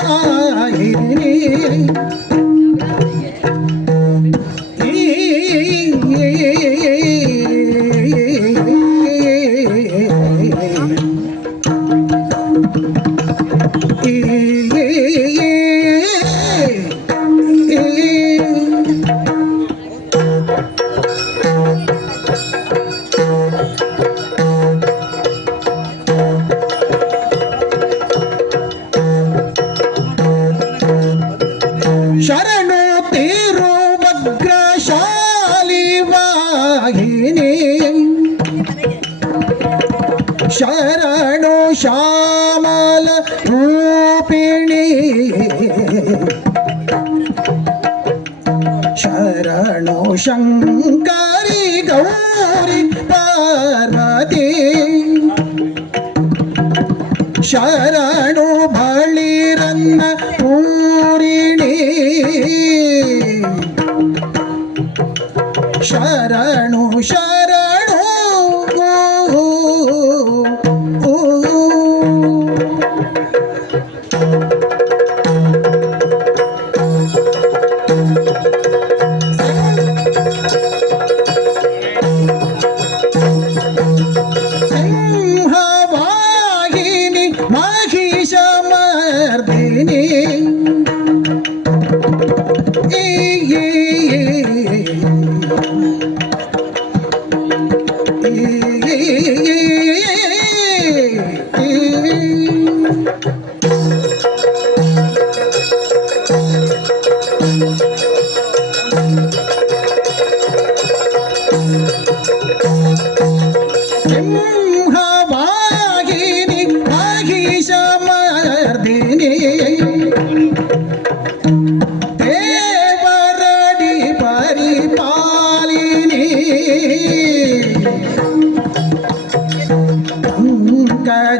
ಶಾಲಿವಾಹಿನಿ ಶರಣು ತಿರುವಗ್ರಶಾಲಿವಾಹಿನಿ ಶರಣು ಶ್ಯಾಮಲ ರೂಪಿಣಿ ಶರಣು ಶಂಕರಿ ಗೌರಿ ಪಾರ್ವತಿ ಶರಣು ಬಳಿರನ್ನ ಪೂರಿಣಿ ಶರಣು ಶರಣು ಸಿಂಹವಾಹಿನಿ ಮಹಿಷಮರ್ದಿನಿ ಸಿಂಹವಾಹಿನಿ ಮಹಿಷಮರ್ದಿನಿ ದೇವರಡಿ ಪರಿಪಾಲಿನಿ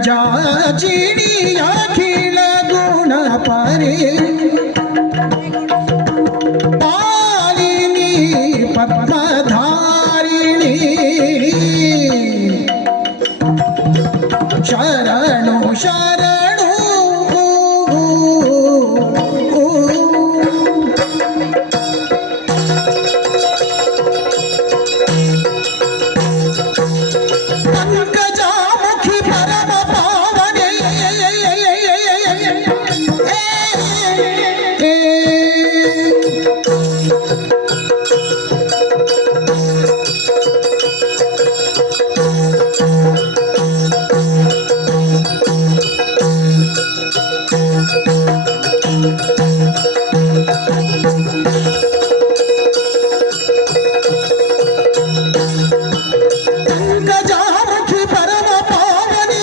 ಪಂಕಜಾಚಿಣಿ ಅಖಿಲ ಗುಣ ಪರಿ ಪಾಲಿನಿ ಪದ್ಮಧಾರಿಣಿ ಶರಣು ಶರಣು ಪಂಕಜಾಮುಖಿ ಪರಮ ಪಾವನೆ ಪಂಕಜಾಮುಖಿ ಪರಮ ಪಾವನೆ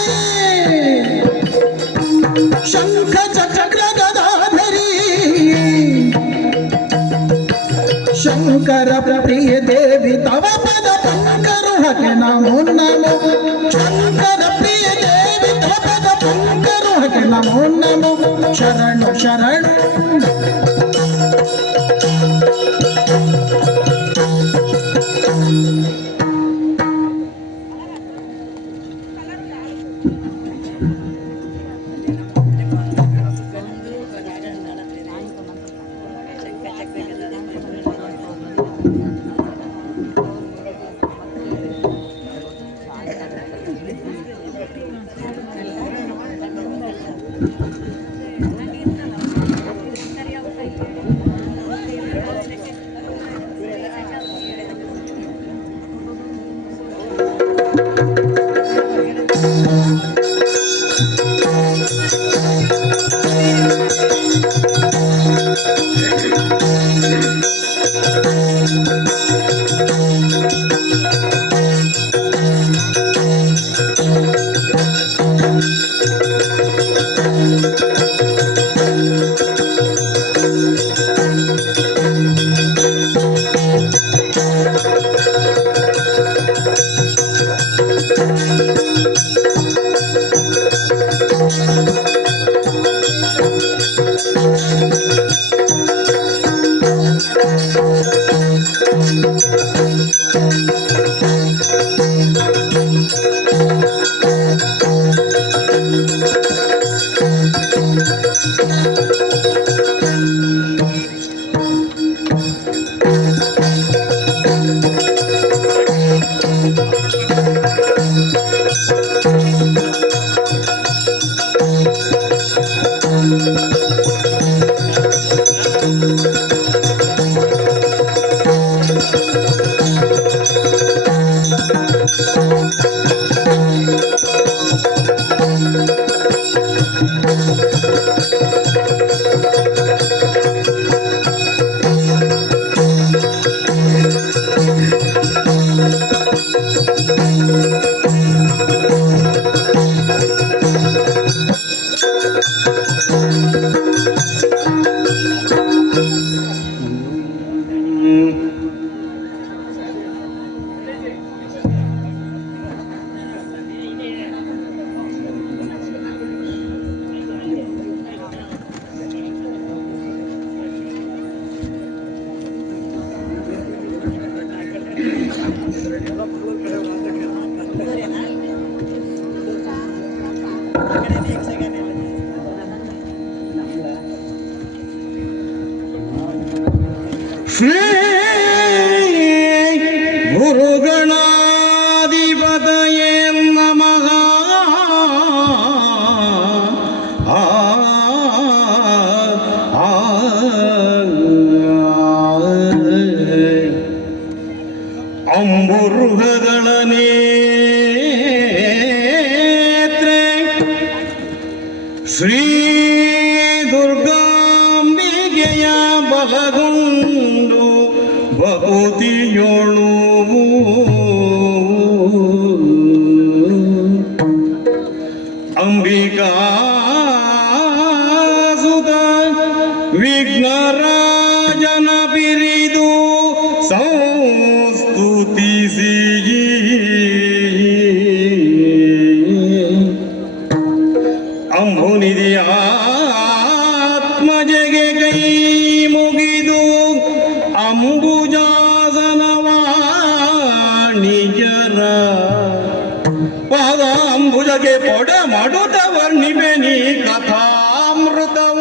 ಶಂಖ ಚಕ್ರ ಗದಾಧರಿ ಶಂಕರ ಪ್ರಿಯ ದೇವಿ ತವ ಪದ ಪಂಕರುಹಕ್ಕೆ ನಮೋ ನಮೋ ಶಂಕರ ಪ್ರಿಯ ದೇವಿ ತವ ಪದ ಪಂಕರುಹಕ್ಕೆ ನಮೋ ನಮೋ ಶರಣು ಶರಣು ಶ್ರೀ ಗುರುಗಣಾಧಿಪತಯೇ ನಮಃ. ಅಂಬುರುಗಗಳ ನೇತ್ರೆ ಶ್ರೀ ದುರ್ಗಾಂಬಿಕೆಯ ಬಲಗೊಂಡು ಭಕುತಿಯೊಳು ಅಂಬಿಕಾ ಸುತ ವಿಘ್ನರಾಜನ ಪಿರಿದು ಸಂಸ್ತುತಿಸಿ ಅಂಬುನಿಧಿಯ ಆತ್ಮಜಗೆ ಕೈ ಮುಗಿದು ಅಂಬುಜಾಸನವಾಣಿಜರ ಪಾದ ಅಂಬುಜಗೆ ಪೊಡ ಮಾಡುತ್ತ ವರ್ಣಿಪೆ ನೀ ಕಥಾಮೃತವ.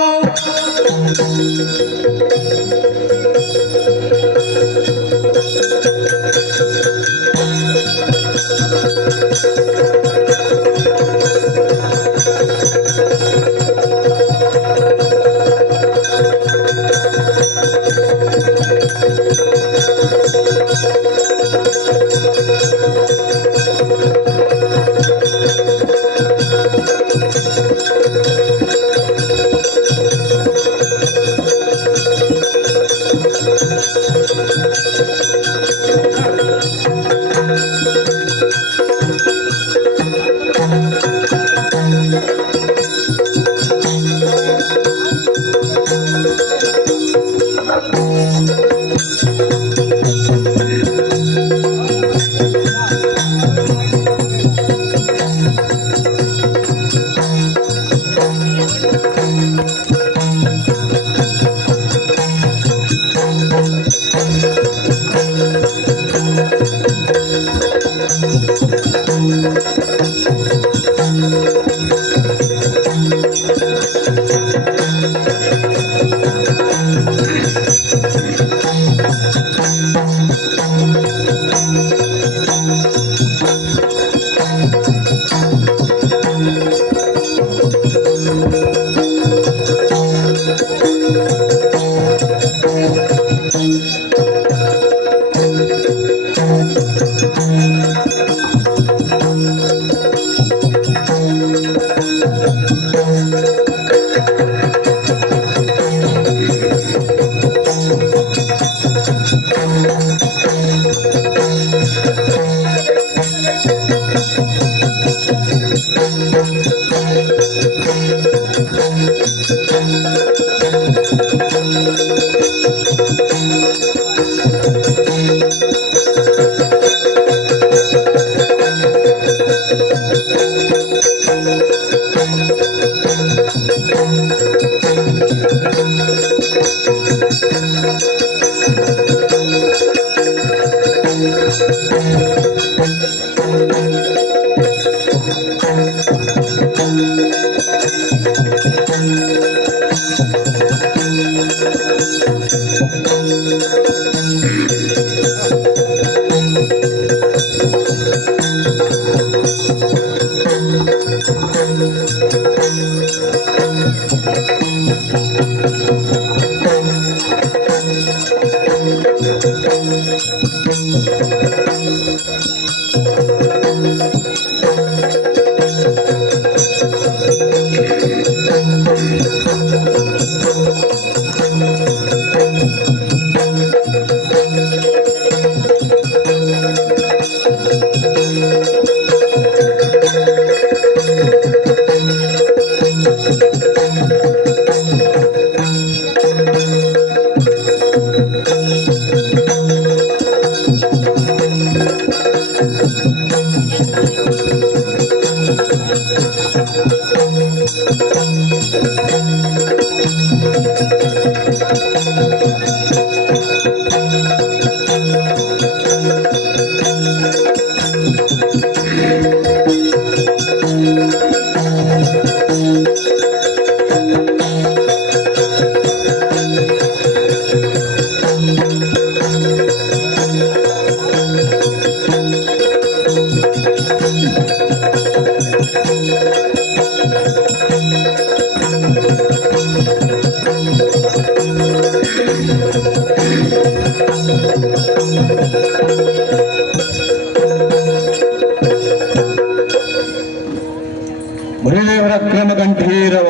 ಗುರುದೇವರ ಕ್ರಮ ಗಂಭೀರವ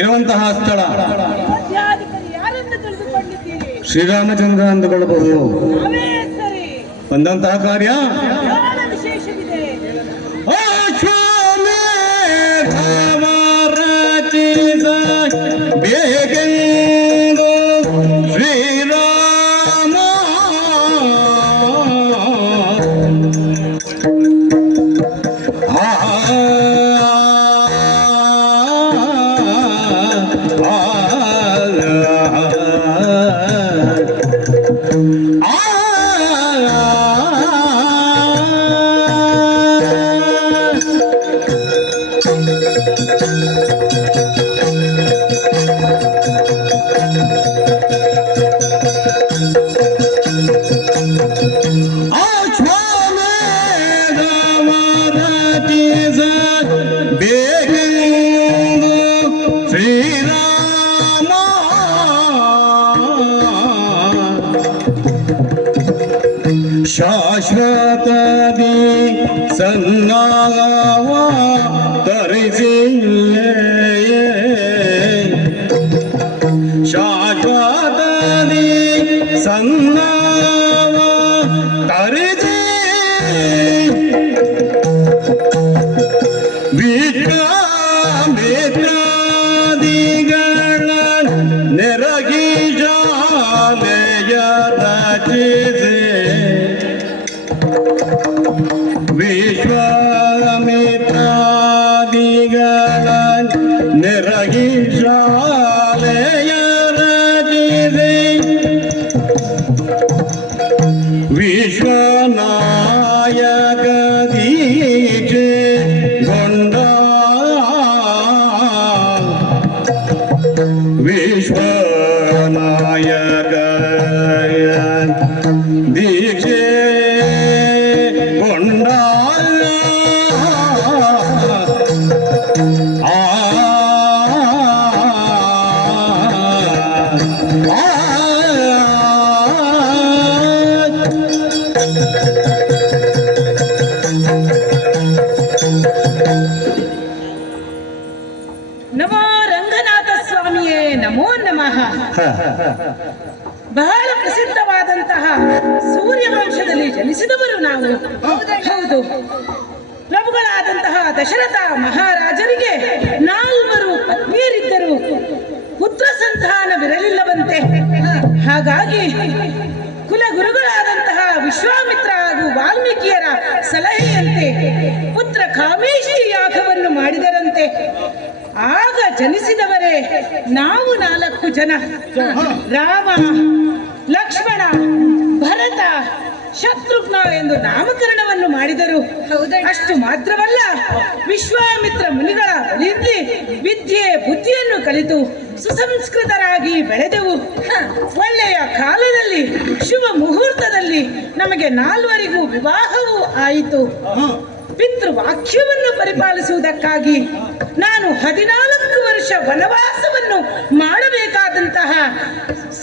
ಇರುವಂತಹ ಸ್ಥಳ ಶ್ರೀರಾಮಚಂದ್ರ ಅಂದುಕೊಳ್ಳಬಹುದು. ಬಂದಂತಹ ಕಾರ್ಯ ಬೇಕೆಂದು ಶ್ರೀರಾಮ ಶಾಶ್ವತದಿ ಸನ್ನಾವ ತರಿಸಿಲ್ಲೇ ಶಾಶ್ವತದಿ ಸನ್ನಾವ ತರಿಸಿ ವಿಶ್ವಾಮಿತ್ರಾದಿಗಳ ನೆರಗಿ ಜಾಲೆಯ ರಚಿಸಿ ವಿಶ್ವಾಮಿತ್ರಾದಿಗಳ ನೆರಗಿ ಶಾಲೆಯ ರಚಿಸಿ ವಿಶ್ವನಾಯಕ ದೀಕ್ಷೆ ಗೊಂಡ ವಿಶ್ವನಾಯಕ ದೀಕ್ಷೆ ಗೊಂಡ ನಮೋ ರಂಗನಾಥ ಸ್ವಾಮಿಯೇ ನಮೋ ನಮಃ. ಬಹಳ ಪ್ರಸಿದ್ಧವಾದಂತಹ ಸೂರ್ಯವಂಶದಲ್ಲಿ ಜನಿಸಿದವರು ನಾವು. ಹೌದು, ಪ್ರಭುಗಳಾದಂತಹ ದಶರಥ ಮಹಾರಾಜರಿಗೆ 4 ಪತ್ನಿಯರಿದ್ದರು. ಪುತ್ರ ಸಂತಾನವಿರಲಿಲ್ಲವಂತೆ. ಹಾಗಾಗಿ ಕುಲಗುರುಗಳಾದಂತಹ ವಿಶ್ವಾಮಿತ್ರ ಹಾಗೂ ವಾಲ್ಮೀಕಿಯರ ಸಲಹೆಯಂತೆ ಪುತ್ರ ಕಾಮೇಷ್ಟಿ ಯಾಗವನ್ನು ಮಾಡಿದರಂತೆ. ಆಗ ಜನಿಸಿದವರೇ ನಾವು 4 ಜನ. ರಾಮ, ಲಕ್ಷ್ಮಣ, ಭರತ, ಶತ್ರುಘ್ನ ಎಂದು ನಾಮಕರಣವನ್ನು ಮಾಡಿದರು. ಅಷ್ಟು ಮಾತ್ರವಲ್ಲ, ವಿಶ್ವಾಮಿತ್ರ ಮುನಿಗಳ ಬಳಿಯಲ್ಲಿ ವಿದ್ಯೆ ಬುದ್ಧಿಯನ್ನು ಕಲಿತು ಸುಸಂಸ್ಕೃತರಾಗಿ ಬೆಳೆದೆವು. ಒಳ್ಳೆಯ ಕಾಲದಲ್ಲಿ ಶುಭ ಮುಹೂರ್ತದಲ್ಲಿ ನಮಗೆ 4 ವಿವಾಹವೂ ಆಯಿತು. ಪಿತೃವಾಕ್ಯವನ್ನು ಪರಿಪಾಲಿಸುವುದಕ್ಕಾಗಿ ನಾನು 14 ವರ್ಷ ವನವಾಸವನ್ನು ಮಾಡಬೇಕಾದಂತಹ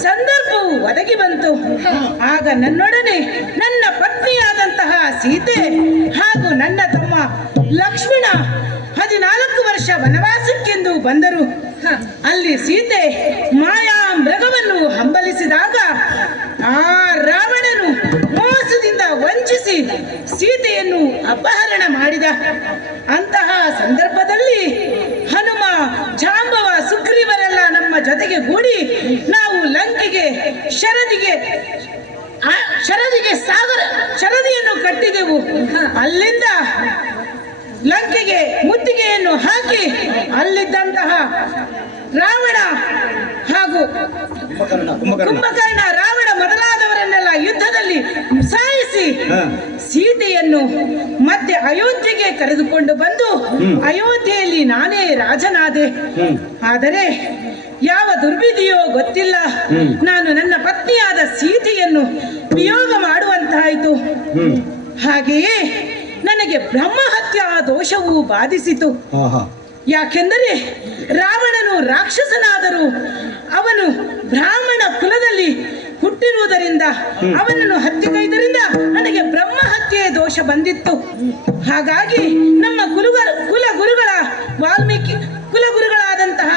ಸಂದರ್ಭವು ಒದಗಿ ಬಂತು. ಆಗ ನನ್ನೊಡನೆ ನನ್ನ ಪತ್ನಿಯಾದಂತಹ ಸೀತೆ ಹಾಗೂ ನನ್ನ ತಮ್ಮ ಲಕ್ಷ್ಮಣ 14 ವರ್ಷ ವನವಾಸಕ್ಕೆಂದು ಬಂದರು. ಅಲ್ಲಿ ಸೀತೆ ಮಾಯಾ ಮೃಗವನ್ನು ಹಂಬಲಿಸಿದಾಗ ಆ ರಾವಣನು ಮೋಸದಿಂದ ವಂಚಿಸಿ ಸೀತೆಯನ್ನು ಅಪಹರಣ ಮಾಡಿದ. ಅಂತಹ ಸಂದರ್ಭದಲ್ಲಿ ಹನುಮ, ಜಾಂಬವ, ಸುಗ್ರೀವರೆಲ್ಲ ನಮ್ಮ ಜೊತೆಗೆ ಗೂಡಿ ನಾವು ಲಂಕೆಗೆ ಶರದಿಯನ್ನು ಕಟ್ಟಿದೆವು. ಅಲ್ಲಿಂದ ಲಂಕೆಗೆ ಮುತ್ತಿಗೆಯನ್ನು ಹಾಕಿ ಅಲ್ಲಿದ್ದಂತಹ ರಾವಣ ಹಾಗೂ ಕುಂಭಕರ್ಣ, ರಾವಣ ಮೊದಲಾದವರನ್ನೆಲ್ಲ ಯುದ್ಧದಲ್ಲಿ ಸಾಯಿಸಿ ಸೀತೆಯನ್ನು ಮತ್ತೆ ಅಯೋಧ್ಯೆಗೆ ಕರೆದುಕೊಂಡು ಬಂದು ಅಯೋಧ್ಯೆಯಲ್ಲಿ ನಾನೇ ರಾಜನಾದೆ. ಆದರೆ ಯಾವ ದುರ್ವಿಧಿಯೋ ಗೊತ್ತಿಲ್ಲ, ನಾನು ನನ್ನ ಪತ್ನಿಯಾದ ಸೀತೆಯನ್ನು ವಿಯೋಗ ಮಾಡುವಂತಾಯಿತು. ಹಾಗೆಯೇ ನನಗೆ ಬ್ರಹ್ಮಹತ್ಯಾ ದೋಷವು ಬಾಧಿಸಿತು. ಯಾಕೆಂದರೆ ರಾವಣನು ರಾಕ್ಷಸನಾದರೂ ಅವನು ಬ್ರಾಹ್ಮಣ ಕುಲದಲ್ಲಿ ಹುಟ್ಟಿರುವುದರಿಂದ ಅವನನ್ನು ಹತ್ಯೆಗೈದರಿಂದ ನನಗೆ ಬ್ರಹ್ಮಹತ್ಯೆ ದೋಷ ಬಂದಿತ್ತು. ಹಾಗಾಗಿ ನಮ್ಮ ಕುಲಗುರುಗಳ ವಾಲ್ಮೀಕಿ ಕುಲಗುರುಗಳಾದಂತಹ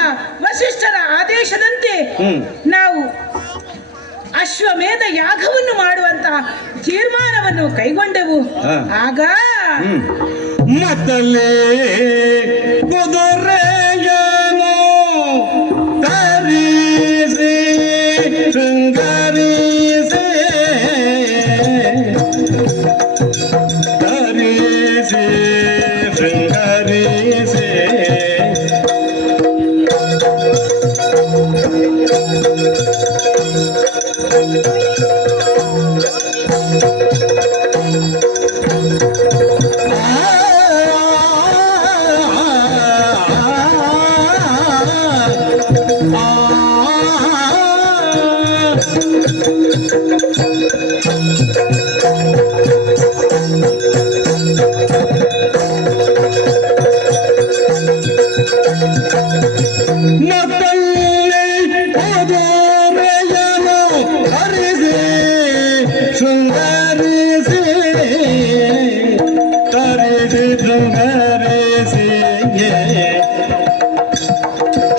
ವಸಿಷ್ಠರ ಆದೇಶದಂತೆ ನಾವು ಅಶ್ವಮೇಧ ಯಾಗವನ್ನು ಮಾಡುವಂತಹ ತೀರ್ಮಾನವನ್ನು ಕೈಗೊಂಡೆವು. ಆಗ ಮತ್ತಲೇ ಕುದುರೆಯನು ತರಿಸಿ ಶೃಂಗರಿಸಿ ತರಿಸಿ ಶೃಂಗರಿಸಿ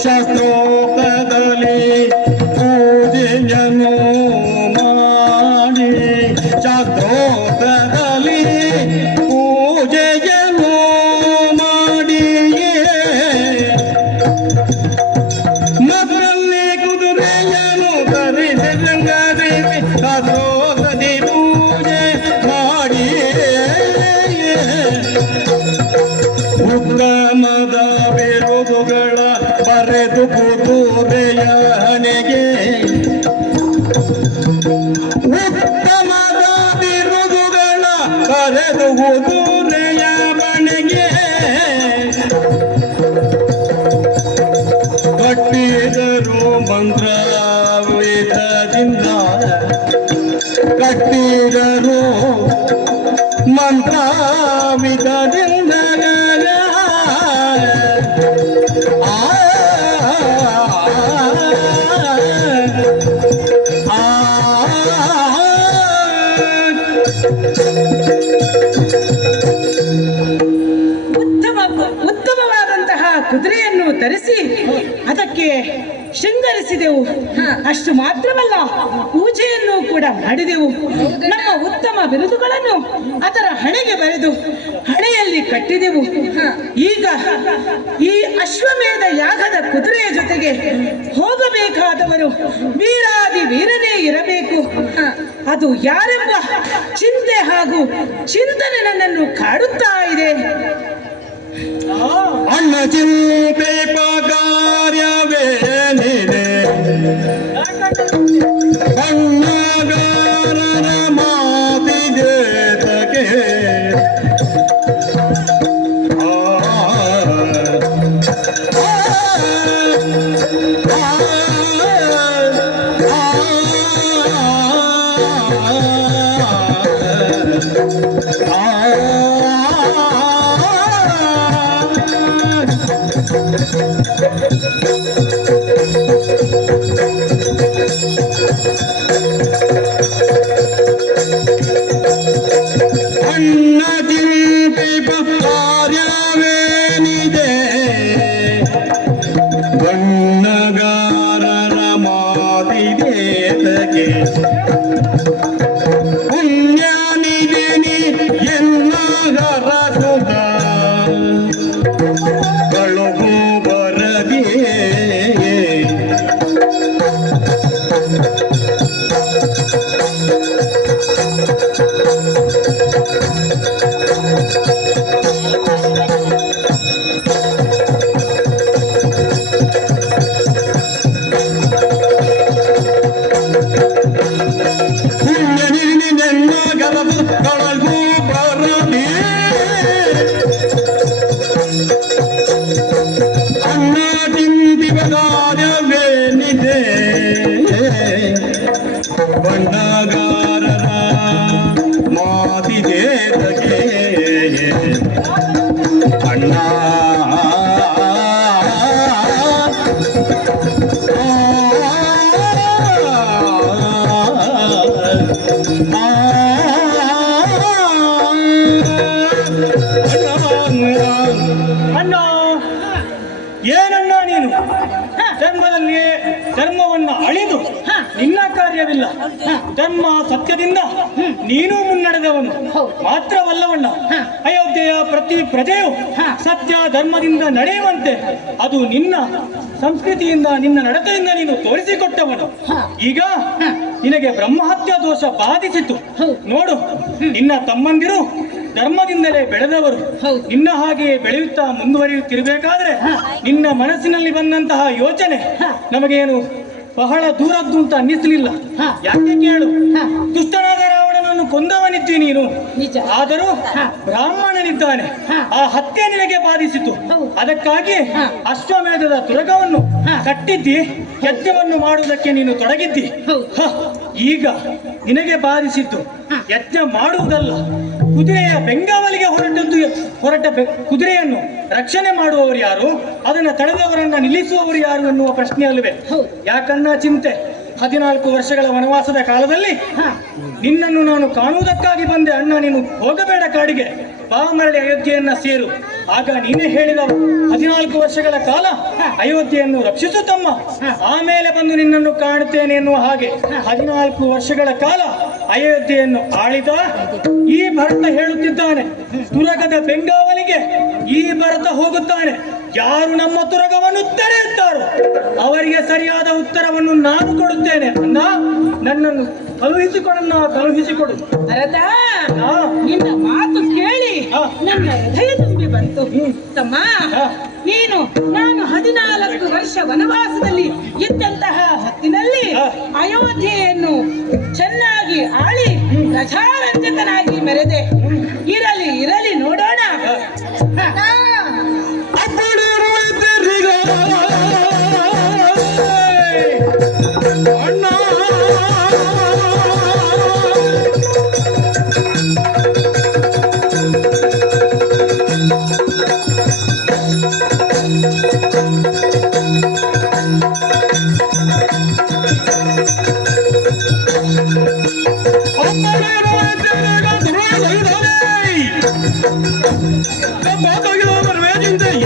ಶಾಸ್ತ್ರೋಕ್ತದಲ್ಲಿ ಪೂಜೆಯನ್ನು ಮಾಡಿ ಶಾಸ್ತ್ರೋಕ್ತದಲ್ಲಿ ಪೂಜೆಯನ್ನು ಮಾಡಿಯೇ ಮಕ್ಕಳಲ್ಲಿ ಕುದುರೆಯನ್ನು ತರಿಸಿ ಶೃಂಗದೇವಿ ಶಾಸ್ತ್ರೋಕ್ತದಿ ಪೂಜೆ ಮಾಡಿಯೇ ಉತ್ತಮದ ಬಿರುದುಗಳ ಬರೆದು ಕುದುರೆಯ ಹಣೆಗೆ ಉತ್ತಮದ ಬಿರುದುಗಳ ಬರೆದು ಕುದುರೆಯ ಬಣೆಗೆ ಕಟ್ಟಿದರು ಮಂತ್ರವೇದದಿಂದ ಕಟ್ಟಿದರು ಮಂತ್ರವಿದದಿಂದ ಉತ್ತಮವಾದಂತಹ ಕುದುರೆಯನ್ನು ತರಿಸಿ ಅದಕ್ಕೆ ಶೃಂಗರಿಸಿದೆವು. ಅಷ್ಟು ಮಾತ್ರವಲ್ಲ, ಪೂಜೆಯನ್ನು ಕೂಡ ಮಾಡಿದೆವು. ನಮ್ಮ ಉತ್ತಮ ಬಿರುದುಗಳನ್ನು ಅದರ ಹಣೆಗೆ ಬರೆದು ಹಣೆಯಲ್ಲಿ ಕಟ್ಟಿದೆವು. ಈಗ ಈ ಅಶ್ವಮೇಧ ಯಾಗದ ಕುದುರೆಯ ಜೊತೆಗೆ ಹೋಗಬೇಕಾದವರು ವೀರಾದಿ ವೀರನೇ ಇರಬೇಕು. ಅದು ಯಾರೆಂಬ ಚಿಂತೆ ಹಾಗೂ ಚಿಂತನೆ ನನ್ನನ್ನು ಕಾಡುತ್ತಾ ಇದೆ. ಅಣ್ಣ ಚಿಂತೆ ಕಾರ್ಯವೇನಿದೆ ಕಣ್ಣಗಾರರ ಮಾತಿಗೆ ತಗೆ ಆ ಅಣ್ಣ ಚಿಂತೆ ಕಾರ್ಯವೇನಿದೆ ಬಣ್ಣಗಾರರ ಮಾತಿದೇತಕ್ಕೆ ಪುಣ್ಯನಿಗೆ ನೀ ಎಲ್ಲ ಹರಸುತ್ತ ಕಳುಗು ಬರದೇ ಪುಣ್ಯನಿಗೆ ನನ್ನ ಗರದು ಕಳಗು ಬರದೇ ಅಣ್ಣ ತಿಂದಿವ ಕಾರ್ಯವೇನಿದೆ ಬಣ್ಣಗಾರರ ಮಾತಿದೆ ತಗೆ ಅಣ್ಣ ಅಣ್ಣ, ಏನಣ್ಣ ನೀನು ಧರ್ಮದಲ್ಲಿ ಧರ್ಮವನ್ನು ಅಳಿದು ನಿನ್ನ ಕಾರ್ಯವಿಲ್ಲ. ಧರ್ಮ ಸತ್ಯದಿಂದ ನೀನು ಮುನ್ನಡೆದವನು ಮಾತ್ರವಲ್ಲವಣ್ಣ. ಅಯೋಧ್ಯೆಯ ಪ್ರತಿ ಪ್ರಜೆಯು ಸತ್ಯ ಧರ್ಮದಿಂದ ನಡೆಯುವಂತೆ ಅದು ನಿನ್ನ ಸಂಸ್ಕೃತಿಯಿಂದ ನಿನ್ನ ನಡತೆಯಿಂದ ನೀನು ತೋರಿಸಿಕೊಟ್ಟವನು. ಈಗ ನಿನಗೆ ಬ್ರಹ್ಮಹತ್ಯಾ ದೋಷ ಬಾಧಿಸಿತು. ನೋಡು, ನಿನ್ನ ತಮ್ಮಂದಿರು ಧರ್ಮದಿಂದಲೇ ಬೆಳೆದವರು. ನಿನ್ನ ಹಾಗೆಯೇ ಬೆಳೆಯುತ್ತಾ ಮುಂದುವರಿಯುತ್ತಿರಬೇಕಾದ್ರೆ ನಿನ್ನ ಮನಸ್ಸಿನಲ್ಲಿ ಬಂದಂತಹ ಯೋಚನೆ ನಮಗೇನು ಬಹಳ ದೂರದ್ದು ಅಂತ ಅನ್ನಿಸಲಿಲ್ಲ. ಯಾಕೆ ಕೇಳು, ದುಷ್ಟನಾದ ರಾವಣನನ್ನು ಕೊಂದವನಿದ್ದಿ ನೀನು. ಆದರೂ ಬ್ರಾಹ್ಮಣನಿದ್ದಾನೆ, ಆ ಹತ್ಯೆ ನಿನಗೆ ಬಾಧಿಸಿತು. ಅದಕ್ಕಾಗಿ ಅಶ್ವಮೇಧದ ತುರಗವನ್ನು ಕಟ್ಟಿದ್ದಿ, ಯಜ್ಞವನ್ನು ಮಾಡುವುದಕ್ಕೆ ನೀನು ತೊಡಗಿದ್ದಿ. ಈಗ ನಿನಗೆ ಬಾಧಿಸಿದ್ದು ಯಜ್ಞ ಮಾಡುವುದಲ್ಲ, ಕುದುರೆಯ ಬೆಂಗಾವಲಿಗೆ ಹೊರಟ ಕುದುರೆಯನ್ನು ರಕ್ಷಣೆ ಮಾಡುವವರು ಯಾರು, ಅದನ್ನು ತಡೆದವರನ್ನ ನಿಲ್ಲಿಸುವವರು ಯಾರು ಎನ್ನುವ ಪ್ರಶ್ನೆ ಅಲ್ಲವೇ? ಯಾಕನ್ನ ಚಿಂತೆ? 14 ವರ್ಷಗಳ ವನವಾಸದ ಕಾಲದಲ್ಲಿ ನಿನ್ನನ್ನು ನಾನು ಕಾಣುವುದಕ್ಕಾಗಿ ಬಂದೆ. ಅಣ್ಣ, ನೀನು ಹೋಗಬೇಡ ಕಾಡಿಗೆ, ಬಾ ಮರಳಿ ಅಯೋಧ್ಯೆಯನ್ನ ಸೇರು. ಆಗ ನೀನೇ ಹೇಳಿದ 14 ವರ್ಷಗಳ ಕಾಲ ಅಯೋಧ್ಯೆಯನ್ನು ರಕ್ಷಿಸು ತಮ್ಮ, ಆಮೇಲೆ ಬಂದು ನಿನ್ನನ್ನು ಕಾಣುತ್ತೇನೆ ಎನ್ನುವ ಹಾಗೆ 14 ವರ್ಷಗಳ ಕಾಲ ಅಯೋಧ್ಯೆಯನ್ನು ಆಳಿದ ಈ ಭರತ ಹೇಳುತ್ತಿದ್ದಾನೆ, ತುರಗದ ಬೆಂಗಾವಲಿಗೆ ಈ ಭರತ ಹೋಗುತ್ತಾನೆ. ಯಾರು ನಮ್ಮ ತುರಗವನ್ನು ತಡೆಯುತ್ತಾರೋ ಅವರಿಗೆ ಸರಿಯಾದ ಉತ್ತರವನ್ನು ನಾನು ಕೊಡುತ್ತೇನೆ. ಅಣ್ಣ, ನನ್ನನ್ನು ಕಳುಹಿಸಿಕೊಡು. ಭರತ, ನಿನ್ನ ಮಾತು ಕೇಳಿ ನನ್ನ ಹೃದಯ ತುಂಬಿ ಬಂತು. ತಮ್ಮ, ನೀನು ನಾನು 14 ವರ್ಷ ವನವಾಸದಲ್ಲಿ ಇದ್ದಂತಹ ಹೊತ್ತಿನಲ್ಲಿ ಅಯೋಧ್ಯೆಯನ್ನು ಚೆನ್ನಾಗಿ ಆಳಿ ಪ್ರಜಾರಂಜಕನಾಗಿ ಮೆರೆದೆ. ಇರಲಿ ಇರಲಿ, ನೋಡೋಣ.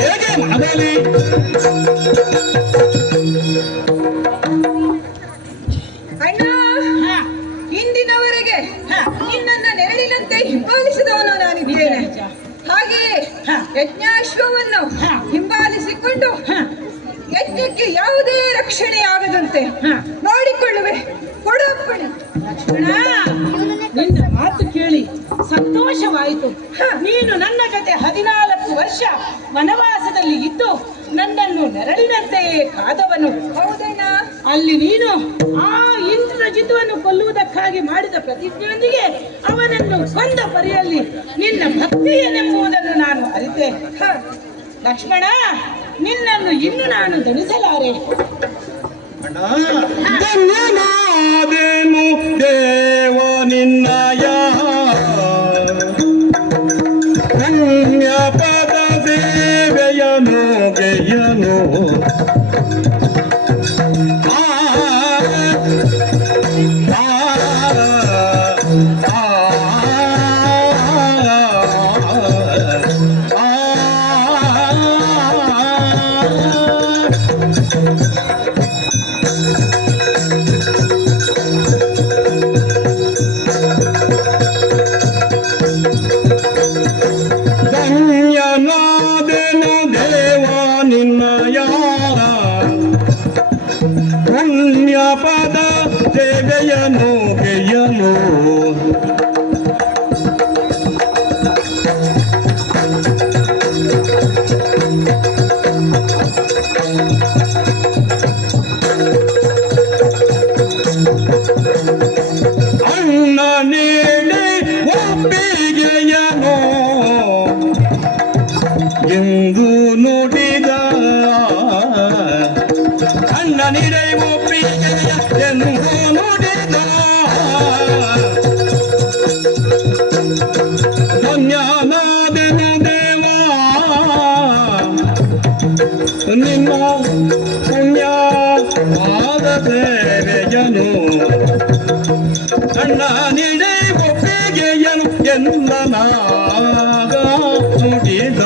ಹೇಗೆ ಮಾಡಲಿ? ಅಣ್ಣ, ಇಂದಿನವರೆಗೆ ನಿನ್ನನ್ನ ನೆರಳಿನಂತೆ ಹಿಂಬಾಲಿಸಿದವನು ನಾನಿದ್ದೇನೆ. ಹಾಗೆಯೇ ಯಜ್ಞಾಶ್ವವನ್ನು ಹಿಂಬಾಲಿಸಿಕೊಂಡು ಯಜ್ಞಕ್ಕೆ ಯಾವುದೇ ರಕ್ಷಣೆ ಆಗದಂತೆ ನೋಡಿಕೊಳ್ಳುವೆ. ಕೊಡಪ್ಪಣೆ. ನಿನ್ನ ಮಾತು ಕೇಳಿ ಸಂತೋಷವಾಯಿತು. ನೀನು ನನ್ನ ಜೊತೆ 14 ವರ್ಷ ವನವಾಸದಲ್ಲಿ ಇದ್ದು ನನ್ನನ್ನು ನೆರಳಿನಂತೆಯೇ ಕಾದವನು. ಹೌದಣ್ಣ. ಅಲ್ಲಿ ನೀನು ಆ ಇಂದ್ರಜಿತುವನ್ನು ಕೊಲ್ಲುವುದಕ್ಕಾಗಿ ಮಾಡಿದ ಪ್ರತಿಜ್ಞೆಯೊಂದಿಗೆ ಅವನನ್ನು ಕೊಂದ ಪರಿಯಲ್ಲಿ ನಿನ್ನ ಭಕ್ತಿ ಏನೆಂಬುದನ್ನು ನಾನು ಅರಿತೆ. ಲಕ್ಷ್ಮಣ, ನಿನ್ನನ್ನು ಇನ್ನು ನಾನು ದಣಿಸಲಾರೆ. ಧನ್ಯನಾದೆನು ದೇವ ನಿನ್ನಯ ಪುಣ್ಯ ಪದ ಸೇವೆಯನು ಗೆಯ ಸೇವೆಯನು ಧನ್ಯನಾದೆನು ದೇವ ನಿನ್ನಯ ಪುಣ್ಯ ಪದ ಸೇವೆಯನು ಗೆಯನು ಅಣ್ಣ ನೀಡಿ ಒಪ್ಪಿಗೆಯನು ಎಂದು ನುಡಿದ ಅಣ್ಣ ನೀಡಿ ಒಪ್ಪಿಗೆಯ ಎಂದು ನುಡಿದ ಧನ್ಯನಾದೆನು ದೇವ ನಿನ್ನ ಪುಣ್ಯ ಪಾದ ಸೇವೆಯನು ಅಣ್ಣ ನೀಡಿ ಒಪ್ಪಿಗೆಯನು ಎಲ್ಲ ನಾಗ ನುಡಿದ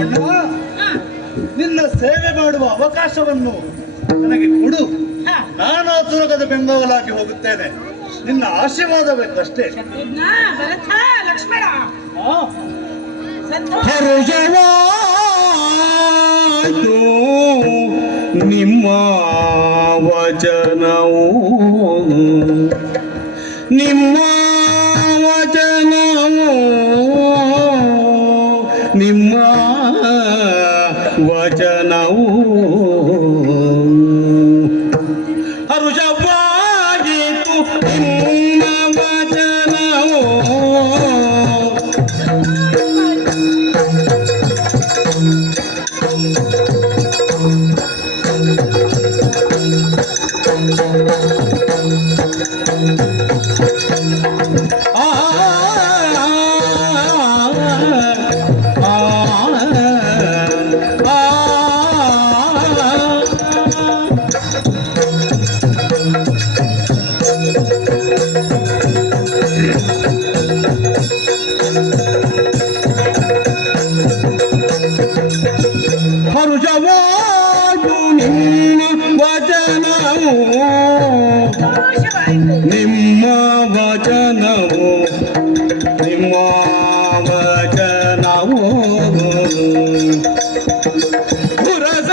ಅಣ್ಣ, ನಿನ್ನ ಸೇವೆ ಮಾಡುವ ಅವಕಾಶವನ್ನು ನನಗೆ ಕೊಡು. ನಾನು ಆ ತುರಗದ ಬೆಂಗಾವಲಾಗಿ ಹೋಗುತ್ತೇನೆ. ನಿನ್ನ ಆಶೀರ್ವಾದವೆಂದಷ್ಟೇ. ಭರತ ಲಕ್ಷ್ಮಣ ಆ, ಸಂತೋಷ ಹರುಷವಾಯ್ತು ನಿಮ್ಮ ವಚನವು ನಿಮ್ಮ ವಚನವು ನಿಮ್ಮ ವಚನವು ಹರುಷವಾಗಿತ್ತು ನಿಮ್ಮ ವಚನವು ಹರುಷವಾದು ನಿಮ್ಮ ವಚನವು ನಿಮ್ಮ ವಚನವು ನಿಮ್ಮ ವಚನವು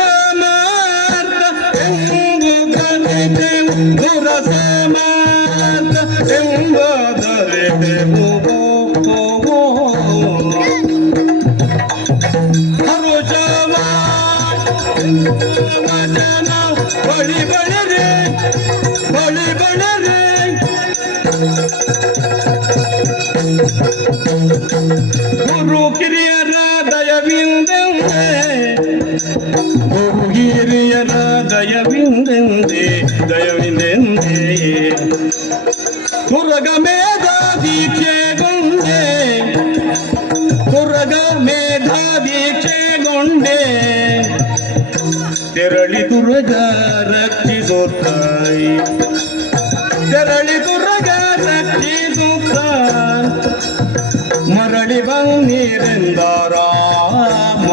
ಗುರಸಮಾರ್ಥ ಎಂಬು ಕಲಿತೆವು ಗುರಸಮಾರ್ಥ ಎಂಬುದರಿತೆವು ವಚನ ಬಳಿ ಬಣರೆ ಬಳಿ ಬಣರೆ ಗುರು ಕಿರಿಯರ ದಯವಿಂದಂದೆ ಗುರು ಹಿರಿಯರ ದಯವಿಂದಂದೆ ದಯವಿಂದೆಂದೆ ತುರಗ ಮೇಧ ದೀಕ್ಷೆಗೊಂಡೆ ತುರಗ ಮೇಧ ದೀಕ್ಷೆಗೊಂಡೆ ತೆರಳಿ ದುರ್ಗ ರಕ್ಷಿಸುತ್ತಾಯಿ ತೆರಳಿ ದುರ್ಗ ರಕ್ಷಿಸುತ್ತ ಮರಳಿ ಬಂದಿರೆಂದ ರಾಮ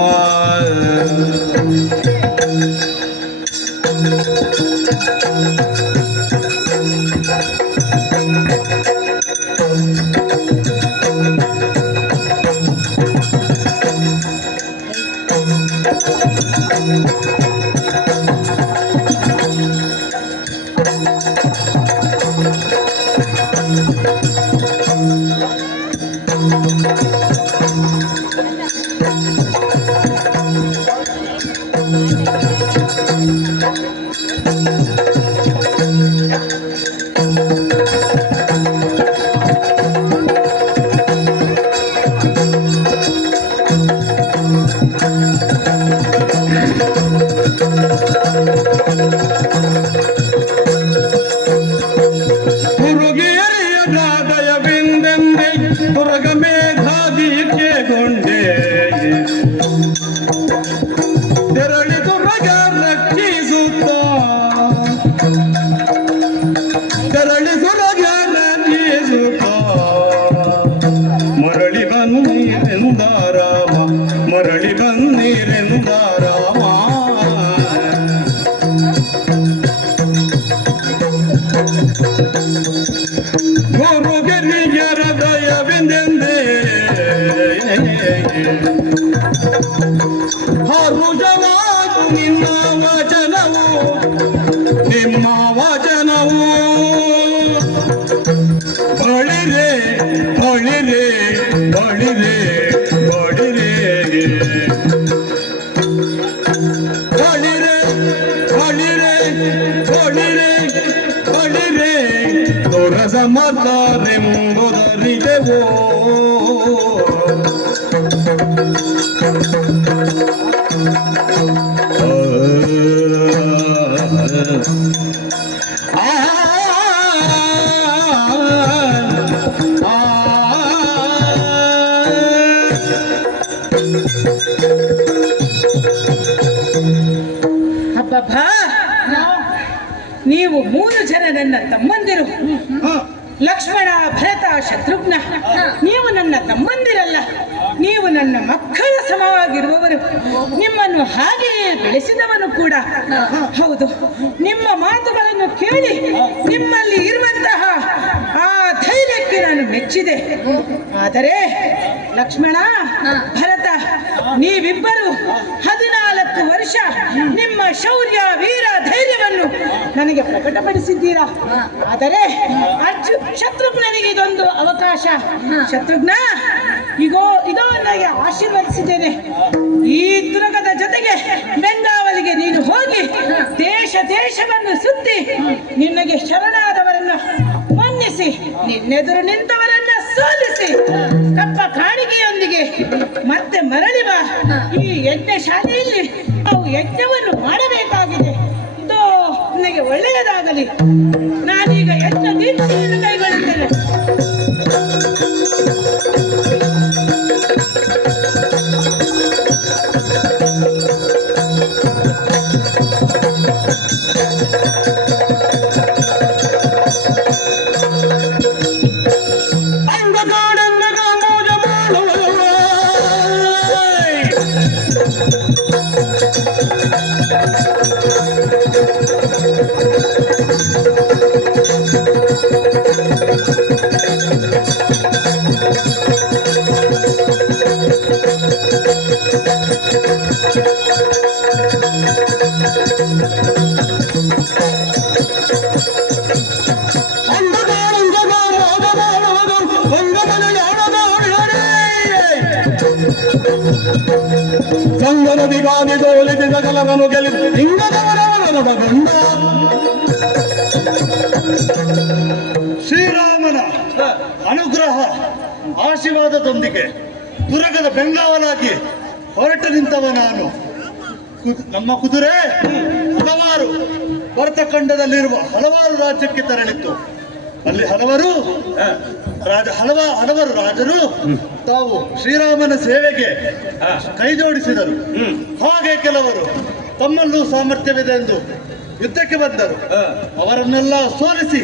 ಹೊಡಿರೆ ಹೊಡಿರೆ ದೊರದ ಮತರೆಂಬುದರಿದೆವೋ ಅಬ್ಬಬ್ಬಾ, ನೀವು 3 ಜನ ನನ್ನ ತಮ್ಮಂದಿರು. ಲಕ್ಷ್ಮಣ, ಭರತ, ಶತ್ರುಘ್ನ. ನೀವು ನನ್ನ ತಮ್ಮಂದಿರಲ್ಲ, ನೀವು ನನ್ನ ಮಕ್ಕಳ ಸಮವಾಗಿರುವವರು. ನಿಮ್ಮನ್ನು ಹಾಗೆಯೇ ಬೆಳೆಸಿದವನು ಕೂಡ ಹೌದು. ನಿಮ್ಮ ಮಾತುಗಳನ್ನು ಕೇಳಿ ನಿಮ್ಮಲ್ಲಿ ಇರುವಂತಹ ಆ ಧೈರ್ಯಕ್ಕೆ ನಾನು ಮೆಚ್ಚಿದೆ. ಆದರೆ ಲಕ್ಷ್ಮಣ, ಭರತ, ನೀವಿಬ್ಬರು 14 ವರ್ಷ ನಿಮ್ಮ ಶೌರ್ಯ, ವೀರ, ಧೈರ್ಯವನ್ನು ನನಗೆ ಪ್ರಕಟಪಡಿಸಿದ್ದೀರಾ. ಆದರೆ ಶತ್ರುಘ್ನನಿಗೆ ಇದೊಂದು ಅವಕಾಶ. ಶತ್ರುಘ್ನ, ಇದೋ ನನಗೆ ಆಶೀರ್ವದಿಸಿದ್ದೇನೆ. ಈ ತುರಗದ ಜೊತೆಗೆ ಬೆಂಗಾವಲಿಗೆ ನೀನು ಹೋಗಿ ದೇಶವನ್ನು ಸುತ್ತಿ ನಿನಗೆ ಶರಣಾದವರನ್ನು ಮನ್ನಿಸಿ ನಿನ್ನೆದುರು ನಿಂತವರನ್ನ ಸೋಲಿಸಿ ಕಪ್ಪ ಕಾಣಿಕೆಯೊಂದಿಗೆ ಮತ್ತೆ ಮರಳಿ ಬಾ. ಈ ಯಜ್ಞ ಶಾಲೆಯಲ್ಲಿ ನಾವು ಯಜ್ಞವನ್ನು ಮಾಡಬೇಕಾಗಿದೆ. ಇದು ನನಗೆ ಒಳ್ಳೆಯದಾಗಲಿ. ನಾನೀಗ ಯಜ್ಞ ದೀಕ್ಷೆಯನ್ನು ಕೈಗೊಳ್ಳುತ್ತೇನೆ. ಸಂಗನದಿಗಾಗಿ ದೋಲಿಸಿದ ಕಲರನು ಗೆಲ್ಲಿದ ಹಿಂಗದವರವರೊಡಗೊಂಡ ಶ್ರೀರಾಮನ ಅನುಗ್ರಹ ಆಶೀರ್ವಾದದೊಂದಿಗೆ ತುರಗದ ಬೆಂಗಾವಲಾಗಿ ಹೊರಟು ನಿಂತವ ನಾನು. ನಮ್ಮ ಕುದುರೆ ಹಲವಾರು ಭರತಖಂಡದಲ್ಲಿರುವ ಹಲವಾರು ರಾಜ್ಯಕ್ಕೆ ತೆರಳಿತ್ತು. ಅಲ್ಲಿ ಹಲವರು ರಾಜರು ತಾವು ಶ್ರೀರಾಮನ ಸೇವೆಗೆ ಕೈ ಜೋಡಿಸಿದರು. ಹಾಗೆ ಕೆಲವರು ತಮ್ಮಲ್ಲೂ ಸಾಮರ್ಥ್ಯವಿದೆ ಎಂದು ಯುದ್ಧಕ್ಕೆ ಬಂದರು. ಅವರನ್ನೆಲ್ಲ ಸೋಲಿಸಿ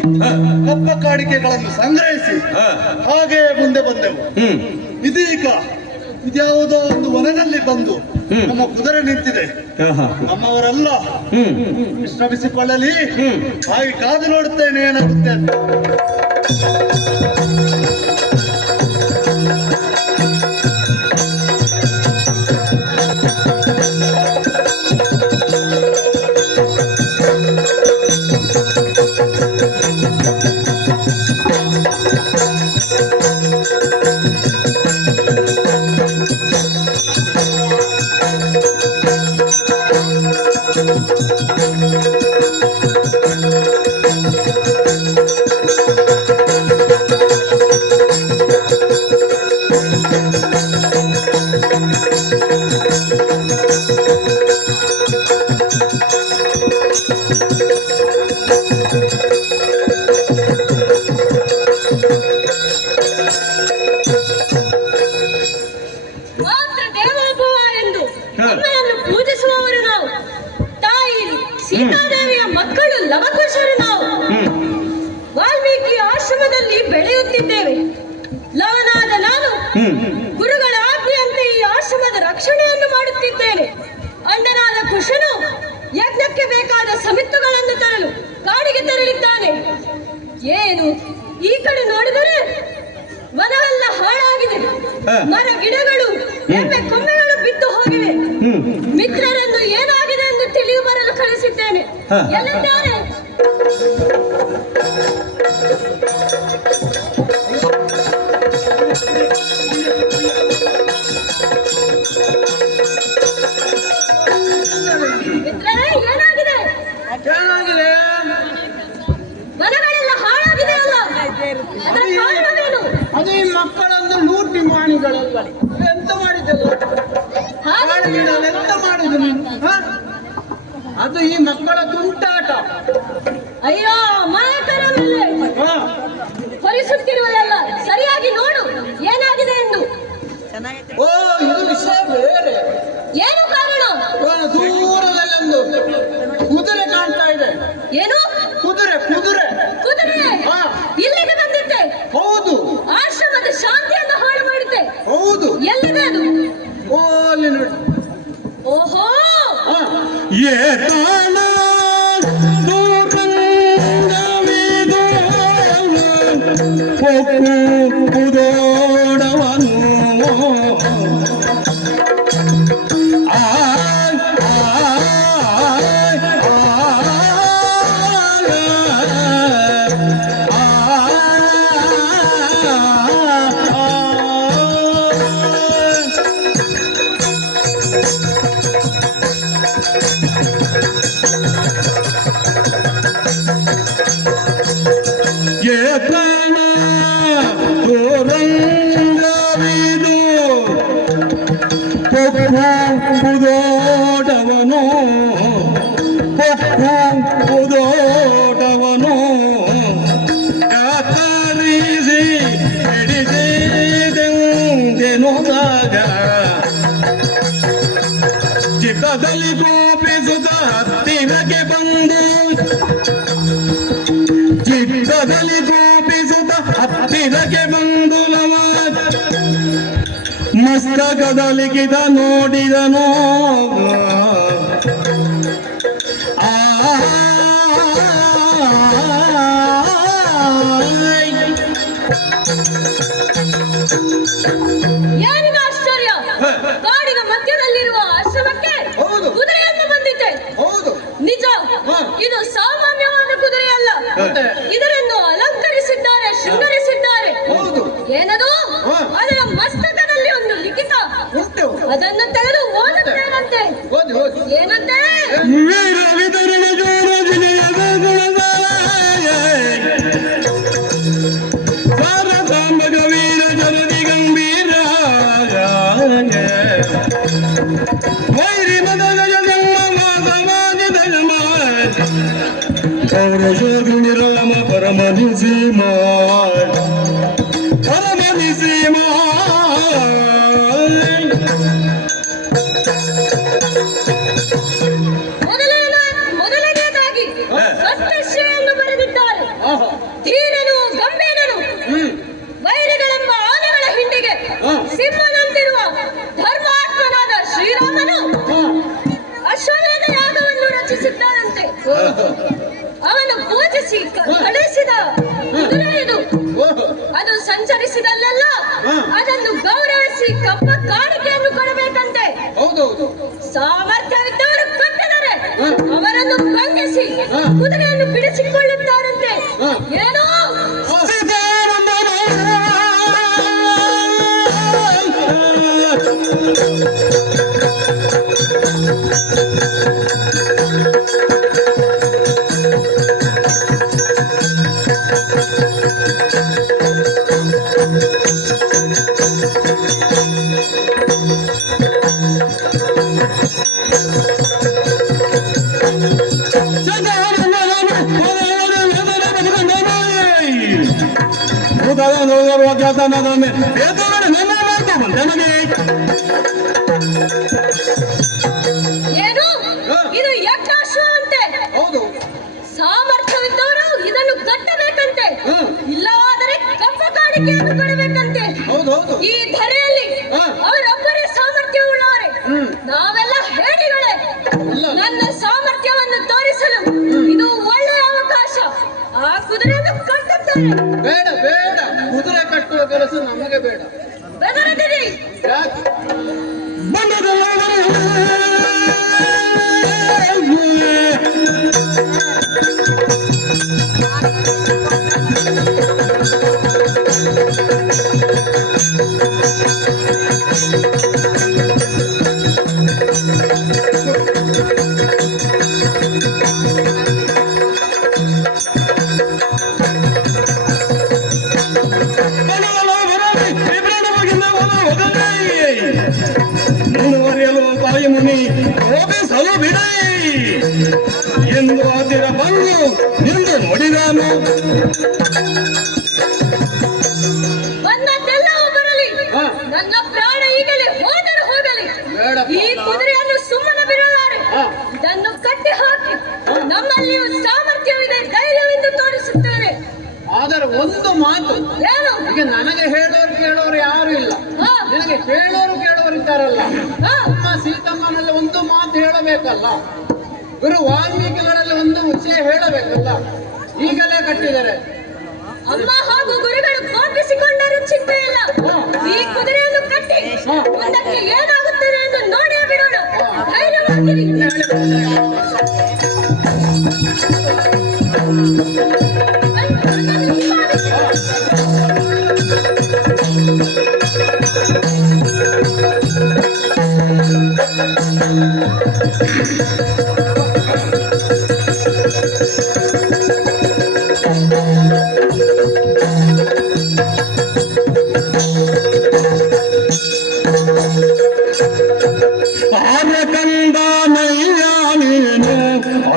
ಕಪ್ಪ ಕಾಣಿಕೆಗಳನ್ನು ಸಂಗ್ರಹಿಸಿ ಹಾಗೆ ಮುಂದೆ ಬಂದೆವು. ಇದೀಗ ಇದ್ಯಾವುದೋ ಒಂದು ವನದಲ್ಲಿ ಬಂದು ನಮ್ಮ ಕುದುರೆ ನಿಂತಿದೆ. ನಮ್ಮವರೆಲ್ಲ ವಿಶ್ರಮಿಸಿಕೊಳ್ಳಲಿ, ಹಾಗೆ ಕಾದು ನೋಡುತ್ತೇನೆ ಏನಾಗುತ್ತೆ ಅಂತ. ಸೀತಾದೇವಿಯ ಮಕ್ಕಳು ಲವಕುಶರು ನಾವು. ವಾಲ್ಮೀಕಿ ಆಶ್ರಮದಲ್ಲಿ ಬೆಳೆಯುತ್ತಿದ್ದೇವೆ. ಲವನಾದ ನಾನು ಗುರುಗಳ ಆಜ್ಞೆಯಂತೆ ಈ ಆಶ್ರಮದ ರಕ್ಷಣೆಯನ್ನು ಮಾಡುತ್ತಿದ್ದೇನೆ. ಅಣ್ಣನಾದ ಕುಶನು ಯಜ್ಞಕ್ಕೆ ಬೇಕಾದ ಸಮಿತ್ತುಗಳನ್ನು ತರಲು ಕಾಡಿಗೆ ತೆರಳಿದ್ದಾನೆ. ಏನು ಈ ಕಡೆ ನೋಡಿದರೆ ವನವೆಲ್ಲ ಹಾಳಾಗಿದೆ. ಮರ ಗಿಡಗಳು ಎಮ್ಮೆ ಕೊಂಬೆಗಳು ಬಿದ್ದು ಹೋಗಿವೆ. ಮಿತ್ರರನ್ನು ಏನಾಗಿದೆ ಎಂದು ತಿಳಿದು ಬರಲು ಕಳಿಸಿದ್ದೇನೆ. ಎಲ್ಲಿದ್ದಾರೆ? ಮಿತ್ರರೇ, ಏನಾಗಿದೆ? ಪ್ರಾಣಿಗಳಲ್ವೇ? ಎಂತ ಮಾಡಿದ್ದಲ್ಲ ಎಂತ ಮಾಡುದು ನೀನು? ಹ? ಅದು ಈ ಮಕ್ಕಳ ತುಂಟಾಟ. ಅಯ್ಯೋ ಮಾಯಕರವಲ್ಲೇ ಹ. ಹೊರಿಸುತ್ತಿರುವುದಲ್ಲ, ಸರಿಯಾಗಿ ನೋಡು ಏನಾಗಿದೆ ಎಂದು. ಓ, ಇದು ವಿಷಯ ಬೇರೆ. ಏನು ಕಾರಣ? ದೂರದಲ್ಲೊಂದು ಕುದುರೆ ಕಾಣ್ತಾ ಇದೆ. ಏನು ಕುದುರೆ ಕುದುರೆ ಕುದುರೆ? ಹಾ. ಇಲ್ಲಿಗೆ ಬಂದಿತ್ತೆ? ಹೌದು ಆಶ್ರಮದ ಶಾಂತಿಯನ್ನು ಹಾಳು ಮಾಡಿದ್ದೆ. ಹೌದು. ಎಲ್ಲಿದೆ ಅದು? ಓ, ಅಲ್ಲಿ ನೋಡಿ. ಓಹೋ, ಹ. ಏತಾನ ದೂರಂಗವಿದು ಒಕ್ಕೂದೋಡವನು ಏತನ ದೂರಂಗವಿದು ಒಕ್ಕೂದೋಡವನು ಒಕ್ಕೂದೋಡವನು ಕತ್ತರಿಸಿ ಹಿಡಿದೆನುದಾಗ ಚಿತ್ತದಲ್ಲಿ ಕೋಪಿಸುತ್ತ ಹತ್ತಿರಕ್ಕೆ ಬಂದು ಚಿತ್ತದಲ್ಲಿ ಕೋಪಿಸುತ್ತ ಹತ್ತಿರಕ್ಕೆ ಬಂದು ನಮ ಮಸ್ತಕದಲ್ಲಿ ಕಿದ ನೋಡಿದನು. ಆ ಏನಿದು ಆಶ್ಚರ್ಯ? ಕಾಡಿನ ಮಧ್ಯದಲ್ಲಿರುವ ಆಶ್ರಮಕ್ಕೆ ಹೌದು. ಕುದುರೆಯನ್ನು ಬಂದಿದೆ. ಹೌದು. ನಿಜ, ಹ. ಇದು ಸಾಮಾನ್ಯವಾದ ಕುದುರೆಯಲ್ಲ. ಮತ್ತೆ? ಇದನ್ನು ಅಲಂಕರಿಸಿದ್ದಾರೆ, ಶೃಂಗರಿಸಿದ್ದಾರೆ. ಹೌದು. ಏನದು? ಹ. ಅದರ ಮಸ್ತಕದಲ್ಲಿ ಒಂದು ಲಿಖಿತ. ಉಂಟು. ಅದನ್ನು ತೆಗೆದು ಓದುತ್ತೇನಂತೆ. ಓದಿ ಓದಿ. ಏನಂತೆ? ವೀರ ವಿತರಣ ಜೋರ ಜಿನೆಯ ಸಾರಸಾಂಬ ವೀರ ಜರದಿ ಗಂಭೀರ ವೈರಿ ಮದಗಜ ಜನ್ಮ ಸಮಾಜಿ ಧರ್ಮ ಪೌರಶೋಧಿ ನಿರಾಮ ಪರಮನಿಸಿ ಪರಮನಿಸಿ ಮೊದಲನೆಯದಾಗಿ ಸತ್ಯಶ್ರೀಯನ್ನು ಬರೆದಿದ್ದಾರೆ. ಆಹಾ. ಧೀರನು ಗಂಭೀರನು ವೈರಿಗಳೆಂಬ ಆನೆಗಳ ಹಿಂಡಿಗೆ ಸಿಂಹದಂತಿರುವ ಧರ್ಮಾತ್ಮನಾದ ಶ್ರೀರಾಮನು ಅಶ್ವಮೇಧ ಯಾಗವನ್ನು ರಚಿಸಿದ್ದಾನಂತೆ. ಅವನು ಪೂಜಿಸಿ ಕಳಿಸಿದ ಕುದುರೆ ಇದು. ಅದು ಸಂಚರಿಸಿದಲ್ಲೆಲ್ಲ ಅದನ್ನು ಗೌರವಿಸಿ ಕಪ್ಪ ಕಾಣಿಕೆಯನ್ನು ಕೊಡಬೇಕಂತೆ. ಹೌದೌದು. ಸಾಮರ್ಥ್ಯವಿದ್ದವರು ಕಟ್ಟಿದರೆ ಅವರನ್ನು ಬಂಧಿಸಿ ಕುದುರೆಯನ್ನು ಬಿಡಿಸಿಕೊಳ್ಳುತ್ತಾರಂತೆ. ಏನೋ ಏನು? ಇದು ಯಜ್ಞಾಶ್ವ ಅಂತೆ. ಹೌದು. ಸಾಮರ್ಥ್ಯವಿದ್ದವರು ಇದನ್ನು ಕಟ್ಟಬೇಕಂತೆ. ಇಲ್ಲವಾದರೆ ಕಪ್ಪ ಕಾಣಿಕೆಯನ್ನು ಕೊಡಬೇಕಂತೆ. ಹೌದೌದು. ಈ ಧರೆಯಲ್ಲಿ ಅವರೊಬ್ಬರೇ ಸಾಮರ್ಥ್ಯವುಳ್ಳವರೇ. ನಾವೆಲ್ಲ ಹೇಡಿಗಳೇ. ನನ್ನ ಸಾಮರ್ಥ್ಯವನ್ನು ತೋರಿಸಲು ಇದು ಒಳ್ಳೆಯ ಅವಕಾಶ. ಆ ಕುದುರೆಯನ್ನು ಕಟ್ಟುತ್ತೇನೆ. ಬೇಡ ಬೇಡ, ಕುದುರೆ ಕಟ್ಟುವ ಕೆಲಸ ನಮಗೆ ಬೇಡ. ಬೆದರದಿರಿ. ಯಾಕೆ? ಎಂದು ಹತ್ತಿರ ಬಂದು ನಿಂದು ನೋಡಿದನು. ಬಂದದ್ದೆಲ್ಲವೂ ಬರಲಿ, ನನ್ನ ಪ್ರಾಣ ಈಗಲೇ ಹೋದರೂ ಹೋಗಲಿ, ಈ ಕುದುರೆಯನ್ನು ಸುಮ್ಮನೆ ಬಿಡಲಾರೆ. ಇದನ್ನು ಕಟ್ಟಿ ಹಾಕಿ ನಮ್ಮಲ್ಲಿಯೂ ಸಾಮರ್ಥ್ಯವಿದೆ, ಧೈರ್ಯವೆಂದು ತೋರಿಸುತ್ತೇನೆ. ಆದರೆ ಒಂದು ಮಾತು, ಏನು? ಈಗ ನನಗೆ ಕೇಳೋರು ಯಾರು ಇಲ್ಲ, ನಿನಗೆ ಕೇಳೋರು ಇದ್ದಾರಲ್ಲ. ಅಮ್ಮ ಸೀತಮ್ಮನಲ್ಲಿ ಒಂದು ಮಾತು ಹೇಳಬೇಕಲ್ಲ, ಗುರು ವಾಲ್ಮೀಕಿಗಳಲ್ಲಿ ಒಂದು ವಿಷಯ ಹೇಳಬೇಕಲ್ಲ. ಈಗಲೇ ಕಟ್ಟಿದರೆ ಅಮ್ಮ ಹಾಗೂ ಗುರುಗಳು ಕೋಪಿಸಿಕೊಂಡರೂ ಚಿಂತೆ ಇಲ್ಲ. ಈ ಕುದುರೆಯನ್ನು ಕಟ್ಟಿ ಮುಂದಕ್ಕೆ ಏನಾಗುತ್ತದೆ ಎಂದು ನೋಡೇ ಬಿಡೋಣ. ಧೈರ್ಯವಾಗಿರಿ.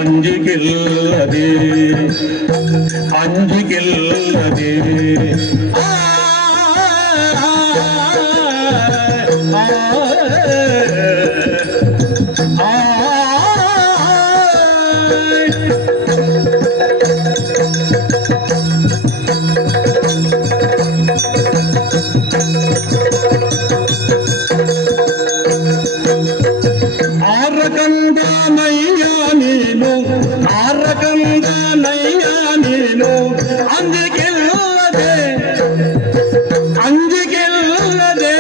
ಅಂಜಿಗಿಲ್ಲದೆ ಅಂಜಿಗಿಲ್ಲದೆ ಅಂಜಿಗಿಲ್ಲದೆ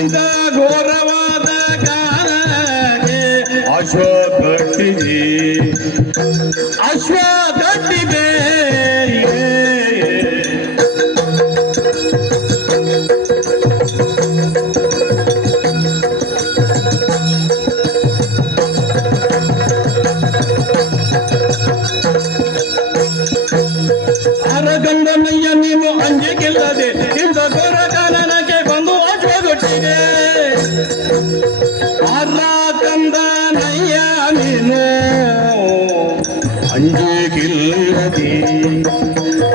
ಇಂಥ ಘೋರವಾದ ಕಾಲಕ್ಕೆ ಅಶ್ವ ಕಟ್ಟಿದೆ ಅರಗಂಡನಯ್ಯ ನೀನು ಅಂಜಿಗಿಲ್ಲದೆ ಇಂಥ ಘೋರ ಕಾನನಕ್ಕೆ ಬಂದು ಅಶ್ವಗೊಟ್ಟಿದೆ. ಅರಗಂಡನಯ್ಯ ನೀನು ಅಂಜಿಗಿಲ್ಲದೆ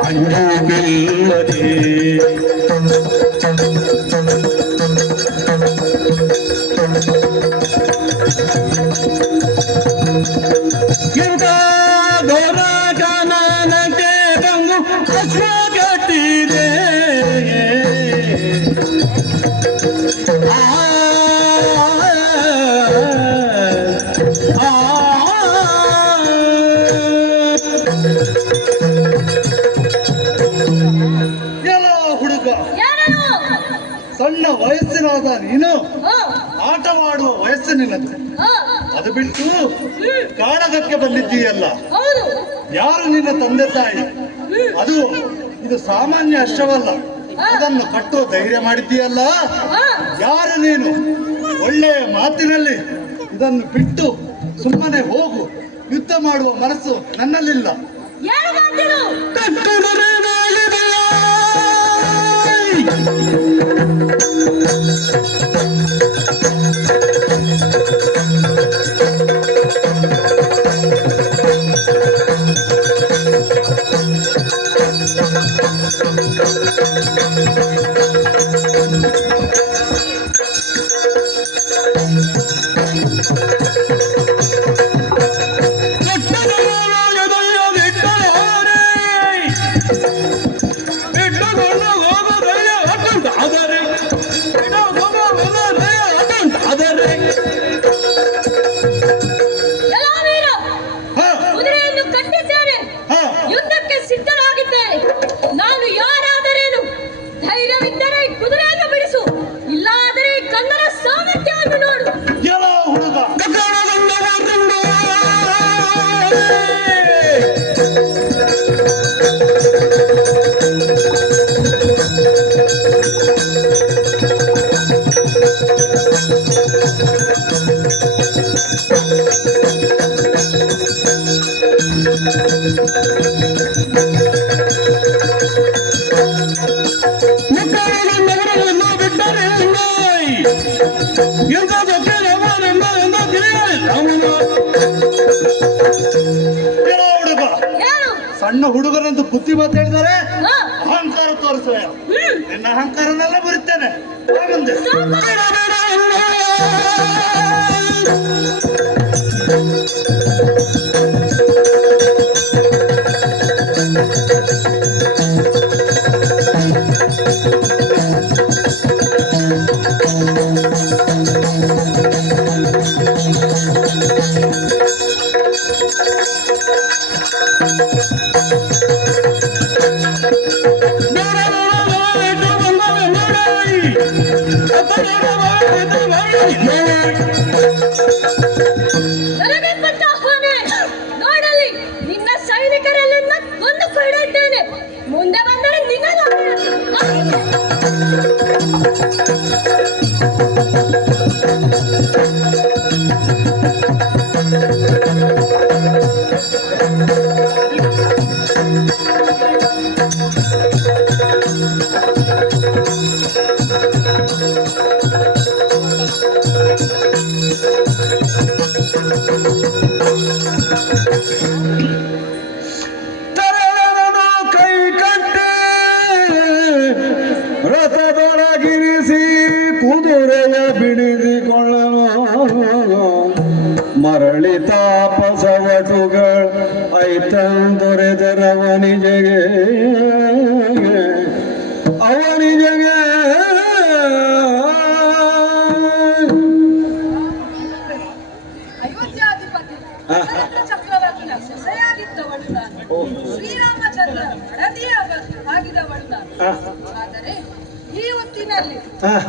ಅಂಜಿಗಿಲ್ಲದೆ ಇಂಥ ಘೋರ ಕಾನನಕ್ಕೆ ಬಂದು ಅಶ್ವಗೊಟ್ಟಿದೆ. ಎಲ್ಲೋ ಹುಡುಗ, ಯಾರನು? ಸಣ್ಣ ವಯಸ್ಸಿನಾದ ನೀನು ಹಾ, ಆಟವಾಡುವ ವಯಸ್ಸು ನಿನ್ನದು. ಹಾ, ಅದು ಬಿಟ್ಟು ಕಾಳಗಕ್ಕೆ ಬಂದಿದ್ದೀಯಲ್ಲ. ಹೌದು. ಯಾರು ನಿನ್ನ ತಂದೆ ತಾಯಿ? ಅದು ಇದು ಸಾಮಾನ್ಯ ಅಶ್ವವಲ್ಲ, ಅದನ್ನು ಕಟ್ಟುವ ಧೈರ್ಯ ಮಾಡಿದ್ದೀಯಲ್ಲ. ಹಾ, ಯಾರು ನೀನು? ಒಳ್ಳೆಯ ಮಾತಿನಲ್ಲಿ ಇದನ್ನು ಬಿಟ್ಟು ಸುಮ್ಮನೆ ಹೋಗು. ಯುದ್ಧ ಮಾಡುವ ಮನಸ್ಸು ನನ್ನಲ್ಲಿಲ್ಲ. ಯಾರು ಮಾತಿರು? ಎಂತ ಏನೋ ಹುಡುಗ ಏನು ಸಣ್ಣ ಹುಡುಗರಂತೂ ಬುದ್ಧಿ ಮಾತು ಹೇಳಿದರೆ ಹಾ. ಅಹಂಕಾರ ತೋರಿಸುವೆ. ನಿನ್ನ ಅಹಂಕಾರನೆಲ್ಲ ಬರುತ್ತೇನೆ ಮುಂದೆ. ನನಗೆ ಕೊಟ್ಟ ಆಹ್ವಾನ ನೋಡಲಿ ನಿನ್ನ ಸೈನಿಕರಲ್ಲಿಂದ ಒಂದು ಕೊಡಿದ್ದೇನೆ ಮುಂದೆ ಬಂದರೆ ನಿನ್ನ ಕೈ ಕಟ್ಟೆ ರಥದೊಳಗಿರಿಸಿ ಕುದುರೆಯ ಬಿಡಿಸಿಕೊಳ್ಳಲು ಮರಳಿ ತಾಪಸವಟುಗಳು ಐತಂದೊರೆದರವನಿಜೆಗೆ ಅವನಿಜೆಗೆ ಅಯೋಧ್ಯಾಧಿಪತಿ ದಶರಥ ಚಕ್ರವರ್ತಿಯ ಸೊಸೆಯಾಗಿದ್ದವಳು ನಾನು. ಶ್ರೀರಾಮಚಂದ್ರ ಆಗಿದವಳು ನಾನು. ಆದರೆ ಈ ಹೊತ್ತಿನಲ್ಲಿ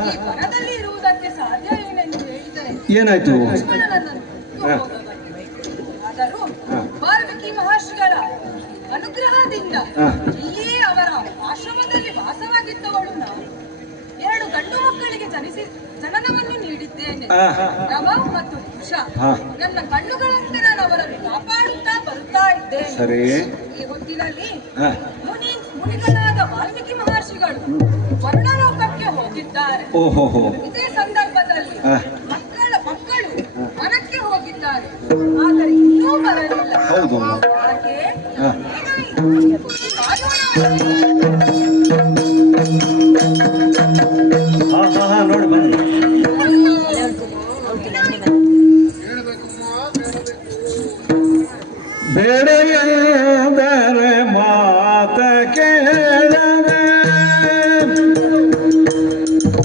ಈ ವನದಲ್ಲಿ ಇರುವುದಕ್ಕೆ ಸಾಧ್ಯ ಏನೆಂದು ಹೇಳಿದರೆ ಏನಾಯ್ತು? ಲಕ್ಷ್ಮಣನನ್ನು ಆದರೂ ವಾಲ್ಮೀಕಿ ಮಹರ್ಷಿಗಳ ಅನುಗ್ರಹದಿಂದ ಇಲ್ಲಿಯೇ ಅವರ ಆಶ್ರಮದಲ್ಲಿ ವಾಸವಾಗಿದ್ದವಳು ನಾನು. 2 ಗಂಡು ಮಕ್ಕಳಿಗೆ ಜನನವನ್ನು ನೀಡಿದ್ದೇನೆ. ನವ ಮತ್ತು ಕುಶ. ನನ್ನ ಕಣ್ಣುಗಳಂತೆ ನಾನು ಅವರನ್ನು ಕಾಪಾಡುತ್ತಾ ಬರುತ್ತಾ ಇದ್ದೇನೆ. ಈ ಹೊತ್ತಿನಲ್ಲಿ ಮುನಿಗಳಾದ ವಾಲ್ಮೀಕಿ ಮಹರ್ಷಿಗಳು ವರ್ಣಲೋಕಕ್ಕೆ ಹೋಗಿದ್ದಾರೆ. ಇದೇ ಸಂದರ್ಭದಲ್ಲಿ ಮಕ್ಕಳು ವನಕ್ಕೆ ಹೋಗಿದ್ದಾರೆ. ಆದರೆ ಇನ್ನೂ ಬರಲಿಲ್ಲ. ಹಾಗೆ ನೋಡಿ ಬನ್ನಿ. ಬೇಡೆಯಂದರೆ ಮಾತ ಕೇಳದೆ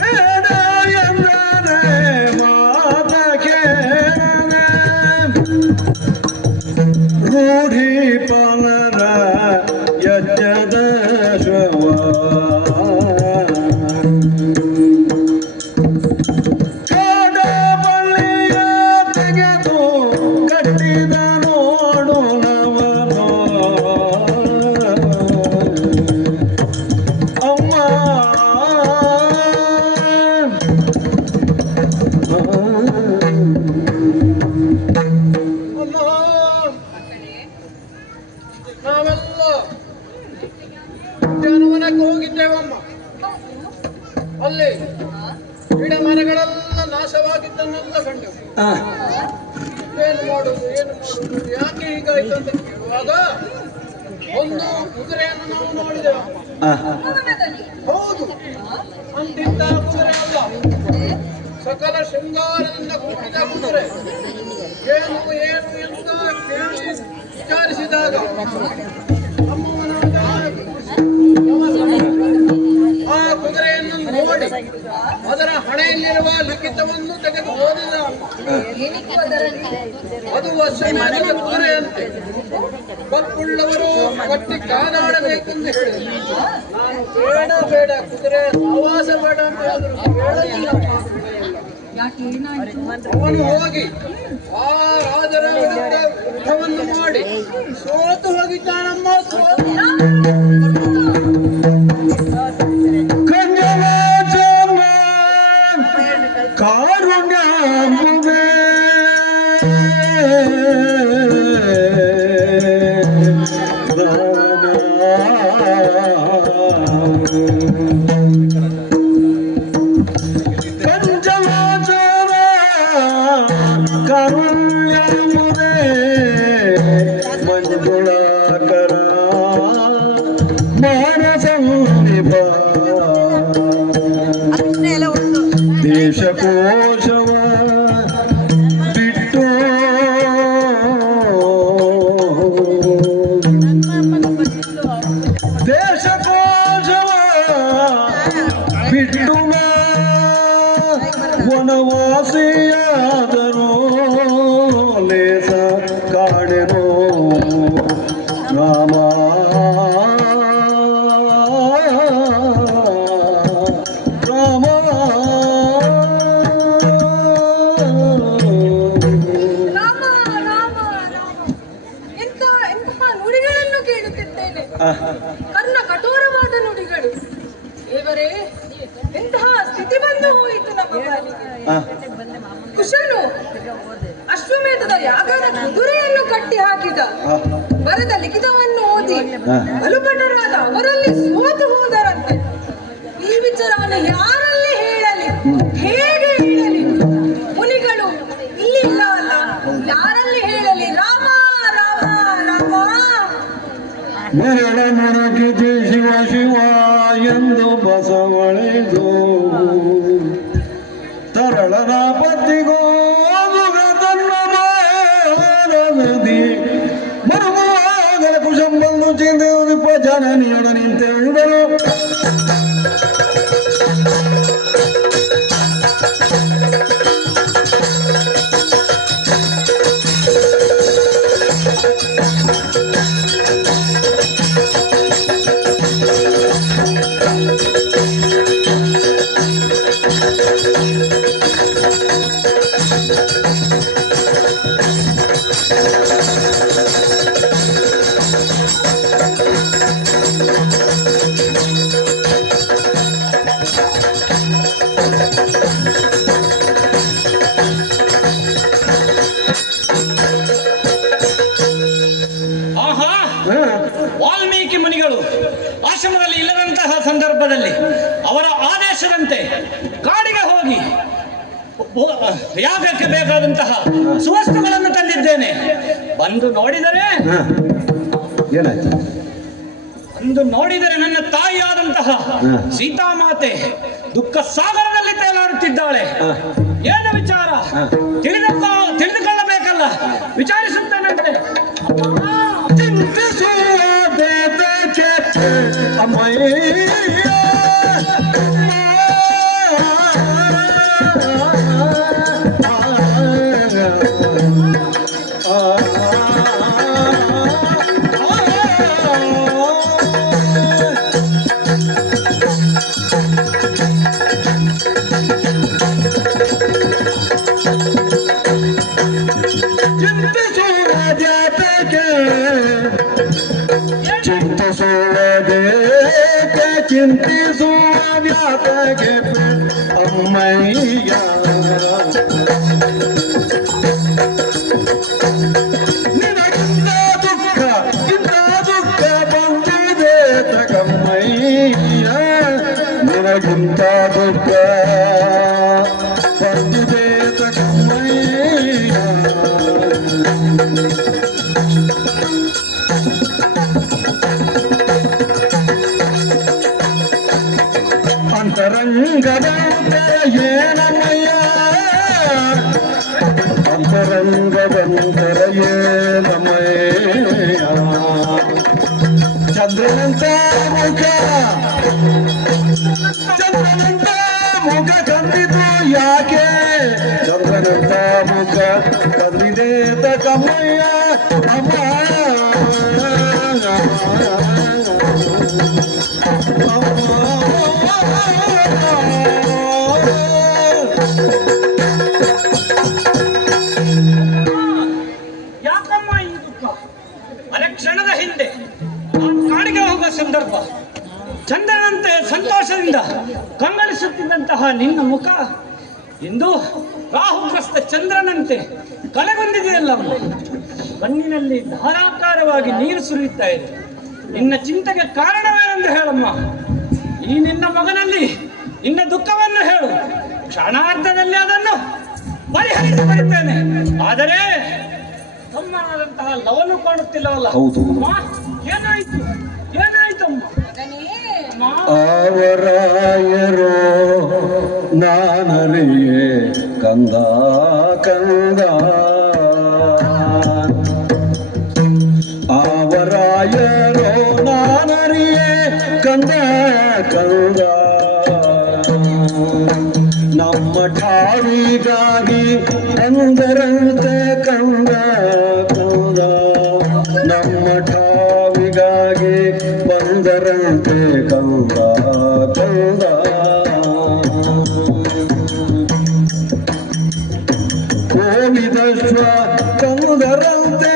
ಬೇಡೆಯಂದರೆ ಮಾತ ಕೇಳದೆ ರೂಢಿ ಪನರ ಯಜ್ಞದ ಶವ ನಾವೆಲ್ಲ ಉದ್ಯಾನವನಕ್ಕೆ ಹೋಗಿದ್ದೇವಮ್ಮ. ಅಲ್ಲಿ ಗಿಡ ಮರಗಳೆಲ್ಲ ನಾಶವಾಗಿದ್ದನ್ನೆಲ್ಲ ಕಂಡೆವು. ಏನು ಮಾಡುದು ಯಾಕೆ ಹೀಗಾಯ್ತು ಅಂತ ಕೇಳುವಾಗ ಒಂದು ಕುದುರೆಯನ್ನು ನಾವು ನೋಡಿದೆವು. ಹೌದು, ಅಂತಿದ್ದ ಕುದುರೆ ಅಲ್ಲ, ಸಕಲ ಶೃಂಗಾರದಿಂದ ಕೂಡಿದ ಕುದುರೆ. ಏನು ಎಂದು ಕೇಳಿ ವಿಚಾರಿಸಿದಾಗ ಆ ಕುದುರೆಯನ್ನು ನೋಡಿ ಅದರ ಹಣೆಯಲ್ಲಿರುವ ಲಿಖಿತವನ್ನು ತೆಗೆದು ಓದಿದ. ಅದು ವರ್ಷಮೇಧದ ಕುದುರೆಯಂತೆ ಕಪ್ಪುಳ್ಳವರು ಕಟ್ಟಿ ಕಾದಾಡಬೇಕೆಂದು ಹೇಳಿದರು. ನಾನು ಬೇಡ ಕುದುರೆ ಸಹವಾಸ ಬೇಡ ಅಂತ ಹೇಳಿದ್ರು. ಅವನು ಹೋಗಿ ಆ ರಾಜರ ವಿರುದ್ಧ ಯುದ್ಧವನ್ನು ಮಾಡಿ ಸೋತು ಹೋಗಿದ್ದಾನಮ್ಮ. ಕಾರುಣ್ಯಾಂಬುವೆ ಪಂಚಮಾಚಾರ ಕಾರುಣ್ಯಾಂಬುವೆ ದೇಶಕೋಶವ ಬಿಟ್ಟು ವನವಾಸಿಯಾದರೂ ಲೇಸ ಕಾಡೆನೋ ರಾಮ ರಾಮ ರಾಮ ರಾಮ ರಾಮ ಎಂತಹ ನುಡಿಗಳನ್ನು ಕೇಳುತ್ತಿದ್ದೇನೆ. ಕರ್ಣ ಕಠೋರವಾದ ನುಡಿಗಳು. ದೇವರೇ, ಎಂತಹ ಸ್ಥಿತಿ ಬಂದು ಹೋಯಿತು ನಮ್ಮ ಪಾಲಿಗೆ. ಕುಶನು ಅಶ್ವಮೇಧದ ಯಾಗದ ಕುದುರೆಯನ್ನು ಕಟ್ಟಿ ಹಾಕಿದ. ಬರೆದ ಲಿಖಿತವನ್ನು ಓದಿ ಬಲುಪಟರಾದ ಅವರಲ್ಲಿ ಸೋತು ಹೋದರಂತೆ. ಈ ವಿಚಾರವನ್ನು ಯಾರಲ್ಲಿ ಹೇಳಲಿ, ಹೇಗೆ ಹೇಳಲಿ? ಮುನಿಗಳು ಇಲ್ಲಿಲ್ಲ ಅಲ್ಲ, ಯಾರಲ್ಲಿ ಹೇಳಲಿ? ರಾಮ ರಾಮ ರಾಮ. ನೆರಳ ಮೊರಗಿದೆ ಶಿವ ಶಿವ ಎಂದು ಬಸವಳಿದು ತರಳನ ಪತ್ತಿಗೋದುಗ ತನ್ನ ನದಿ ಮರುಗುವಾಗಲ ಕುಶಂಬಲ್ಲು ಚಿಂತೆಯುದಿಪ್ಪ ಜನನಿಯೊಡ ನಿಂತೆಳಿದರು. ಆಹಾ, ವಾಲ್ಮೀಕಿ ಮುನಿಗಳು ಆಶ್ರಮದಲ್ಲಿ ಇಲ್ಲದಂತಹ ಸಂದರ್ಭದಲ್ಲಿ ಅವರ ಆದೇಶದಂತೆ ಕಾಡಿಗೆ ಹೋಗಿ ಯಾಗಕ್ಕೆ ಬೇಕಾದಂತಹ ಸುವಸ್ತುಗಳನ್ನು ತಂದಿದ್ದೇನೆ. ಬಂದು ನೋಡಿದರೆ ಏನಾಯ್ತು? ಅಂದು ನೋಡಿದರೆ ನನ್ನ ತಾಯಿಯಾದಂತಹ ಸೀತಾಮಾತೆ ದುಃಖ ಸಾಗರದಲ್ಲಿ ತೇಲಾಡುತ್ತಿದ್ದಾಳೆ. ಏನು ವಿಚಾರ ತಿಳಿದುಕೊಳ್ಳಬೇಕಲ್ಲ, ವಿಚಾರಿಸುತ್ತೇನಂತೆ. ಚಿಂತಿಸುವ ವ್ಯಾಪಗೆ ಅಮ್ಮಯ್ಯ ನಿನಗಿಂತ ದುಃಖ ಬಂದಿದೆ ತಗಮ್ಮಯ್ಯ, ನಿನಗಿಂತ ದುಃಖ ಬಂದಿದೆ ತಗಮ್ಮಯ್ಯ. ಅಂತರಂಗದಂತರ ಏನಮಯ್ಯ, ಅಂತರಂಗದಂತರ ಏನಮಯ್ಯ. ಚಂದ್ರನಂತ ಮುಖ ಕಂದಿತು ಯಾಕೆ, ಚಂದ್ರನಂತ ಮುಖ ಕಂದಿದೆ ತಕಮ್ಮಯ್ಯ ಅಮ್ಮ. ಯಾಕಮ್ಮ ಈ ದುಃಖ? ಅರೆ ಕ್ಷಣದ ಹಿಂದೆ ನಾನು ಕಾಡಿಗೆ ಹೋಗುವ ಸಂದರ್ಭ, ಚಂದ್ರನಂತೆ ಸಂತೋಷದಿಂದ ಕಂಗಳಿಸುತ್ತಿದ್ದಂತಹ ನಿನ್ನ ಮುಖ ಇಂದು ರಾಹುಗ್ರಸ್ತ ಚಂದ್ರನಂತೆ ಕಳೆಗೊಂಡಿದೆಯಲ್ಲಮ್ಮ. ಕಣ್ಣಿನಲ್ಲಿ ಧಾರಾಕಾರವಾಗಿ ನೀರು ಸುರಿಯುತ್ತಾ ಇದೆ. ನಿನ್ನ ಚಿಂತೆಗೆ ಕಾರಣವೇನೆಂದು ಹೇಳಮ್ಮ. ಈ ನಿನ್ನ ಮಗನಲ್ಲಿ ನಿನ್ನ ದುಃಖವನ್ನು ಹೇಳು, ಕ್ಷಣಾರ್ಧದಲ್ಲಿ ಅದನ್ನು ಪರಿಹರಿಸಿ ಬರುತ್ತೇನೆ. ಆದರೆ ತಮ್ಮನಾದಂತಹ ಲವನು ಕಾಣುತ್ತಿಲ್ಲವಲ್ಲ. ಹೌದು. ಏನಾಯ್ತು ಏನಾಯ್ತಮ್ಮ? ಅವರಾಯರೋ ನಾನರಿಯೇ ಕಂದ ಕಂದ ಕಂದ ನಮ್ಮ ಠಾವಿಗಾಗಿ ಅಂದರಂತೆ ಕಂದ ಕಂದ ನಮ್ಮ ಠಾವಿಗಾಗಿ ಬಂದರಂತೆ ಕಂದ ಕಂದ ಕೋವಿದಶ್ವ ಕಂದರಂತೆ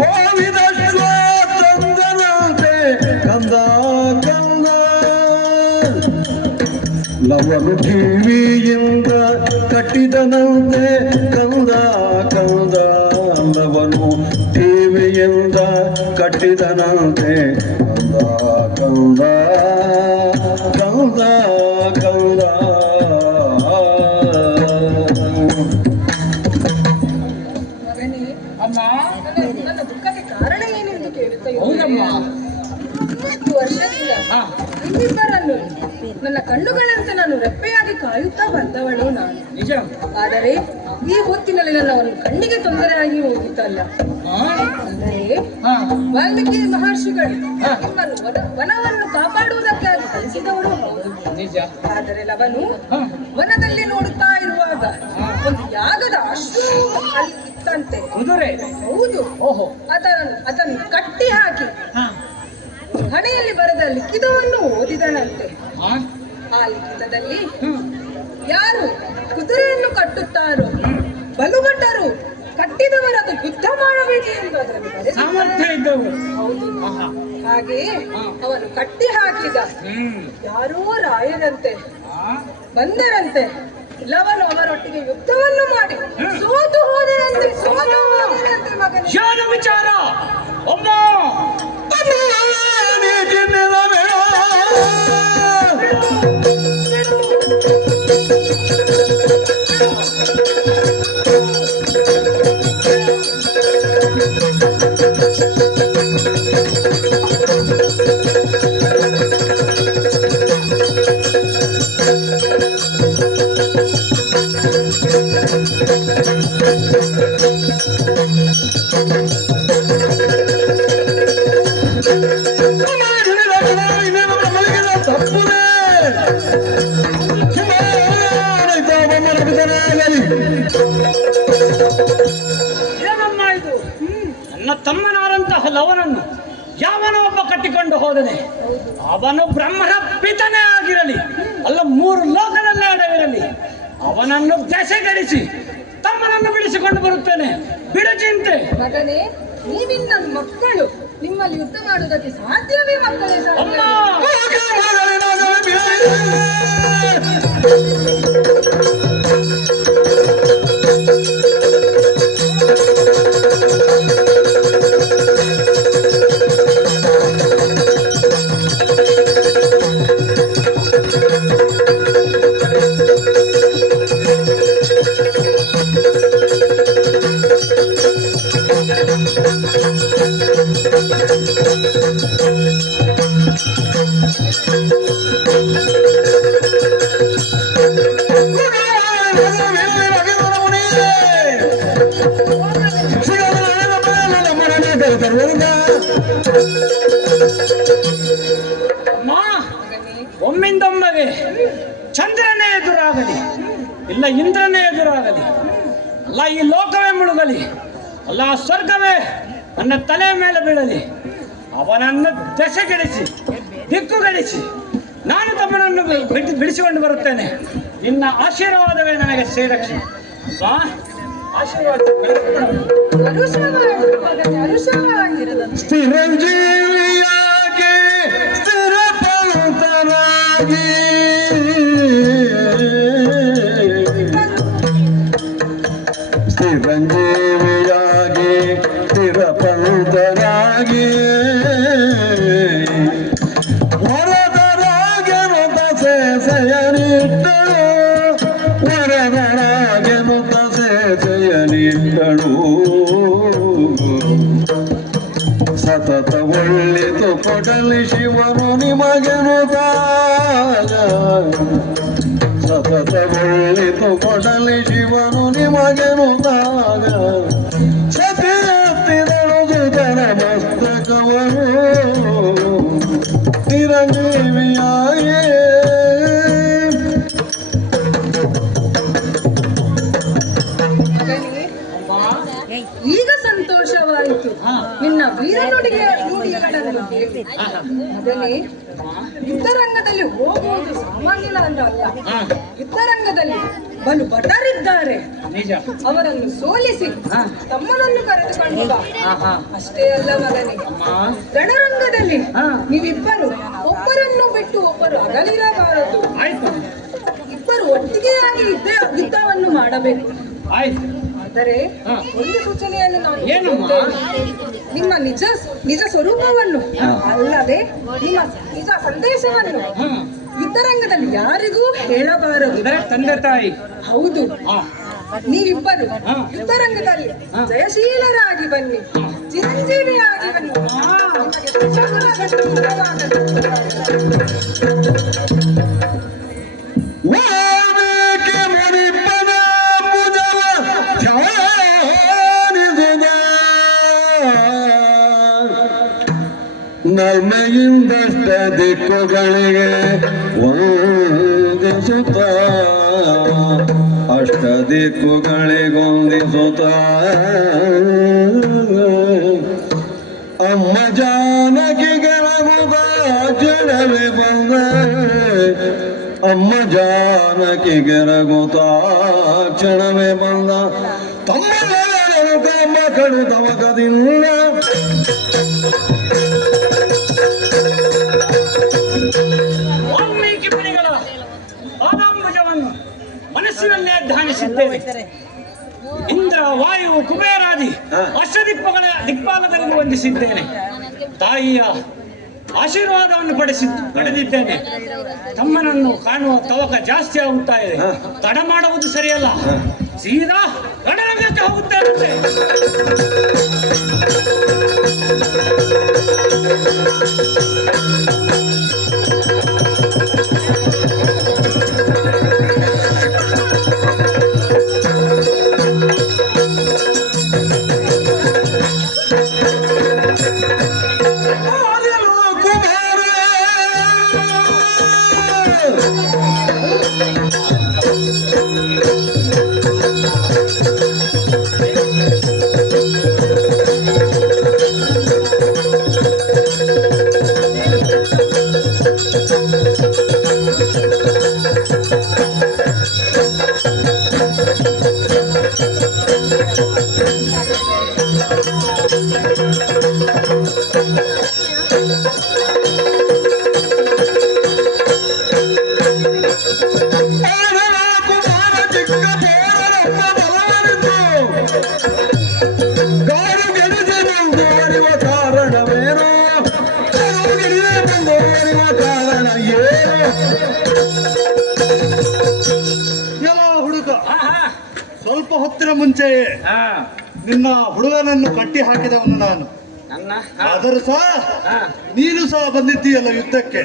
ಕೋವಿದಶ್ವ ತಂದರಂತೆ ಕಂದ ಕಂದ ಲವನು ಕಿವಿಯಿಂದ ಕಟ್ಟಿದನಂತೆ ಕಂದ ಕಂದ ಲವನು ಕಿವಿಯಿಂದ ಕಟ್ಟಿದನಂತೆ ಕಂದ ಕಂದ ಕಂದ ಮಗನೇ, ಅಮ್ಮ ನನ್ನ ದುಃಖಕ್ಕೆ ಕಾರಣ ಏನೆಂದು ಕೇಳುತ್ತಾ ಹೌದಮ್ಮ. 30 ವರ್ಷದಿಂದ ನಿಮ್ಮಿಬ್ಬರನ್ನು ನನ್ನ ಕಣ್ಣುಗಳಂತೆ ನಾನು ರೆಪ್ಪೆಯಾಗಿ ಕಾಯುತ್ತಾ ಬಂದವಳು ನಾನು. ನಿಜ. ಆದರೆ ಈ ಹೊತ್ತಿನಲ್ಲಿ ನನ್ನ ಒಂದು ಕಣ್ಣಿಗೆ ತೊಂದರೆಯಾಗಿ ಹೋಗಿತ್ತಲ್ಲ. ಅಂದರೆ ವಾಲ್ಮೀಕಿ ಮಹರ್ಷಿಗಳು ನಿಮ್ಮನ್ನು ವನವನ್ನು ಕಾಪಾಡುವುದಕ್ಕಾಗಿ ಕಳಿಸಿದವರು ಹೌದು. ನಿಜ. ಆದರೆ ಲವನು ವನದಲ್ಲಿ ನೋಡುತ್ತಾ ಇರುವಾಗ ಒಂದು ಯಾಗದ ಅಶ್ವ ಅಲ್ಲಿ ಇತ್ತಂತೆ. ಕುದುರೆ. ಹೌದು. ಓಹೋ. ಅದನ್ನು ಕಟ್ಟಿ ಹಾಕಿ ಹಣೆಯಲ್ಲಿ ಬರೆದ ಲಿಖಿತವನ್ನು ಓದಿದನಂತೆ. ಆ ಲಿಖಿತದಲ್ಲಿ ಯಾರು ಕುದುರೆಯನ್ನು ಕಟ್ಟುತ್ತಾರೋ ಬಲುಭಟರು ಕಟ್ಟಿದವರದು ಯುದ್ಧ ಮಾಡಬೇಕು ಎಂದು ಅದರಲ್ಲಿ ಬರೆದಿದ್ದಾರೆ. ಸಾಮರ್ಥ್ಯ ಇದ್ದವು. ಹೌದು. ಹಾಗೆ ಅವನು ಕಟ್ಟಿ ಹಾಕಿದ ಯಾರೋ ರಾಯರಂತೆ ಬಂದರಂತೆ. ಲವನು ಅವರೊಟ್ಟಿಗೆ ಯುದ್ಧವನ್ನು ಮಾಡಿ ಸೋತು ಹೋದರಂತೆ. ಸೋತು ಹೋದರಂತೆ ಮಗನೇ. ಏನು ವಿಚಾರ? ಒಬ್ಬ ಏನಮ್ಮ ಇದು? ನನ್ನ ತಮ್ಮನಾದಂತಹ ಲವನನ್ನು ಯಾವನೋ ಒಬ್ಬ ಕಟ್ಟಿಕೊಂಡು ಹೋದನೆ. ಅವನು ಬ್ರಹ್ಮನ ಪಿತನೇ ಆಗಿರಲಿ, ಅಲ್ಲ 3 ಲೋಕದಲ್ಲೇ ಅಡವಿರಲಿ. ಅವನನ್ನು ದೆಸೆಗಡಿಸಿ ತಮ್ಮನನ್ನು ಬಿಡಿಸಿಕೊಂಡು ಬರುತ್ತೇನೆ. ಬಿಡು ಚಿಂತೆ. ಮಗನೇ, ನೀವಿನ್ನ ಮಕ್ಕಳು, ನಿಮ್ಮಲ್ಲಿ ಯುದ್ಧ ಮಾಡುವುದಕ್ಕೆ ಸಾಧ್ಯವೇ? ಮಕ್ಕಳೇ ಅಮ್ಮ ಒಮ್ಮಿಂದೊಮ್ಮೆಗೆ ಚಂದ್ರನೇ ಎದುರಾಗಲಿ, ಇಲ್ಲ ಇಂದ್ರನೇ ಎದುರಾಗಲಿ, ಅಲ್ಲ ಈ ಲೋಕವೇ ಮುಳುಗಲಿ, ಅಲ್ಲ ಸ್ವರ್ಗವೇ ನನ್ನ ತಲೆ ಮೇಲೆ ಬೀಳಲಿ, ಅವನನ್ನು ದೆಸೆಗೆಡಿಸಿ ದಿಕ್ಕುಗಡಿಸಿ ನಾನು ತಮ್ಮನನ್ನು ಬಿಡಿಸಿಕೊಂಡು ಬರುತ್ತೇನೆ. ನಿನ್ನ ಆಶೀರ್ವಾದವೇ ನನಗೆ ಶ್ರೀರಕ್ಷೆ. ಆಶೀರ್ವಾದ ಸ್ಥಿರಂಜೀವಿಯಾಗಿ ಸ್ಥಿರಪಂತನಾಗಿ ಸ್ಥಿರಂಜೀವಿಯಾಗಿ ಸ್ಥಿರಪಂತನಾಗಿ ವರದರಾಗೆನು ತಸೆಸೆಯನಿಟ್ಟಳು ವರದರಾಗೆನು ತಸೆಸೆಯನಿಟ್ಟಳು ಸತತ ಒಳ್ಳಿತು ಕೊಡಲಿ ಶಿವನು ನಿಮಗೆನು ತಾಗ ಸತತ ಒಳ್ಳಿತು ಕೊಡಲಿ ಶಿವನು ನಿಮಗೆನು ತಾಗ ಸತ್ಯ ಮಗನೇ, ಯುದ್ಧರಂಗದಲ್ಲಿ ಹೋಗುವುದು ಸಾಮಾನ್ಯನ ಅಲ್ಲ. ಯುದ್ಧರಂಗದಲ್ಲಿ ಬಲು ಭಟರಿದ್ದಾರೆ, ನಿಜ. ಅವರನ್ನು ಸೋಲಿಸಿ ತಮ್ಮನನ್ನು ಕರೆದುಕೊಂಡು ಬಾ. ಅಷ್ಟೇ ಅಲ್ಲ ಮಗನೇ, ರಣರಂಗದಲ್ಲಿ ನೀವಿಬ್ಬರು ಒಬ್ಬರನ್ನು ಬಿಟ್ಟು ಒಬ್ಬರು ಅಗಲಿರಬಾರದು. ಆಯ್ತು, ಇಬ್ಬರು ಒಟ್ಟಿಗೆ ಆಗಿ ಯುದ್ಧವನ್ನು ಮಾಡಬೇಕು. ಆಯ್ತು. ಆದರೆ ಒಂದು ಸೂಚನೆಯನ್ನು ನಾನು ಏನಮ್ಮ? ಕೊಡುತ್ತೇನೆ. ನಿಮ್ಮ ನಿಜ ಸ್ವರೂಪವನ್ನು ಅಲ್ಲದೆ ನಿಮ್ಮ ನಿಜ ಸಂದೇಶವನ್ನು ಯುದ್ಧರಂಗದಲ್ಲಿ ಯಾರಿಗೂ ಹೇಳಬಾರದು. ತಂದೆ ತಾಯಿ. ಹೌದು, ನೀವಿಬ್ಬರು ಯುದ್ಧರಂಗದಲ್ಲಿ ಜಯಶೀಲರಾಗಿ ಬನ್ನಿ, ಚಿರಂಜೀವಿಯಾಗಿ ಬನ್ನಿ. ನಿಮಗೆ ಪ್ರಶಂಸೆಗಳು ಇಲ್ಲವಾಗದು. ನಲ್ಮೆಯಿಂದಷ್ಟ ದಿಕ್ಕುಗಳಿಗೆ ವಂದಿಸುತ್ತ, ಅಷ್ಟ ದಿಕ್ಕುಗಳಿಗೊಂದಿಸುತ್ತ, ಅಮ್ಮ ಜಾನಕಿಗೆ ನಗುಗ ಜಡವೆ ಬಂದ, ಅಮ್ಮ ಜಾನಕಿಗೆ ರಘುತ ಕ್ಷಣವೇ ಬಂದ, ತಮ್ಮ ಮಕ್ಕಳು ತವಕದಿಂದ ವಾಲ್ಮೀಕಿ ಮುನಿಗಳ ಪಾದಾಂಬುಜವನ್ನು ಮನಸ್ಸಿನಲ್ಲೇ ಧ್ಯಾನಿಸಿದ್ದೇವೆ. ಇಂದ್ರ, ವಾಯು, ಕುಬೇರಾದಿ ದಿಕ್ಪಾಲಕರಿಗೆ ವಂದಿಸಿದ್ದೇನೆ. ತಾಯಿಯ ಆಶೀರ್ವಾದವನ್ನು ಪಡೆದಿದ್ದೇನೆ. ತಮ್ಮನನ್ನು ಕಾಣುವ ತವಕ ಜಾಸ್ತಿ ಆಗುತ್ತಾ ಇದೆ. ತಡ ಮಾಡುವುದು ಸರಿಯಲ್ಲ. ಸೀದಾ ರಣರಂಗಕ್ಕೆ ಹೋಗುತ್ತೇನೆ. ಸ್ವಲ್ಪ ಹೊತ್ತಿನ ಮುಂಚೆಯೇ ನಿನ್ನ ಹುಡುಗನನ್ನು ಕಟ್ಟಿ ಹಾಕಿದವನು ನಾನು. ಆದರೂ ಸಹ ನೀನು ಸಹ ಬಂದಿದ್ದೀಯಲ್ಲ ಯುದ್ಧಕ್ಕೆ.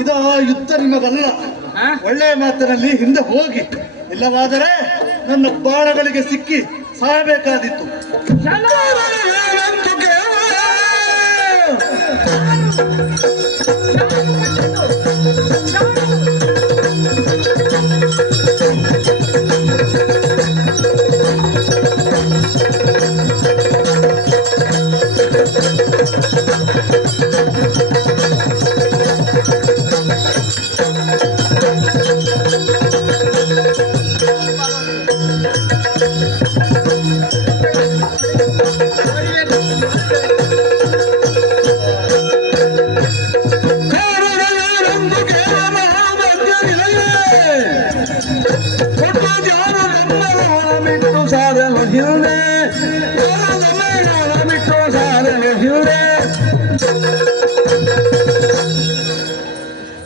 ಇದ ಯುದ್ಧ ನಿಮಗಲ್ಲ. ಒಳ್ಳೆಯ ಮಾತಿನಲ್ಲಿ ಹಿಂದೆ ಹೋಗಿ, ಇಲ್ಲವಾದರೆ ನನ್ನ ಬಾಣಗಳಿಗೆ ಸಿಕ್ಕಿ ಸಾಯಬೇಕಾದಿತ್ತು.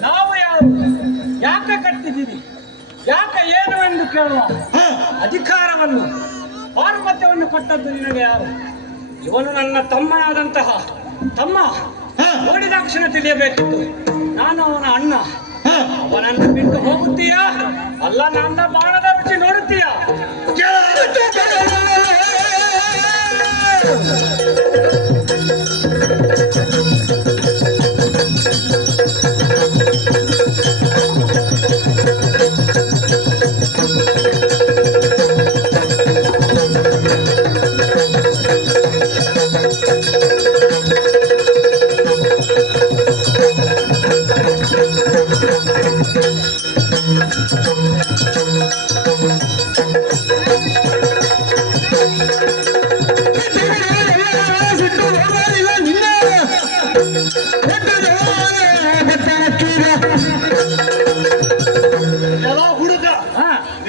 ನಾವು ಯಾರು, ಯಾಕೆ ಕಟ್ಟಿದ್ದೀರಿ, ಯಾಕೆ ಏನು ಎಂದು ಕೇಳುವ ಅಧಿಕಾರವನ್ನು ಪಾರ್ವತ್ಯವನ್ನು ಕೊಟ್ಟದ್ದು ನಿನಗೆ ಯಾರು? ಇವನು ನನ್ನ ತಮ್ಮನಾದಂತಹ ತಮ್ಮ. ನೋಡಿದಾಕ್ಷಣ ತಿಳಿಯಬೇಕಿತ್ತು ನಾನು ಅವನ ಅಣ್ಣ. ಅವನನ್ನು ಬಿಟ್ಟು ಹೋಗುತ್ತೀಯಾ, ಅಲ್ಲ ನನ್ನ ಬಾಣದ ರುಚಿ ನೋಡುತ್ತೀಯಾ?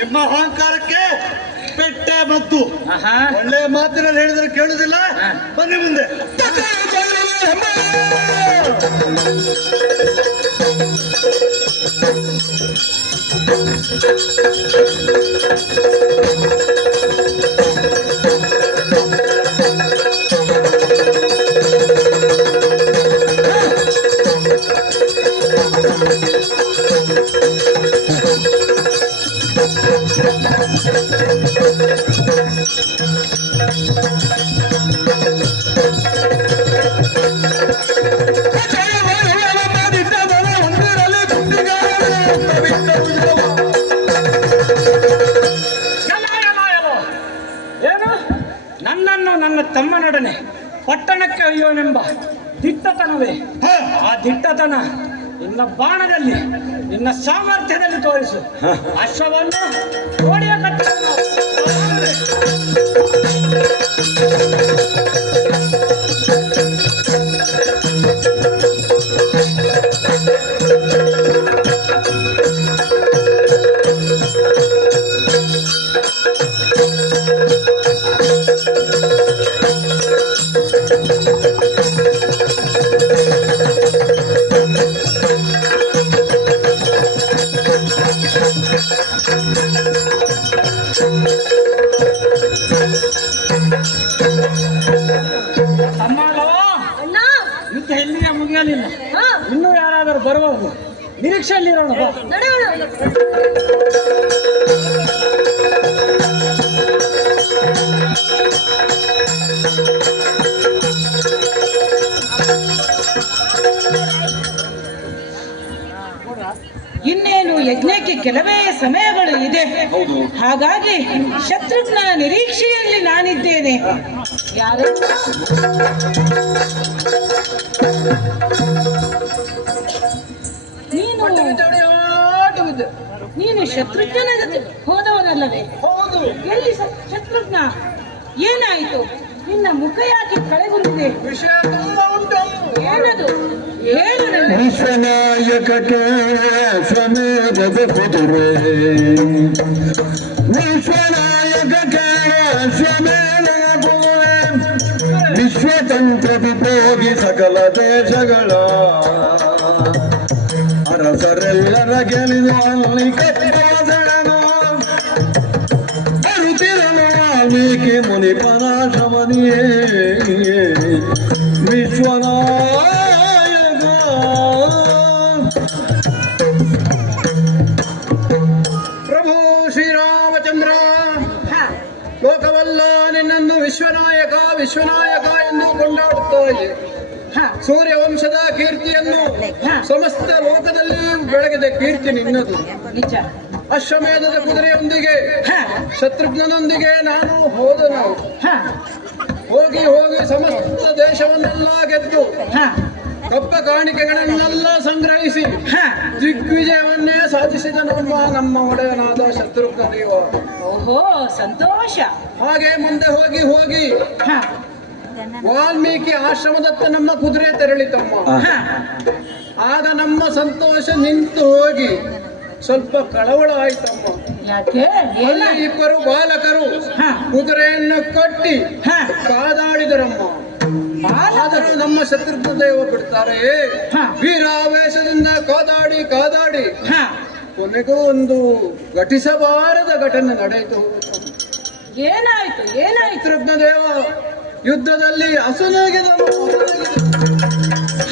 ನಿಮ್ಮ ಅಹಂಕಾರಕ್ಕೆ ಪೆಟ್ಟೆ ಮತ್ತು ಆಹಾ. ಒಳ್ಳೆ ಮಾತಿನಲ್ಲಿ ಹೇಳಿದ್ರೆ ಕೇಳುದಿಲ್ಲ. ಬನ್ನಿ ಮುಂದೆ. ಏನು ನನ್ನನ್ನು ನನ್ನ ತಮ್ಮನೊಡನೆ ಪಟ್ಟಣಕ್ಕೆ ಒಯ್ಯೋನೆಂಬ ದಿಟ್ಟತನವೇ? ಆ ದಿಟ್ಟತನ ನಿನ್ನ ಬಾಣದಲ್ಲಿ, ನಿನ್ನ ಸಾಮರ್ಥ್ಯದಲ್ಲಿ ತೋರಿಸು. ಅಶ್ವವನ್ನು ಕೋಡಿಯ ಕಟ್ಟನ್ನು ಅಣ್ಣ ಯುದ್ಧ ಎಲ್ಲಿಗೆ ಮುಗಿಯಲಿಲ್ಲ. ಹಾ ಇನ್ನೂ ಯಾರಾದರೂ ಬರಬಹುದು. ನಿರೀಕ್ಷೆಯಲ್ಲಿರೋಣ. ಬಾ. ನಡೆಯೋಣ. ಇನ್ನೇನು ಯಜ್ಞಕ್ಕೆ ಕೆಲವೇ ಸಮಯಗಳು ಇದೆ. ಹಾಗಾಗಿ ಶತ್ರುಘ್ನ ನಿರೀಕ್ಷೆಯಲ್ಲಿ ನಾನಿದ್ದೇನೆ. ಯಾರು ನೀನು ಶತ್ರುಘ್ನ ಜೊತೆ ಹೋದವನಲ್ಲವೇ? ಹೌದು. ಎಲ್ಲಿ ಶತ್ರುಘ್ನ? ಏನಾಯಿತು? ನಿನ್ನ ಮುಖ ಯಾಕೆ ಕಳೆಗುಂದಿದೆ? ವಿಷಯ ತುಂಬಾ ಉಂಟು. ಏನದು? ಹೇಳು ನನಗೆ. ವಿಶ್ವನಾಯಕಕ್ಕೆ ಸ್ವಮೇಧದ ಕುದುರೆ, ವಿಶ್ವನಾಯಕಕ್ಕೆ ಸ್ವಮೇಧದ ಕುದುರೆ, ವಿಶ್ವತಂತ್ರ ವಿಭೋಗಿ ಸಕಲ ದೇಶಗಳ ಅರಸರೆಲ್ಲರ ಗೆಲಿದು ಅಲ್ಲಿ ಕಟ್ಟದಳನು ಬರುತ್ತಿರಲು ವಾಲ್ಮೀಕಿ ಮುನಿಪನಾಶಮನಿಯೇ ವಿಶ್ವನಾಯಕ. ಪ್ರಭು ಶ್ರೀರಾಮಚಂದ್ರ, ಹಾ, ಲೋಕವಲ್ಲ ನಿನ್ನನ್ನು ವಿಶ್ವನಾಯಕ ವಿಶ್ವನಾಯಕ ಎಂದು ಕೊಂಡಾಡುತ್ತಾ ಇದೆ. ಹಾ, ಸೂರ್ಯವಂಶದ ಕೀರ್ತಿಯನ್ನು ಸಮಸ್ತ ಲೋಕದಲ್ಲಿ ಬೆಳಗಿದೆ ಕೀರ್ತಿ ನಿನ್ನದು. ನಿಜ. ಅಶ್ವಮೇಧದ ಕುದುರೆಯೊಂದಿಗೆ ಹಾ, ಶತ್ರುಘ್ನನೊಂದಿಗೆ ನಾನು ಹೋದನು. ಹಾ, ಹೋಗಿ ಹೋಗಿ ಸಮಸ್ತ ದೇಶವನ್ನೆಲ್ಲ ಗೆದ್ದು ಹಾ, ಕಪ್ಪ ಕಾಣಿಕೆಗಳನ್ನೆಲ್ಲ ಸಂಗ್ರಹಿಸಿ ಹಾ. ದಿಗ್ವಿಜಯವನ್ನೇ ಸಾಧಿಸಿದ ನಮ್ಮ ಒಡೆಯನಾದ ಶತ್ರುಘ್ನ ದೇವ. ಓಹೋ, ಸಂತೋಷ. ಹಾಗೆ ಮುಂದೆ ಹೋಗಿ ಹೋಗಿ ಹಾ, ವಾಲ್ಮೀಕಿ ಆಶ್ರಮದತ್ತ ನಮ್ಮ ಕುದುರೆ ತೆರಳಿತಮ್ಮ. ಹಾ, ಆಗ ನಮ್ಮ ಸಂತೋಷ ನಿಂತು ಹೋಗಿ ಸ್ವಲ್ಪ ಕಳವಳ ಆಯ್ತಮ್ಮ. ಯಾಕೆ? ಅಲ್ಲಿ ಏನಾಯ್ತು? ಇಬ್ಬರು ಬಾಲಕರು ಹಾ, ಕುದುರೆಯನ್ನು ಕಟ್ಟಿ ಹಾ. ಕಾದಾಡಿದರಮ್ಮ. ಆದರೂ ನಮ್ಮ ಶತ್ರುಘ್ನ ದೇವ ಬಿಡ್ತಾರೆ. ಹಾ. ವೀರಾವೇಶದಿಂದ ಕಾದಾಡಿ ಕಾದಾಡಿ ಹಾ. ಕೊನೆಗೂ ಒಂದು ಘಟಿಸಬಾರದ ಘಟನೆ ನಡೆಯಿತು. ಏನಾಯ್ತು? ಏನಾಯ್ತು? ಶತ್ರುಘ್ನ ದೇವ ಯುದ್ಧದಲ್ಲಿ ಅಸುನೀಗಿದನು.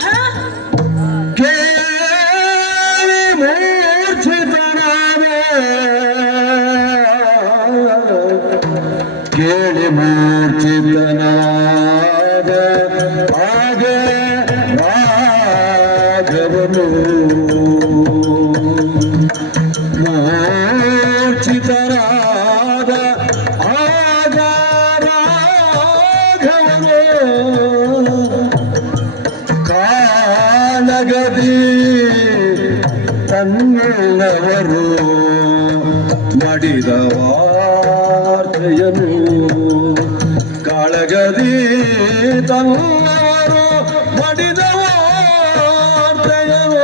ಹಾ, ಕೇಳಿ ಮೂರ್ಛಿತನಾದೆ, ಕೇಳಿ ಮೂರ್ಛಿತನಾದ ಆಗ ರಾಘವನು, ಮೂರ್ಛಿತನಾದ ಆಗ ರಾಘವನು, ಕಾಳಗದಿ ತನ್ನವರು ಮಡಿದ ವಾರ್ತೆಯನು, ಕಾಳಗದಿ ತನ್ನವರು ಮಡಿದ ವಾರ್ತೆಯನು.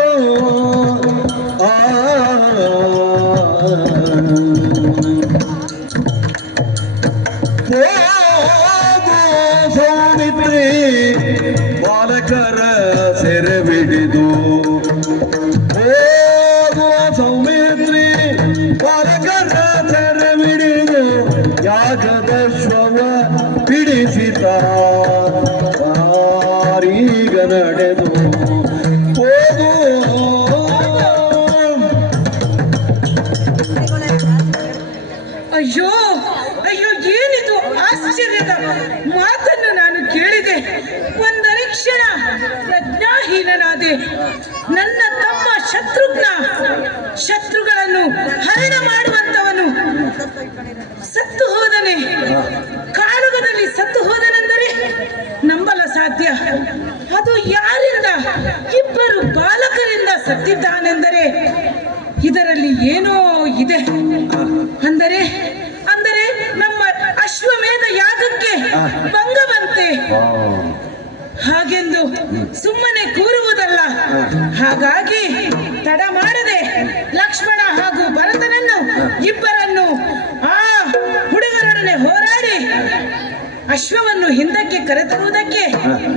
ರಾಜದ ಶ್ವವ ಬಿಡಿಸಿದ ಈಗ ನಡೆದು ಹೋಗೋ ಅಯ್ಯೋ ಅಯ್ಯೋ, ಏನಿದು ಆಶ್ಚರ್ಯದ ಮಾತನ್ನು ನಾನು ಕೇಳಿದೆ. ಒಂದನೇ ಕ್ಷಣ ಪ್ರಜ್ಞಾಹೀನನಾದೆ. ನನ್ನ ತಮ್ಮ ಶತ್ರುಗಳನ್ನು ಹರಣ ಮಾಡುವಂತವನು ಸತ್ತು ಹೋದನೆ. ಕಾಳಗದಲ್ಲಿ ಸತ್ತು ಹೋದನೆಂದರೆ ನಂಬಲ ಸಾಧ್ಯ. ಅದು ಯಾರಿಂದ? ಇಬ್ಬರು ಬಾಲಕರಿಂದ ಸತ್ತಿದ್ದಾನೆಂದರೆ ಇದರಲ್ಲಿ ಏನೋ ಇದೆ. ಅಂದರೆ ಅಂದರೆ ನಮ್ಮ ಅಶ್ವಮೇಧ ಯಾಗಕ್ಕೆ ಭಂಗವಂತೆ. ಹಾಗೆಂದು ಸುಮ್ಮನೆ ಕೂರುವುದಲ್ಲ. ಹಾಗಾಗಿ ತಡ ಮಾಡದೆ ಲಕ್ಷ್ಮಣ ಹಾಗೂ ಭರತನನ್ನು ಇಬ್ಬರನ್ನು ಆ ಹುಡುಗರೊಡನೆ ಹೋರಾಡಿ ಅಶ್ವವನ್ನು ಹಿಂದಕ್ಕೆ ಕರೆತರುವುದಕ್ಕೆ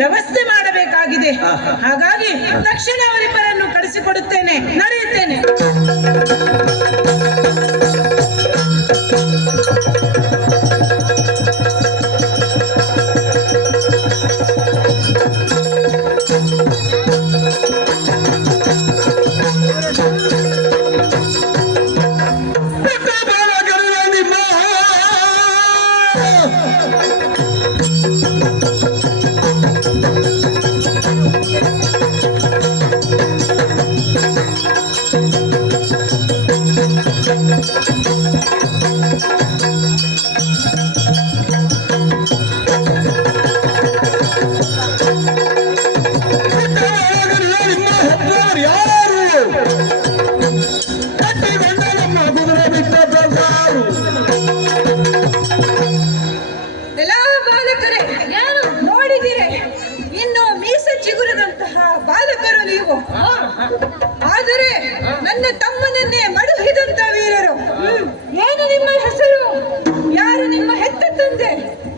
ವ್ಯವಸ್ಥೆ ಮಾಡಬೇಕಾಗಿದೆ. ಹಾಗಾಗಿ ತಕ್ಷಣ ಅವರಿಬ್ಬರನ್ನು ಕಳಿಸಿಕೊಡುತ್ತೇನೆ, ನಡೆಯುತ್ತೇನೆ. ಎಲ್ಲ ಬಾಲಕರೇ, ನೋಡಿದಿರೆ ಇನ್ನು ಮೀಸ ಚಿಗುರದಂತಹ ಬಾಲಕರು ನೀವು. ಆದರೆ ನನ್ನ ತಮ್ಮನನ್ನೇ ಮಡುಹಿದಂತ ವೀರರು. ಏನು ನಿಮ್ಮ ಹೆಸರು? ಯಾರು ನಿಮ್ಮ ಹೆತ್ತ ತಂದೆ?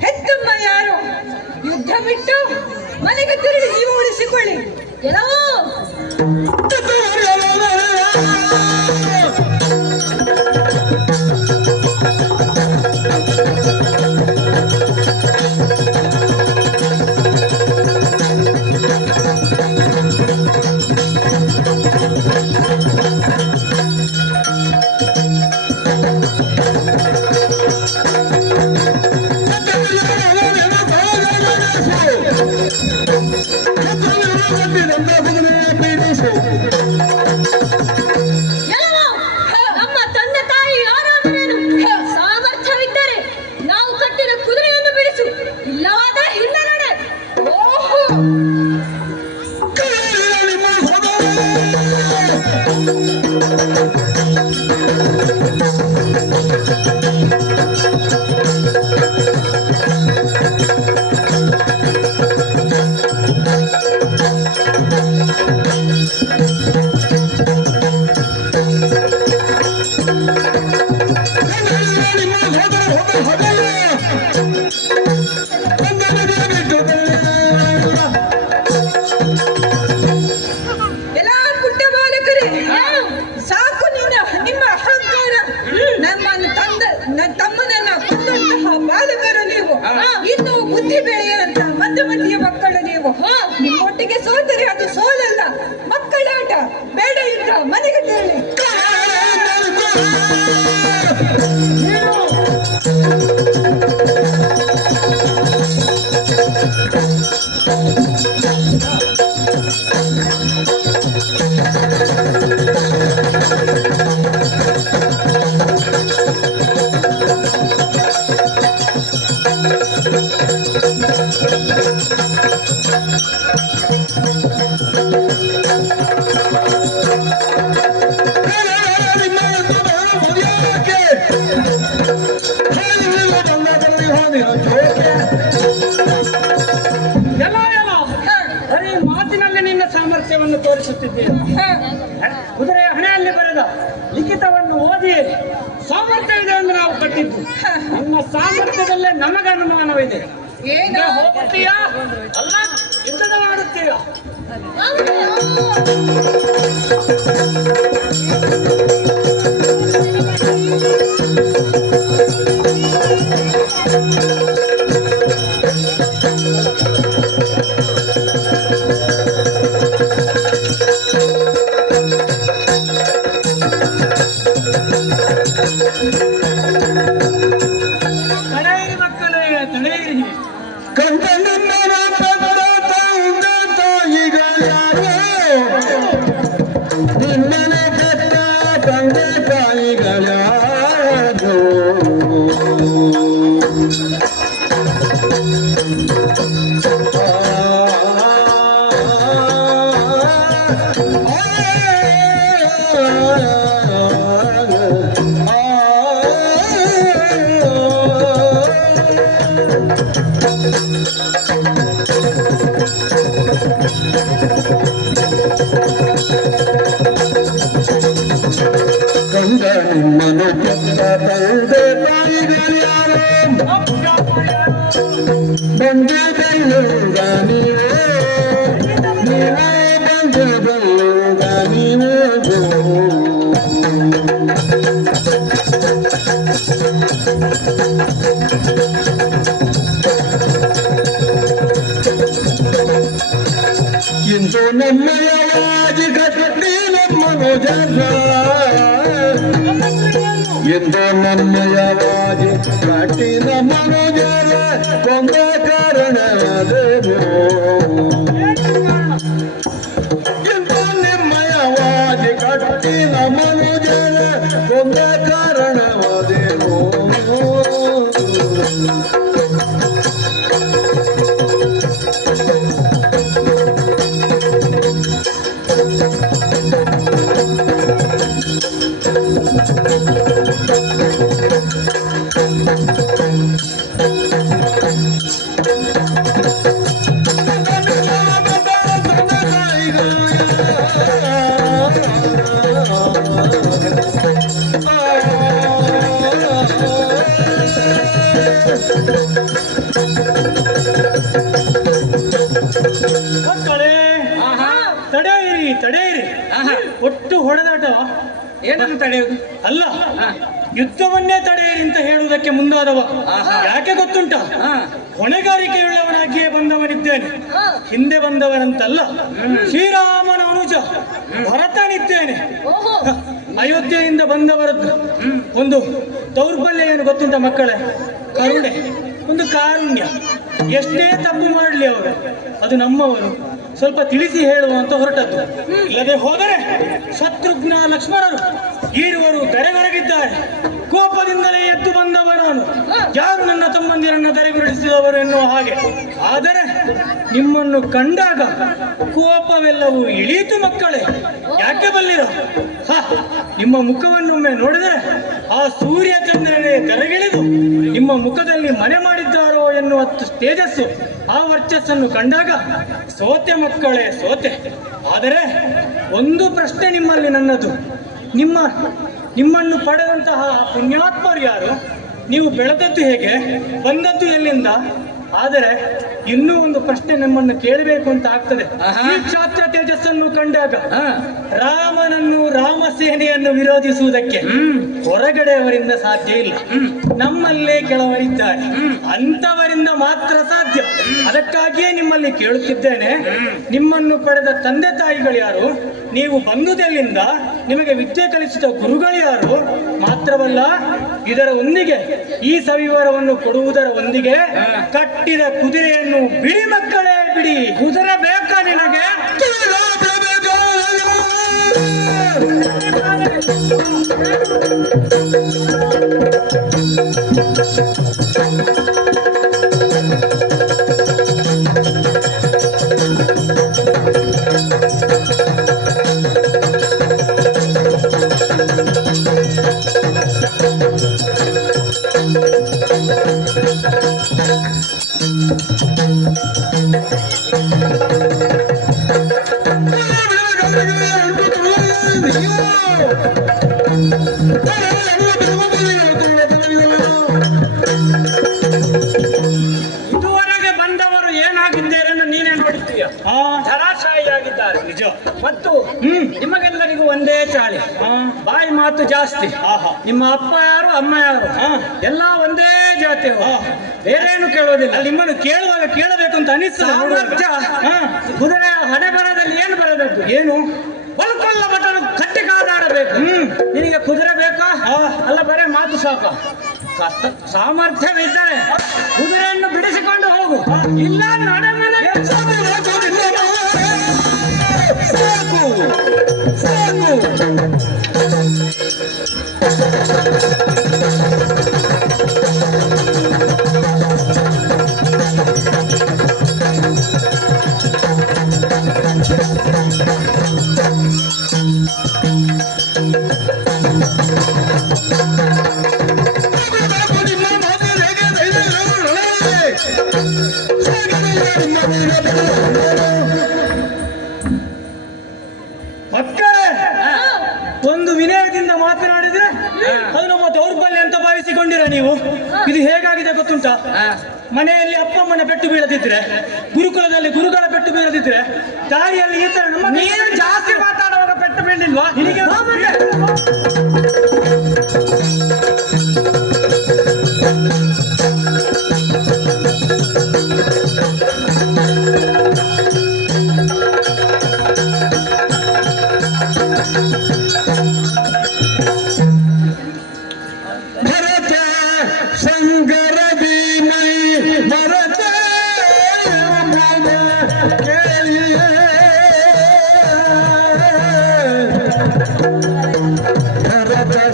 ಹೆತ್ತಮ್ಮ ಯಾರು? ಯುದ್ಧ ಬಿಟ್ಟು ಮನೆಗೆ ತಿರುಗಿ ನೀವು ಉಳಿಸಿಕೊಳ್ಳಿ. ಎಲ್ಲೋ ನಮ್ಮ ತಂದೆ ತಾಯಿ ಯಾರಾದರೇನು, ಸಾಮರ್ಥ್ಯವಿದ್ದರೆ ನಾವು ಕಟ್ಟಿದ ಕುದುರೆಯನ್ನು ಬಿಡಿಸು, ಇಲ್ಲವಾದ ಹಿಂದೆ ನಡೆ. ಓಹೋ, ಎಲ್ಲ ಪುಟ್ಟ ಬಾಲಕರೇ, ಸಾಕು ನಿಮ್ಮ ಅಹಂಕಾರ. ನನ್ನ ತಮ್ಮನನ್ನ ಕೊಂದಂತಹ ಬಾಲಕರು ನೀವು. ಇನ್ನು ಬುದ್ಧಿ ಬೆಳೆಯಂತ ಮಧ್ಯಮತಿಯ ಮಕ್ಕಳು ನೀವು. ನಿಮ್ಮೊಟ್ಟಿಗೆ ಸೋತರೆ ಅದು ಸೋಲಲ್ಲ, ಮಕ್ಕಳಾಟ. ಬೇಡ ಯುದ್ಧ, ಮನೆಗೆ ತೆರಳಿ. ಬರೀ ಮಾತಿನಲ್ಲಿ ನಿನ್ನ ಸಾಮರ್ಥ್ಯವನ್ನು ತೋರಿಸುತ್ತಿದ್ದೀರಿ. ಕುದುರೆಯ ಹಣೆಯಲ್ಲಿ ಬರೆದ ಲಿಖಿತವನ್ನು ಓದಿ ಸಾಮರ್ಥ್ಯ ಇದೆ ಎಂದು ನಾವು ಕಟ್ಟಿದ್ದು. ನಿಮ್ಮ ಸಾಮರ್ಥ್ಯದಲ್ಲೇ ನಮಗೆ ಅನುಮಾನವಿದೆ. ಏನು? ಹೋಗುತ್ತೀಯಾ ಅಲ್ಲ ಯುದ್ಧದ ಮಾಡುತ್ತೀಯಾ? ಕಂದ ನಿಮ್ಮನು ಕೆತ್ತ ತಂದೆ ತಾಯಿಗಳ್ಯಾರೋ ಬಂಧುಗಳ್ಳುಗ ನೀವು ಬಂಧುಗಳ್ಳುಗ ನೀವು ಇಂದು ನಮ್ಮಯ ವಾಜಿ ಕಟ್ಟಿ ನಮ್ಮನು ಜನ ಇಂದು ನಮ್ಮಯ ವಾಜಿ ಕಟ್ಟಿ ನಮ್ಮನು ಜನ ಕೊಂದ ಕಾರಣದೇನು ಇಂದು ನಿಮ್ಮಯ ವಾಜಿ ಕಟ್ಟಿ ನಮ್ಮನು ಜನ ಕೊಂದ ಕಾರಣವಾದೇನು ಮಕ್ಕಳೇ ತಡೆಯಿರಿ ತಡೆಯಿರಿ ಒಟ್ಟು ಹೊಡೆದಾಟ ಏನನ್ನು ತಡೆಯುವುದು? ಅಲ್ಲ ಯುದ್ಧವನ್ನೇ ತಡೆಯಿರಿ ಅಂತ ಹೇಳುವುದಕ್ಕೆ ಮುಂದಾದವ ಯಾಕೆ ಗೊತ್ತುಂಟ? ಹೊಣೆಗಾರಿಕೆಯುಳ್ಳವನಾಗಿಯೇ ಬಂದವನಿದ್ದೇನೆ, ಹಿಂದೆ ಬಂದವನಂತಲ್ಲ. ಶ್ರೀರಾಮನ ಅನುಜ ಭರತನಿದ್ದೇನೆ. ಅಯೋಧ್ಯೆಯಿಂದ ಬಂದವರದ್ದು ಒಂದು ದೌರ್ಬಲ್ಯ ಏನು ಗೊತ್ತುಂಟ ಮಕ್ಕಳೇ? ಕರುಣೆ, ಒಂದು ಕಾರುಣ್ಯ. ಎಷ್ಟೇ ತಪ್ಪು ಮಾಡಲಿ ಅವರು, ಅದು ನಮ್ಮವರು, ಸ್ವಲ್ಪ ತಿಳಿಸಿ ಹೇಳುವಂತ ಹೊರಟದ್ದು. ಇಲ್ಲದೆ ಹೋದರೆ ಶತ್ರುಘ್ನ ಲಕ್ಷ್ಮಣರು ಈರುವರು ತೆರೆಗೊರಗಿದ್ದಾರೆ. ಕೋಪದಿಂದಲೇ ಎದ್ದು ಬಂದವ ನಾನು. ಯಾರು ನನ್ನ ತಮ್ಮಂದಿರನ್ನ ತೆರೆಗೊರಡಿಸಿದವರು ಎನ್ನುವ ಹಾಗೆ. ಆದರೆ ನಿಮ್ಮನ್ನು ಕಂಡಾಗ ಕೋಪವೆಲ್ಲವೂ ಇಳೀತು ಮಕ್ಕಳೇ. ಯಾಕೆ ಬಲ್ಲಿರ? ನಿಮ್ಮ ಮುಖವನ್ನೊಮ್ಮೆ ನೋಡಿದರೆ ಆ ಸೂರ್ಯ ಚಂದ್ರನೇ ಕರಗಿಳಿದು ನಿಮ್ಮ ಮುಖದಲ್ಲಿ ಮನೆ ಮಾಡಿದ್ದಾರೋ ಎನ್ನುವ ತೇಜಸ್ಸು, ಆ ವರ್ಚಸ್ಸನ್ನು ಕಂಡಾಗ ಸೋತೆ ಮಕ್ಕಳೇ, ಸೋತೆ. ಆದರೆ ಒಂದು ಪ್ರಶ್ನೆ ನಿಮ್ಮಲ್ಲಿ ನನ್ನದು. ನಿಮ್ಮನ್ನು ಪಡೆದಂತಹ ಪುಣ್ಯಾತ್ಮರು ಯಾರು? ನೀವು ಬೆಳೆದದ್ದು ಹೇಗೆ? ಬಂದದ್ದು ಎಲ್ಲಿಂದ? ಆದರೆ ಇನ್ನೂ ಒಂದು ಪ್ರಶ್ನೆ ನಿಮ್ಮನ್ನು ಕೇಳಬೇಕು ಅಂತ ಆಗ್ತದೆ. ಈ ಕ್ಷಾತ್ರ ತೇಜಸ್ಸನ್ನು ಕಂಡಾಗ ರಾಮನನ್ನು, ರಾಮಸೇನೆಯನ್ನು ವಿರೋಧಿಸುವುದಕ್ಕೆ ಹೊರಗಡೆಯವರಿಂದ ಸಾಧ್ಯ ಇಲ್ಲ. ನಮ್ಮಲ್ಲೇ ಕೆಲವರಿದ್ದಾರೆ, ಅಂತವರಿಂದ ಮಾತ್ರ ಸಾಧ್ಯ. ಅದಕ್ಕಾಗಿಯೇ ನಿಮ್ಮಲ್ಲಿ ಕೇಳುತ್ತಿದ್ದೇನೆ, ನಿಮ್ಮನ್ನು ಪಡೆದ ತಂದೆ ತಾಯಿಗಳು ಯಾರು? ನೀವು ಬಂದುದೆಲ್ಲಿಂದ? ನಿಮಗೆ ವಿದ್ಯೆ ಕಲಿಸಿದ ಗುರುಗಳು ಯಾರು? ಮಾತ್ರವಲ್ಲ, ಇದರ ಒಂದಿಗೆ ಈ ಸವಿವರವನ್ನು ಕೊಡುವುದರ ಒಂದಿಗೆ ಕಟ್ಟಿದ ಕುದುರೆಯನ್ನು ಬಿಡಿ ಮಕ್ಕಳೇ, ಬಿಡಿ. ಕುದುರೆ ಬೇಕಾ ನಿನಗೆ? ಇದುವರೆಗೆ ಬಂದವರು ಏನಾಗಿದ್ದೇರೆಂದು ನೀನೇ ನೋಡುತ್ತೀಯ. ಧರಾಶಾಹಿಯಾಗಿದ್ದಾರೆ ನಿಜ. ಮತ್ತು ನಿಮಗೆಲ್ಲರಿಗೂ ಒಂದೇ ಚಾಳಿ, ಬಾಯಿ ಮಾತು ಜಾಸ್ತಿ. ನಿಮ್ಮ ಅಪ್ಪ ಯಾರು, ಅಮ್ಮ ಯಾರು, ಎಲ್ಲ ಒಂದೇ ಜಾತಿ, ಬೇರೇನು ಕೇಳೋದಿಲ್ಲ. ನಿಮ್ಮನ್ನು ಕೇಳುವಾಗ ಕೇಳಬೇಕು ಅಂತ ಅನಿಸ್ತದೆ. ಸಾಮರ್ಥ್ಯ ಕುದುರೆಯ ಹಣೆ ಬರದಲ್ಲಿ ಏನು ಬರಬೇಕು? ಏನು? ಬಲ್ಕೊಲ್ಲ ಬಟನು ಕಟ್ಟಿ ಕಾದಾಡಬೇಕು. ನಿನಗೆ ಕುದುರೆ ಬೇಕಾ? ಅಲ್ಲ, ಬರೇ ಮಾತು ಸಾಕ? ಸಾಮರ್ಥ್ಯವಿದ್ದರೆ ಕುದುರೆಯನ್ನು ಬಿಡಿಸಿಕೊಂಡು ಹೋಗು, ಇಲ್ಲ ನಡೆಮನೆ ಸಾಕು ಸಾಕು. ಇದು ಹೇಗಾಗಿದೆ ಗೊತ್ತುಂಟಾ? ಮನೆಯಲ್ಲಿ ಅಪ್ಪ ಅಮ್ಮನ ಪೆಟ್ಟು ಬೀಳದಿದ್ರೆ, ಗುರುಕುಲದಲ್ಲಿ ಗುರುಗಳ ಪೆಟ್ಟು ಬೀಳದಿದ್ರೆ, ದಾರಿಯಲ್ಲಿ ಈ ತರ ನೀನು ಜಾಸ್ತಿ ಮಾತಾಡುವಾಗ ಪೆಟ್ಟು ಬೀಳಿಲ್ವಾ ನಿನಗೆ?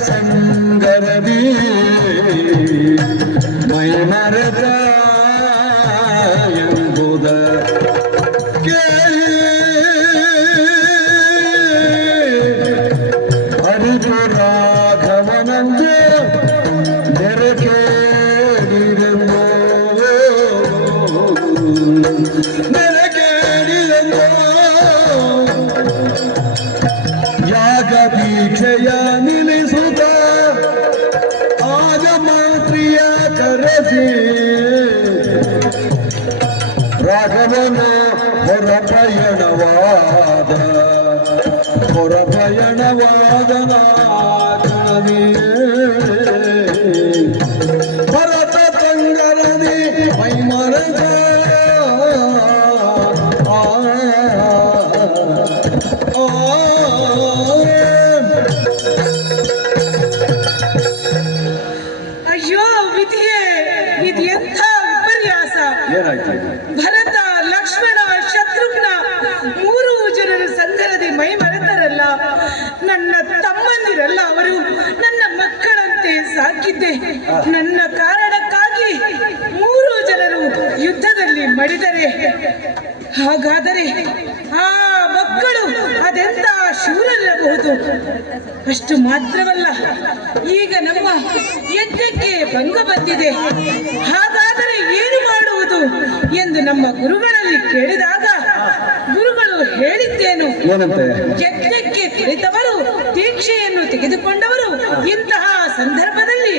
ಸಂಗರದಿ ಮೈ ಮರೆತ ಎಂಬುದ ಕೇಳಿ ಅರಿತು ರಾಘವನಂದು ನೆರೆ ಕೇಳಿರೆಂದು ನೆರೆ ಕೇಳಿರೆಂದು ಯಾಗ ದೀಕ್ಷೆಯ ನಿಲ್ಲಿಸುತ್ತ ಆಗ ಮಾತ್ರಿಯ ಕರೆಸಿ ರಾಘವನ ಹೊರ ಪ್ರಯಾಣವಾದ ಭರತ ತಂಗರದಿ ಮೈ ಮರೆತ ಅಯ್ಯೋ ವಿಧಿಯೇ, ಇದು ಎಂಥ ವಿಪರ್ಯಾಸ! ಭರತ, ಲಕ್ಷ್ಮಣ, ಶತ್ರುಘ್ನ ಮೂರು ಜನರು ಸಂಗರದಿ ಮೈ ಮರೆತರಲ್ಲ. ನನ್ನ ತಮ್ಮಂದಿರಲ್ಲ ಅವರು, ನನ್ನ ಮಕ್ಕಳಂತೆ ಸಾಕಿದ್ದೆ. ನನ್ನ ಕಾರಣಕ್ಕಾಗಿ ಮೂರು ಜನರು ಯುದ್ಧದಲ್ಲಿ ಮಡಿದರೆ, ಹಾಗಾದರೆ ಆ ಮಕ್ಕಳು ಅದೆಂತ ಶೂರರಿರಬಹುದು. ಅಷ್ಟು ಮಾತ್ರವಲ್ಲ, ಈಗ ನಮ್ಮ ಯಜ್ಞಕ್ಕೆ ಭಂಗ ಬಂದಿದೆ. ಹಾಗಾದರೆ ಏನು ಮಾಡುವುದು ಎಂದು ನಮ್ಮ ಗುರುಗಳಲ್ಲಿ ಕೇಳಿದಾಗ ಗುರುಗಳು ಹೇಳಿದ್ದೇನು? ಯಜ್ಞಕ್ಕೆ ಕುಳಿತವರು, ದೀಕ್ಷೆಯನ್ನು ತೆಗೆದುಕೊಂಡವರು ಇಂತಹ ಸಂದರ್ಭದಲ್ಲಿ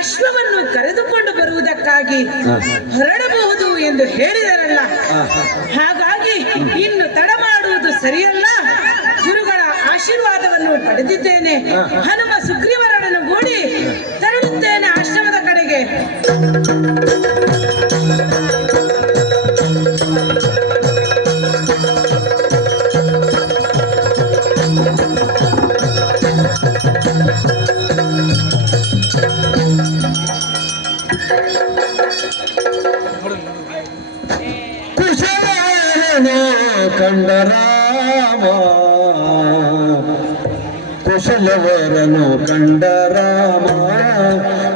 ಅಶ್ವವನ್ನು ಕರೆದುಕೊಂಡು ಬರುವುದಕ್ಕಾಗಿ ಹೊರಡಬಹುದು ಎಂದು ಹೇಳಿದರಲ್ಲ. ಹಾಗಾಗಿ ಇನ್ನು ತಡ ಮಾಡುವುದು ಸರಿಯಲ್ಲ. ಗುರುಗಳ ಆಶೀರ್ವಾದವನ್ನು ಪಡೆದಿದ್ದೇನೆ. ಹನುಮ ಸುಗ್ರೀವರನ್ನು ಗೂಡಿ ತೆರಳುತ್ತೇನೆ ಆಶ್ರಮದ ಕಡೆಗೆ. ಕಂಡರಾಮ ಕುಶಲವರನು ಕಂಡರಾಮ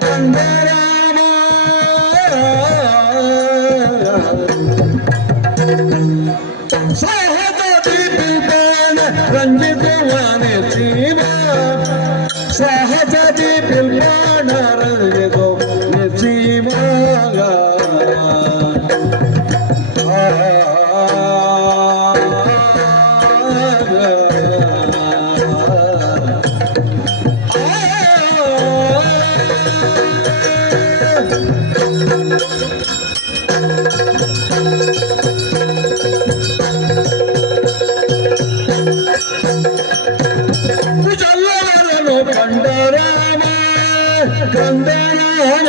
ಕಂಡರಾಮ ಸಹಜದಿ ಬಿಲ್ಬಾಣ ರಂಜಿತವಾನೆ ಜೀವ ಸಹಜದಿ ಬಿಲ್ಬಾಣ ರಂಜಿತೋ ಜೀವ ಕುಶಲವರನು ಕಂಡರಾಮ ಕಂಡರಾಮ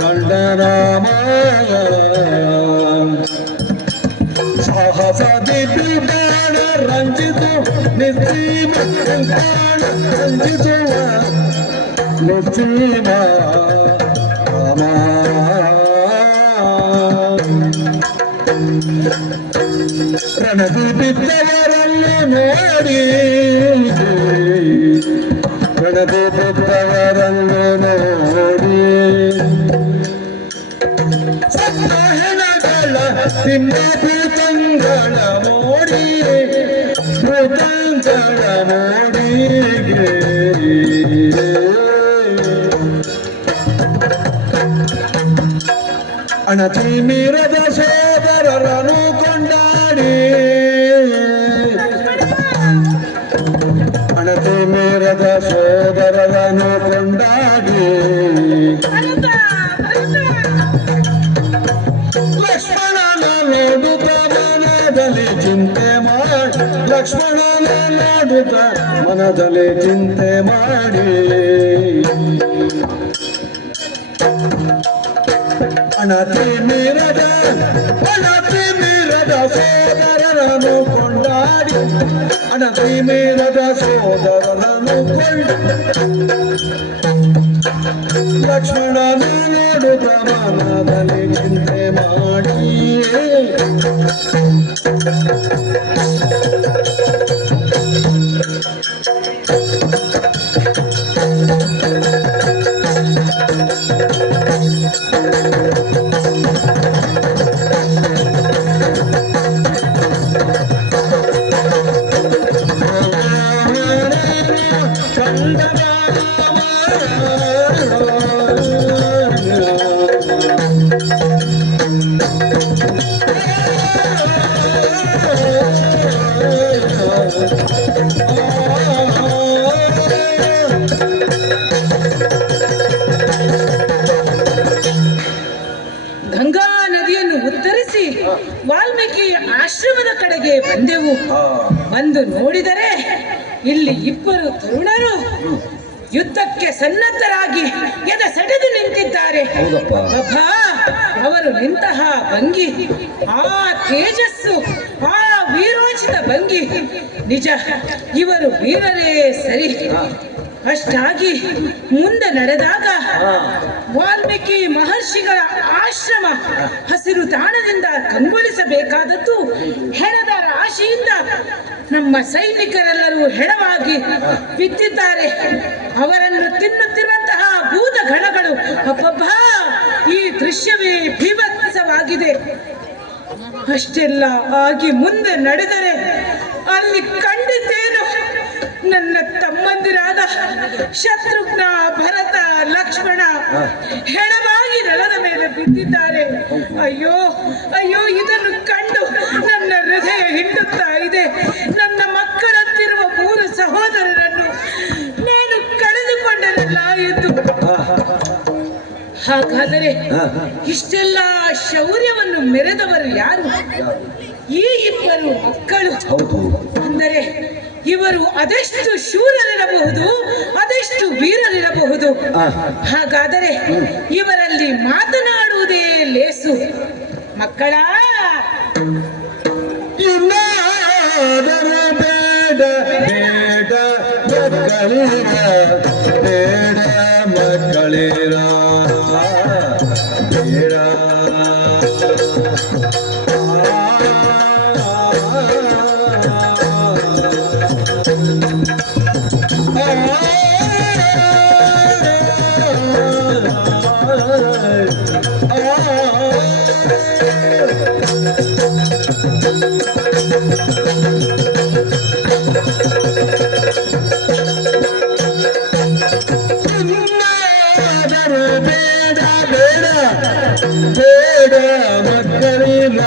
ಕಂಡರಾಮ ಸಾಹಸದಿ ಬಿಲ್ಬಾಣ ರಂಜಿತು ನಿಸ್ಸೀಮ ರಂಜಿಸುವ ನಿಸ್ಸೀಮ ರಾಮ ರಣದಿ ಬಿದ್ದವರನ್ನು ನೋಡಿ ರಣದಿ ಬಿದ್ದವರನ್ನು ನೋಡಿ ಸತ್ತ ಹೆಣಗಳ ತಿನ್ನ ಭೂತಂಗಳ ಮೋಡಿ ಭೂತಂಗಳ ಮೋಡಿಗೆ ಅಣತಿ ಮೀರದ ಸೋದರರನ್ನು ಕೊಂಡಾಡಿ ಅಣತಿ ಮೀರದ ಸೋದರರನ್ನು ಕೊಂಡಾಡಿ ಭರತ ಭರತ ಲಕ್ಷ್ಮಣನ ನೋಡುತ್ತ ಮನದಲ್ಲಿ ಚಿಂತೆ ಮಾಡಿ ಲಕ್ಷ್ಮಣನ ನೋಡುತ್ತ ಮನದಲ್ಲಿ ಚಿಂತೆ ಮಾಡಿ ಅಣತಿ ಮೀರದ ಸೋದರರನ್ನು ಕೊಂಡಾಡಿ ಅಣತಿ ಮೀರದ ಸೋದರರನ್ನು ಕೊಂಡ ಲಕ್ಷ್ಮಣನ ನೋಡುತ್ತ ಮನದಲ್ಲಿ ಚಿಂತೆ ಮಾಡಿ ಗಂಗಾ ನದಿಯನ್ನು ಉತ್ತರಿಸಿ ವಾಲ್ಮೀಕಿ ಆಶ್ರಮದ ಕಡೆಗೆ ಬಂದೆವು. ಬಂದು ನೋಡಿದರೆ ಇಲ್ಲಿ ಇಬ್ಬರು ತರುಣರು ಯುದ್ಧಕ್ಕೆ ಸನ್ನದ್ಧರಾಗಿ ಎದೆ ಸೆಟೆದು ನಿಂತಿದ್ದಾರೆ. ಅಬ್ಬಾ, ಅವರು ನಿಂತಹ ಭಂಗಿ, ಆ ತೇಜಸ್ಸು, ಆ ವೀರೋಚಿತ ಭಂಗಿ, ನಿಜ ಇವರು ವೀರರೇ ಸರಿ. ಅಷ್ಟಾಗಿ ಮುಂದೆ ನಡೆದಾಗ ವಾಲ್ಮೀಕಿ ಮಹರ್ಷಿಗಳ ಆಶ್ರಮ ಹಸಿರು ತಾಣದಿಂದ ಕಂಗೊಳಿಸಬೇಕಾದದ್ದು ಹೆಣದ ರಾಶಿಯಿಂದ ನಮ್ಮ ಸೈನಿಕರೆಲ್ಲರೂ ಹೆಣವಾಗಿ ಬಿದ್ದಿದ್ದಾರೆ. ಅವರನ್ನು ತಿನ್ನುತ್ತಿರುವಂತಹ ಭೂತ ಗಣಗಳು, ಅಬ್ಬಬ್ಬಾ, ಈ ದೃಶ್ಯವೇ ಭೀಭತ್ಸವಾಗಿದೆ. ಅಷ್ಟೆಲ್ಲ ಆಗಿ ಮುಂದೆ ನಡೆದರೆ ಅಲ್ಲಿ ಕಂಡಿದ್ದೇನು, ನನ್ನ ತಮ್ಮಂದಿರಾದ ಶತ್ರುಘ್ನ, ಭರತ, ಲಕ್ಷ್ಮಣ ಹೆಣವಾಗಿ ನೆಲದ ಮೇಲೆ ಬಿದ್ದಿದ್ದಾರೆ. ಅಯ್ಯೋ ಅಯ್ಯೋ, ಇದನ್ನು ಕಂಡು ನನ್ನ ಹೃದಯ ಹಿಂಡುತ್ತಾ ಇದೆ. ನನ್ನ ಮಕ್ಕಳಂತಿರುವ 3 ಸಹೋದರರನ್ನು ನಾನು ಕಳೆದುಕೊಂಡನಲ್ಲ ಎಂದು. ಹಾಗಾದರೆ ಇಷ್ಟೆಲ್ಲ ಶೌರ್ಯವನ್ನು ಮೆರೆದವರು ಯಾರು? ಈ ಇಬ್ಬರು ಮಕ್ಕಳು. ಅಂದರೆ ಇವರು ಅದೆಷ್ಟು ಶೂರರಿರಬಹುದು, ಅದೆಷ್ಟು ವೀರರಿರಬಹುದು. ಹಾಗಾದರೆ ಇವರಲ್ಲಿ ಮಾತನಾಡುವುದೇ ಲೇಸು. ಮಕ್ಕಳ, ಇನ್ನಾದರೂ ಬೇಡ ಬೇಡ ಮಕ್ಕಳಿರ, ಬೇಡ ಮಕ್ಕಳಿರ, ಬೇಡ ಬೇಡ ಬೇಡ ಬೇಡ ಮಕ್ಕಳಿಲ್ಲ,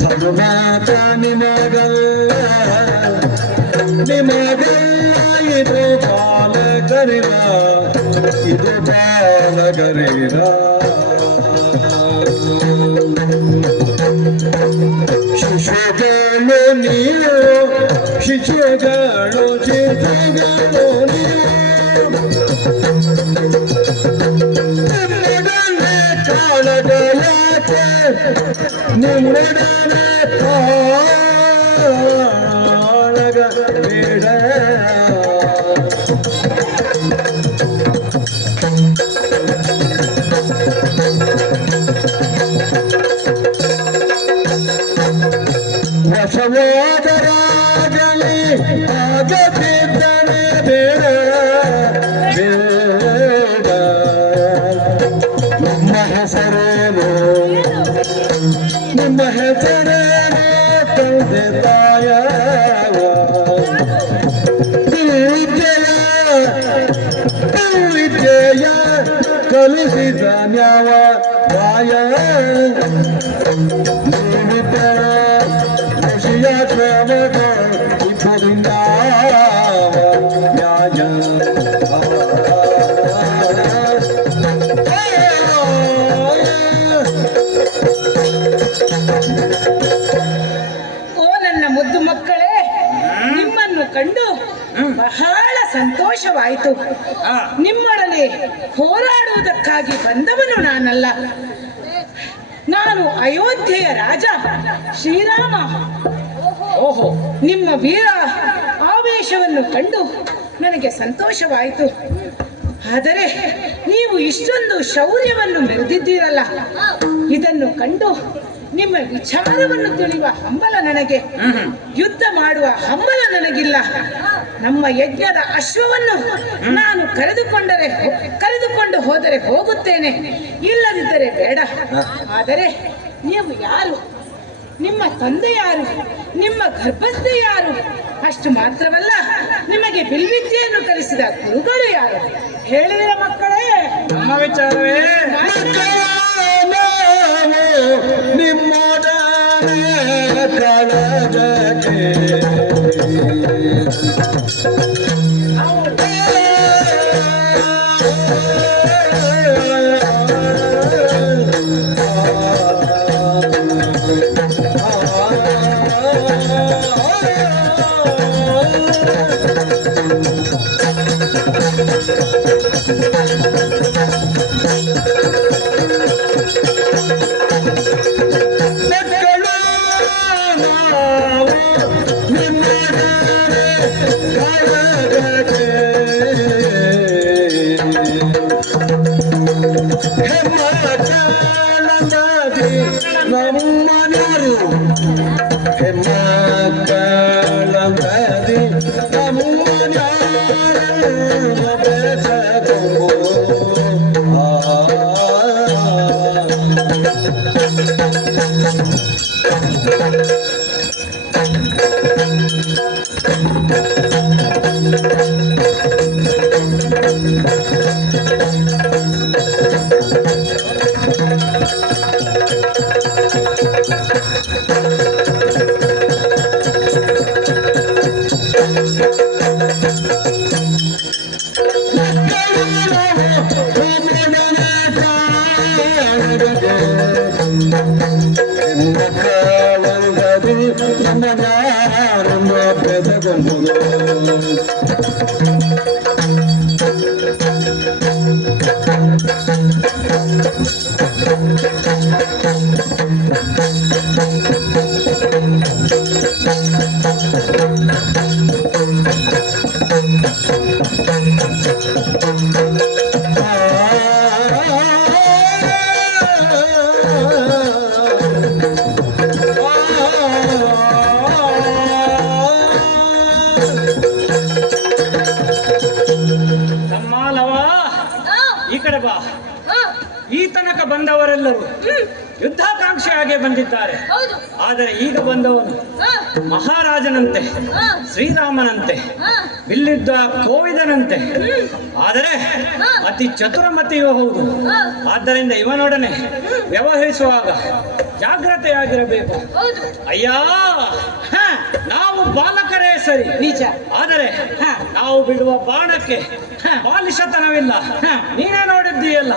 ಸರ್ವಮಾತ ನಿಮಗಲ್ಲ, ನಿಮಗಲ್ಲ, ಇದು ಬಾಲಕರಿರ, ಇದು ಬಾಲಕರಿರ. ಶಿಶುಗಳು ನೀವು, ಶಿಶುಗಳು ಚಿತ್ರಗಳು ನೀವು, ನಿಮ್ಮೊಡನೆ ಕಾಳಗಯಾಕೆ, ನಿಮ್ಮೊಡನೆ ಕಾಳಗ ಬೇಡ. ವಶವಾದರಾಗಲಿ ಆಗದಿದ್ದನೆ ಬೇಡ ಬೇಡ. ನಿಮ್ಮ ಹೆಸರೇನು, ನಿಮ್ಮ ಹೆಸರೇನು ತಂದೆ ತಾಯ, ವಿದ್ಯೆಯ ಕಲಿಸಿದ ನ್ಯಾವ ರಾಯ. ಕ್ರಮಗಳು ಇಬ್ಬರಿಂದ ನ್ಯಾಯ ಕಂಡು ಬಹಳ ಸಂತೋಷವಾಯಿತು. ನಿಮ್ಮೊಡನೆ ಹೋರಾಡುವುದಕ್ಕಾಗಿ ಬಂದವನು ನಾನಲ್ಲ. ನಾನು ಅಯೋಧ್ಯೆಯ ರಾಜ ಶ್ರೀರಾಮ. ಓಹೋ, ನಿಮ್ಮ ವೀರ ಆವೇಶವನ್ನು ಕಂಡು ನನಗೆ ಸಂತೋಷವಾಯಿತು. ಆದರೆ ನೀವು ಇಷ್ಟೊಂದು ಶೌರ್ಯವನ್ನು ಮೆರೆದಿದ್ದೀರಲ್ಲ, ಇದನ್ನು ಕಂಡು ನಿಮ್ಮ ವಿಚಾರವನ್ನು ತಿಳಿಯುವ ಹಂಬಲ ನನಗೆ, ಯುದ್ಧ ಮಾಡುವ ಹಂಬಲ ನನಗಿಲ್ಲ. ನಮ್ಮ ಯಜ್ಞದ ಅಶ್ವವನ್ನು ನಾನು ಕರೆದುಕೊಂಡು ಹೋದರೆ ಹೋಗುತ್ತೇನೆ, ಇಲ್ಲದಿದ್ದರೆ ಬೇಡ. ಆದರೆ ನೀವು ಯಾರು? ನಿಮ್ಮ ತಂದೆ ಯಾರು? ನಿಮ್ಮ ಗರ್ಭಸ್ಥ ಯಾರು? ಅಷ್ಟು ಮಾತ್ರವಲ್ಲ, ನಿಮಗೆ ಬಿಲ್ವಿದ್ಯೆಯನ್ನು ಕಲಿಸಿದ ಗುರುಗಳು ಯಾರು? ಹೇಳಿದ ಮಕ್ಕಳೇ, ನಮ್ಮ ವಿಚಾರವೇ ನಿಮ್ಮೊಡನೆ ಕಳಗಕ್ಕೆ ನಮ್ಮನ್ಯಾರು ಹೆಮ್ಮಕ್ಕಳಂಬದಿ ನಮ್ಮನ್ಯಾರು ಬೆಸಗೋ ಈ ಕಡೆ ಬಾ. ಈ ತನಕ ಬಂದವರೆಲ್ಲರೂ ಯುದ್ಧಾಕಾಂಕ್ಷೆಯಾಗೆ ಬಂದಿದ್ದಾರೆ. ಆದರೆ ಈಗ ಬಂದವನು ಮಹಾರಾಜನಂತೆ, ಶ್ರೀರಾಮನಂತೆ, ಬಿಲ್ಲಿದ್ದ ಕೋವಿದನಂತೆ, ಆದರೆ ಅತಿ ಚತುರಮತಿಯೂ ಹೌದು. ಆದ್ದರಿಂದ ಇವನೊಡನೆ ವ್ಯವಹರಿಸುವಾಗ ಜಾಗ್ರತೆಯಾಗಿರಬೇಕು. ಅಯ್ಯ, ನಾವು ಬಾಲಕರೇ ಸರಿ ನಿಜ, ಆದರೆ ನಾವು ಬಿಡುವ ಬಾಣಕ್ಕೆ ಬಾಲಿಶತನವಿಲ್ಲ. ನೀನೇ ನೋಡಿದ್ದೀಯಲ್ಲ,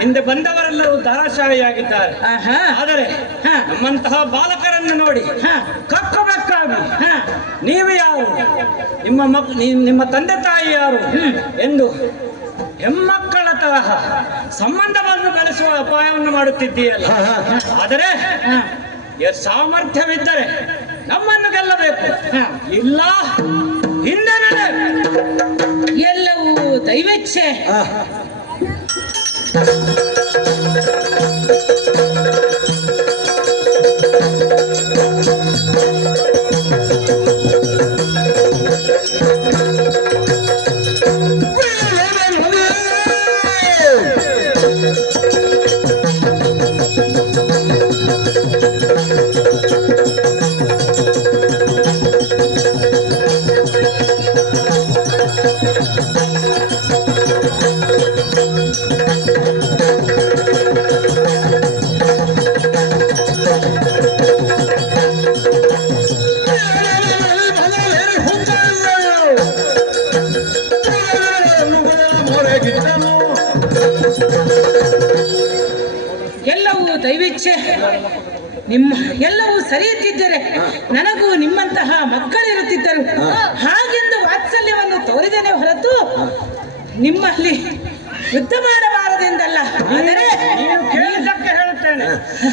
ಹಿಂದೆ ಬಂದವರೆಲ್ಲರೂ ಧಾರಾಶಾಹಿಯಾಗಿದ್ದಾರೆ. ಆದರೆ ನಮ್ಮಂತಹ ಬಾಲಕರನ್ನು ನೋಡಿ ಕಕ್ಕಬೇಕಾಗಿ ನೀವು ಯಾರು, ನಿಮ್ಮ ತಂದೆ ತಾಯಿ ಯಾರು ಎಂದು ಹೆಮ್ಮಕ್ಕಳ ತರಹ ಸಂಬಂಧವನ್ನು ಬೆಳೆಸುವ ಅಪಾಯವನ್ನು ಮಾಡುತ್ತಿದ್ದೀಯಲ್ಲ. ಆದರೆ ಸಾಮರ್ಥ್ಯವಿದ್ದರೆ ನಮ್ಮನ್ನು ಗೆಲ್ಲಬೇಕು, ಇಲ್ಲ ಹಿಂದೆ ನಡೆ. ಎಲ್ಲವೂ ದೈವೇಚ್ಛೆ. ಎಲ್ಲವೂ ದೈವೇಚ್ಛೆ. ನಿಮ್ಮ ಎಲ್ಲವೂ ಸರಿ ಇದ್ದಿದ್ದರೆ ನನಗೂ ನಿಮ್ಮಂತಹ ಮಕ್ಕಳಿರುತ್ತಿದ್ದರು. ಹಾಗೆಂದು ವಾತ್ಸಲ್ಯವನ್ನು ತೋರಿದೇನೆ ಹೊರತು ನಿಮ್ಮಲ್ಲಿ ಯುದ್ಧ ಮಾಡಬಾರದೆಂದಲ್ಲ. ಆದರೆ ನೀನು ಕೇಳಿದ್ದಕ್ಕೆ ಹೇಳುತ್ತೇನೆ,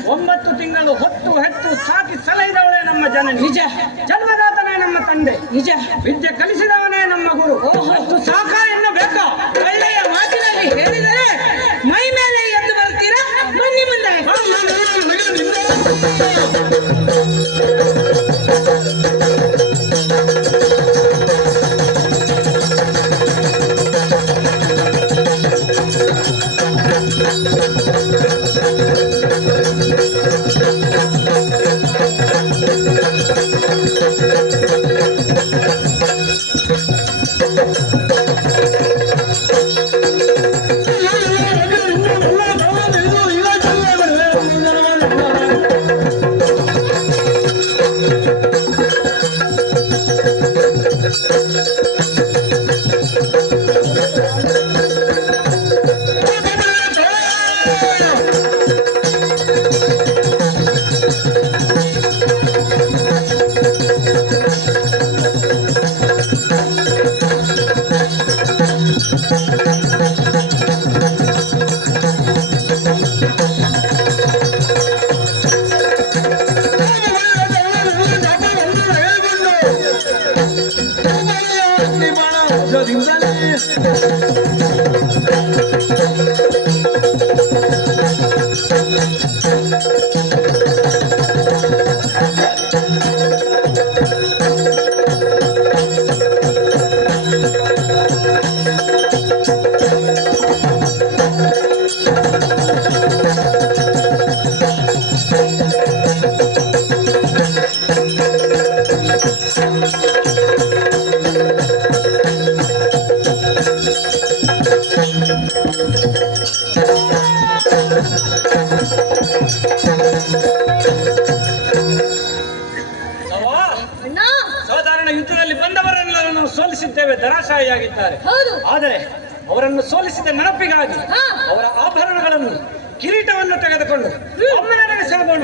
9 ತಿಂಗಳು ಹೊತ್ತು ಹೆತ್ತು ಸಾಕಿ ಸಲಹಿದವಳೇ ನಮ್ಮ ಜನನಿ. ನಿಜ. ಜನ್ಮದಾತನೇ ನಮ್ಮ ತಂದೆ. ನಿಜ. ವಿದ್ಯೆ ಕಲಿಸಿದವನೇ ನಮ್ಮ ಗುರು. ಅಷ್ಟು ಸಾಕ ಎನ್ನು ಬೇಕಾ? ಒಳ್ಳೆಯ ಮಾತಿನಲ್ಲಿ ಹೇಳಿದರೆ ಮೈ ಮೇಲೆ ಎದ್ದು ಬರ್ತೀರಾ? ಬನ್ನಿ ಮುಂದೆ. ಸಾಧಾರಣ ಯುದ್ಧದಲ್ಲಿ ಬಂದವರನ್ನು ಸೋಲಿಸಿದ್ದೇವೆ, ಧರಾಶಾಯಿಯಾಗಿದ್ದಾರೆ. ಆದರೆ ಅವರನ್ನು ಸೋಲಿಸಿದ ನೆನಪಿಗಾಗಿ ಅವರ ಆಭರಣಗಳನ್ನು, ಕಿರೀಟವನ್ನು ತೆಗೆದುಕೊಂಡು ಅಮ್ಮನೆಡೆಗೆ ಸಾಗೋಣ.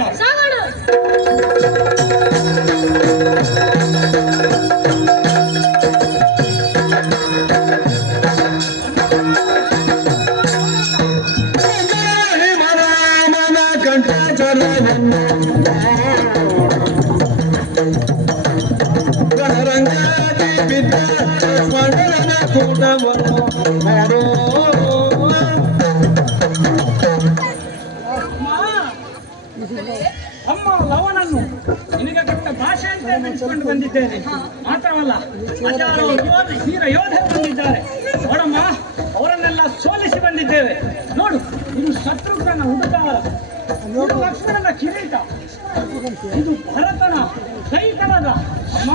ಅಮ್ಮ ಲವನನ್ನು ನಿನಗೆ ಕೊಟ್ಟ ಭಾಷೆ ಅಂತ ನೆನೆಸಿಕೊಂಡು ಬಂದಿದ್ದೇನೆ. ಮಾತ್ರವಲ್ಲ, ವೀರ ಯೋಧರು ಬಂದಿದ್ದಾರೆ ನೋಡಮ್ಮ, ಅವರನ್ನೆಲ್ಲ ಸೋಲಿಸಿ ಬಂದಿದ್ದೇವೆ. ನೋಡು, ಇದು ಶತ್ರುಘ್ನ ಉಡುಗಾರ, ಇದು ಲಕ್ಷ್ಮಣನ ಕಿರೀಟ, ಇದು ಭರತನ ಕೈಕಲದ. ಅಮ್ಮ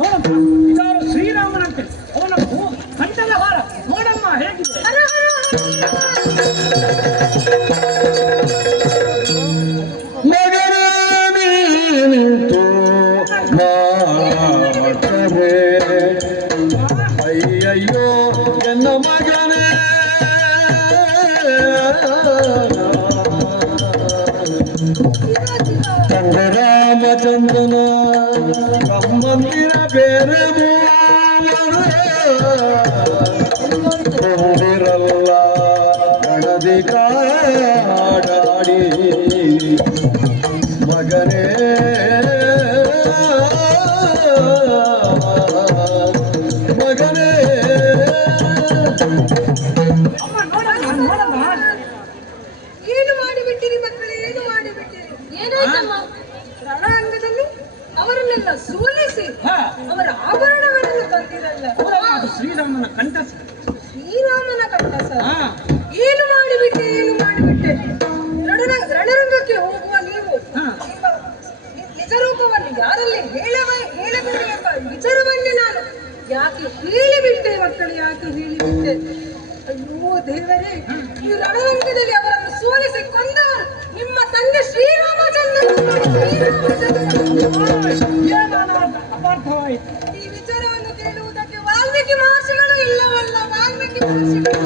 ನೋಡಮ್ಮ, ಇದಾರು ಶ್ರೀರಾಮನಂತೆ ಅವನ ಕಂಠದ ಹಾರ ನೋಡಮ್ಮ ಹೇಗಿದೆ. ಅಯ್ಯಯ್ಯೋ ಎನ್ನ ಮಗನೇ, ರಾಮಚಂದ್ರನ ಸಂಬಂಧಿನ ಬೇರೆ ಮೂವರಲ್ಲ ಗಣದಿ ಕಾಡಾಡಿ ಮಗನೇ ಮಗನೇ. ಏನು ಮಾಡಿಬಿಟ್ಟಿರಿ ಮಕ್ಕಳೇ, ಏನು ಮಾಡಿಬಿಟ್ಟಿರಿ? ರಣರಂಗದಲ್ಲಿ ಅವರನ್ನೆಲ್ಲ ಸೋಲಿಸಿ ಅವರ ಆಭರಣಗಳನ್ನು ತಂದಿರಲ್ಲ. ಶ್ರೀರಾಮನ ಕಂಠ. ಶ್ರೀರಾಮನ ಕಂಠ ಸರ್. ಏನು ಮಾಡಿಬಿಟ್ಟೆ, ಏನು ಮಾಡಿಬಿಟ್ಟೆ? ರಣರಂಗಕ್ಕೆ ಹೋಗುವ ನೀವು ನಿಜ ರೂಪವನ್ನು ಯಾರಲ್ಲಿ ಹೇಳಬೇಕು ಎಂಬ ವಿಚಾರವನ್ನೇ ನಾನು ಯಾಕೆ ಹೇಳಿಬಿಟ್ಟೆ ಮಕ್ಕಳು, ಯಾಕೆ ಹೇಳಿಬಿಟ್ಟೆ? ಅಯ್ಯೋ ದೇವರೇ, ಈ ರಣರಂಗದಲ್ಲಿ ಅವರನ್ನು ಸೋಲಿಸಿ ಕೊಂದವರು ನಿಮ್ಮ ತಂದೆ ಶ್ರೀರಾಮಚಂದ್ರ. ಅಪಾರ್ಥವಾಯಿತು. ಈ ವಿಚಾರವನ್ನು ಕೇಳುವುದಕ್ಕೆ ವಾಲ್ಮೀಕಿ ಮಹರ್ಷಿಗಳು ಇಲ್ಲವಲ್ಲ? ವಾಲ್ಮೀಕಿ ಮಹರ್ಷಿಗಳು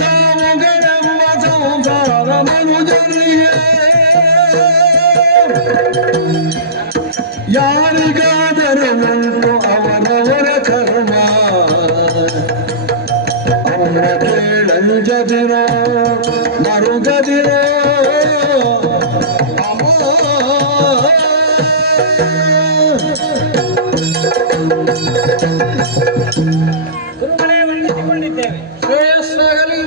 ಸಾವುಗಳೆಂಬ ಸಂಸಾರ ಮನುಜರಿಗೆ ಯಾರಿಗಾದರೂ ಉಂಟು ಅವರವರ ಕರ್ಮ ಅವರ ಕೇಳಂಜದಿರೋ ಮರುಗದಿರೋ ಗುರುಗಳೇ ವಂದಿಸಿಕೊಂಡಿದ್ದೇವೆ. ಶ್ರೇಯಸ್ಸಾಗಲಿ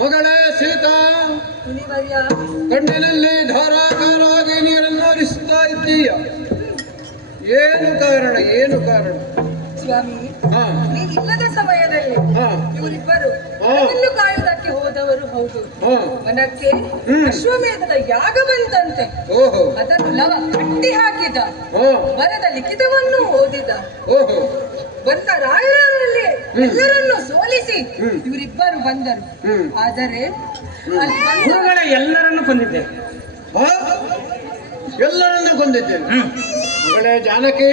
ಮಗಳೇ ಸೀತಾ, ಮುನಿವರ್ಯ, ಕಣ್ಣಿನಲ್ಲಿ ಧಾರಾಕಾರವಾಗಿ ನೀರನ್ನು ಹರಿಸ್ತಾ ಇದ್ದೀಯ. ಏನು ಕಾರಣ, ಏನು ಕಾರಣ? ಸ್ವಾಮಿ, ಹಾ ನೀನಿಲ್ಲದ ಸಮಯದಲ್ಲಿ ಹಾ ಇವರಿಬ್ಬರು ಹಾ. ನನ್ನನ್ನು ಕಾಯುವುದಕ್ಕೆ ಹೋದವರು ಹೌದು. ಹಾ ವನಕ್ಕೆ ಅಶ್ವಮೇಧದ ಯಾಗ ಬಂತಂತೆ. ಓಹೋ ಅದನ್ನು ಲವ ಕಟ್ಟಿ ಹಾಕಿದ. ಹಾ ವರದ ಲಿಖಿತವನ್ನು ಓದಿದ. ಓಹೋ ಬಂದ ರಾಯರಲ್ಲಿ ಎಲ್ಲರನ್ನು ಸೋಲಿಸಿ ಇವರಿಬ್ಬರು ಬಂದರು. ಆದರೆ ಅಲ್ಲಿ ಬಂದ ಗುರುಗಳೇ ಎಲ್ಲರನ್ನು ಕೊಂದಿದ್ದೇವೆ. ಹಾ? ಎಲ್ಲರನ್ನ ಕೊಂದಿದ್ದೇನೆ. ಮಗಳೇ ಜಾನಕಿ,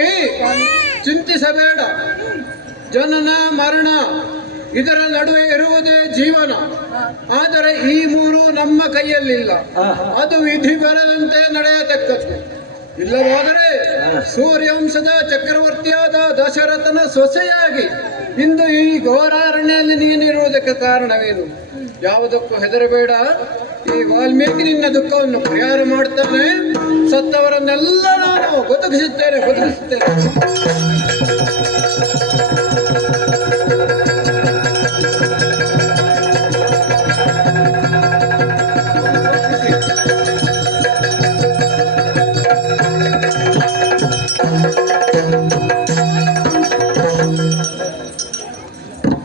ಚಿಂತಿಸಬೇಡ. ಜನನ ಮರಣ ಇದರ ನಡುವೆ ಇರುವುದೇ ಜೀವನ. ಆದರೆ ಈ ಮೂರು ನಮ್ಮ ಕೈಯಲ್ಲಿಲ್ಲ. ಅದು ವಿಧಿ ಬರದಂತೆ ನಡೆಯತಕ್ಕದ್ದು. ಇಲ್ಲವಾದರೆ ಸೂರ್ಯವಂಶದ ಚಕ್ರವರ್ತಿಯಾದ ದಶರಥನ ಸೊಸೆಯಾಗಿ ಇಂದು ಈ ಘೋರಾರಣ್ಯಲ್ಲಿ ನೀನಿರುವುದಕ್ಕೆ ಕಾರಣವೇನು? ಯಾವುದಕ್ಕೂ ಹೆದರಬೇಡ. ಈ ವಾಲ್ಮೀಕಿ ನಿನ್ನ ದುಃಖವನ್ನು ಪರಿಹಾರ ಮಾಡ್ತಾನೆ. ಸತ್ತವರನ್ನೆಲ್ಲ ನಾನು ಬದುಕಿಸುತ್ತೇನೆ.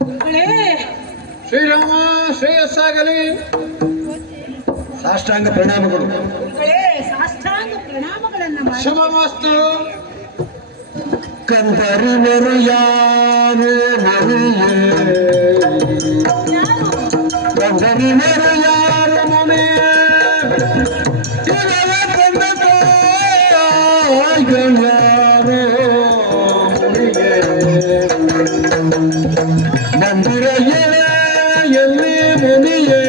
ಗುರುಗಳೇ, ಶ್ರೀರಾಮ ಶ್ರೇಯಸ್ಸಾಗಲಿ. ಸಾಷ್ಟಾಂಗ ಪ್ರಣಾಮಗಳು. ಗುರುಗಳೇ, ಸಾಷ್ಟಾಂಗ ಪ್ರಣಾಮಗಳನ್ನ ಮಾಡಿ. ಶುಭಮಸ್ತು. ಕಂದರಿವರು ಯಾರು ಮನೆಯೇ, ಕಂದರಿವರು ಯಾರು ಮನೆಯೇ, ಇವರ ತಂದೆ ತಾಯಿಗಳ್ಯಾರು ಮನೆಯೇ, ಮಂದಿರ ಎಲ್ಲಿ ಮುನಿಯೇ,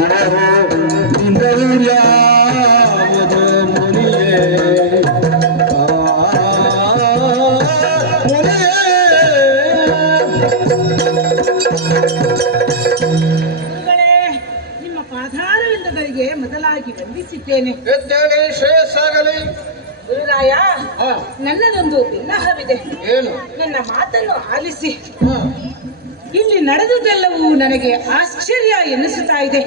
ಇವರು ಇಂದರು ಯಾವುದು ಮುನಿಯೇ, ಗುರುಗಳೇ, ನಿಮ್ಮ ಪಾದಾರವಿಂದಗಳಿಗೆ ಮೊದಲಾಗಿ ವಂದಿಸಿದ್ದೇನೆ. ಎದ್ದೇಳಿ ಶ್ರೇಯಸ್ಸಾಗಲಿ. ಗುರುರಾಯ, ಹಾ ನನ್ನದೊಂದು ಭಿನ್ನಹವಿದೆ. ಏನು? ನನ್ನ ಮಾತನ್ನು ಆಲಿಸಿ. ಹಾ ಇಲ್ಲಿ ನಡೆದುದೆಲ್ಲವೂ ನನಗೆ ಆಶ್ಚರ್ಯ ಎನ್ನಿಸುತ್ತಾ ಇದೆ.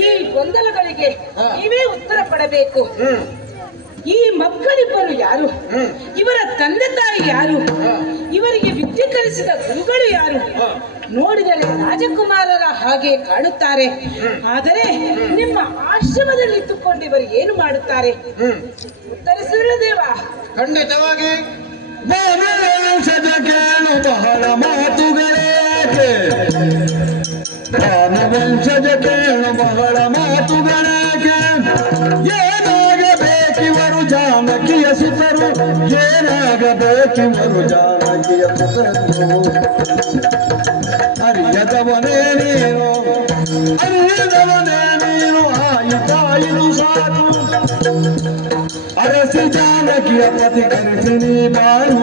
ಈ ಗೊಂದಲಗಳಿಗೆ ನೀವೇ ಉತ್ತರ ಪಡಬೇಕು. ಈ ಮಕ್ಕಳಿಬ್ಬರು ಯಾರು? ಇವರ ತಂದೆ ತಾಯಿ ಯಾರು? ಇವರಿಗೆ ವಿದ್ಯೆ ಕಲಿಸಿದ ಗುರುಗಳು ಯಾರು? ನೋಡಿದರೆ ರಾಜಕುಮಾರರ ಹಾಗೆ ಕಾಣುತ್ತಾರೆ. ಆದರೆ ನಿಮ್ಮ ಆಶ್ರಮದಲ್ಲಿ ಇಟ್ಟುಕೊಂಡು ಇವರು ಏನು ಮಾಡುತ್ತಾರೆ? ಉತ್ತರಿಸಿದ ದೇವ. ಖಂಡಿತವಾಗಿ ಭಾನುವಂಶದ ಕೇಳು ಬಹಳ ಮಾತುಗಳೇಕೆ, ಭಾನುವಂಶದ ಕೇಳು ಬಹಳ ಮಾತುಗಳೇಕೆ, ಏನಾಗಬೇಕಿವರು ಜಾನಕಿಯ ಸುತರು, ಏನಾಗಬೇಕಿವರು ಜಾನಕಿಯ ಸುತರು, ಅರಿಯದವನೇ ನೀನು, ಅರಿಯದವನೇ ನೀನು, ಆಯಿತಾಯಿತು ಸಾಕು, ಅರಸಿ ಜಾನಕಿಯ ಪತಿ ಕರೆಸಿ ನೀ ಬಾಳು,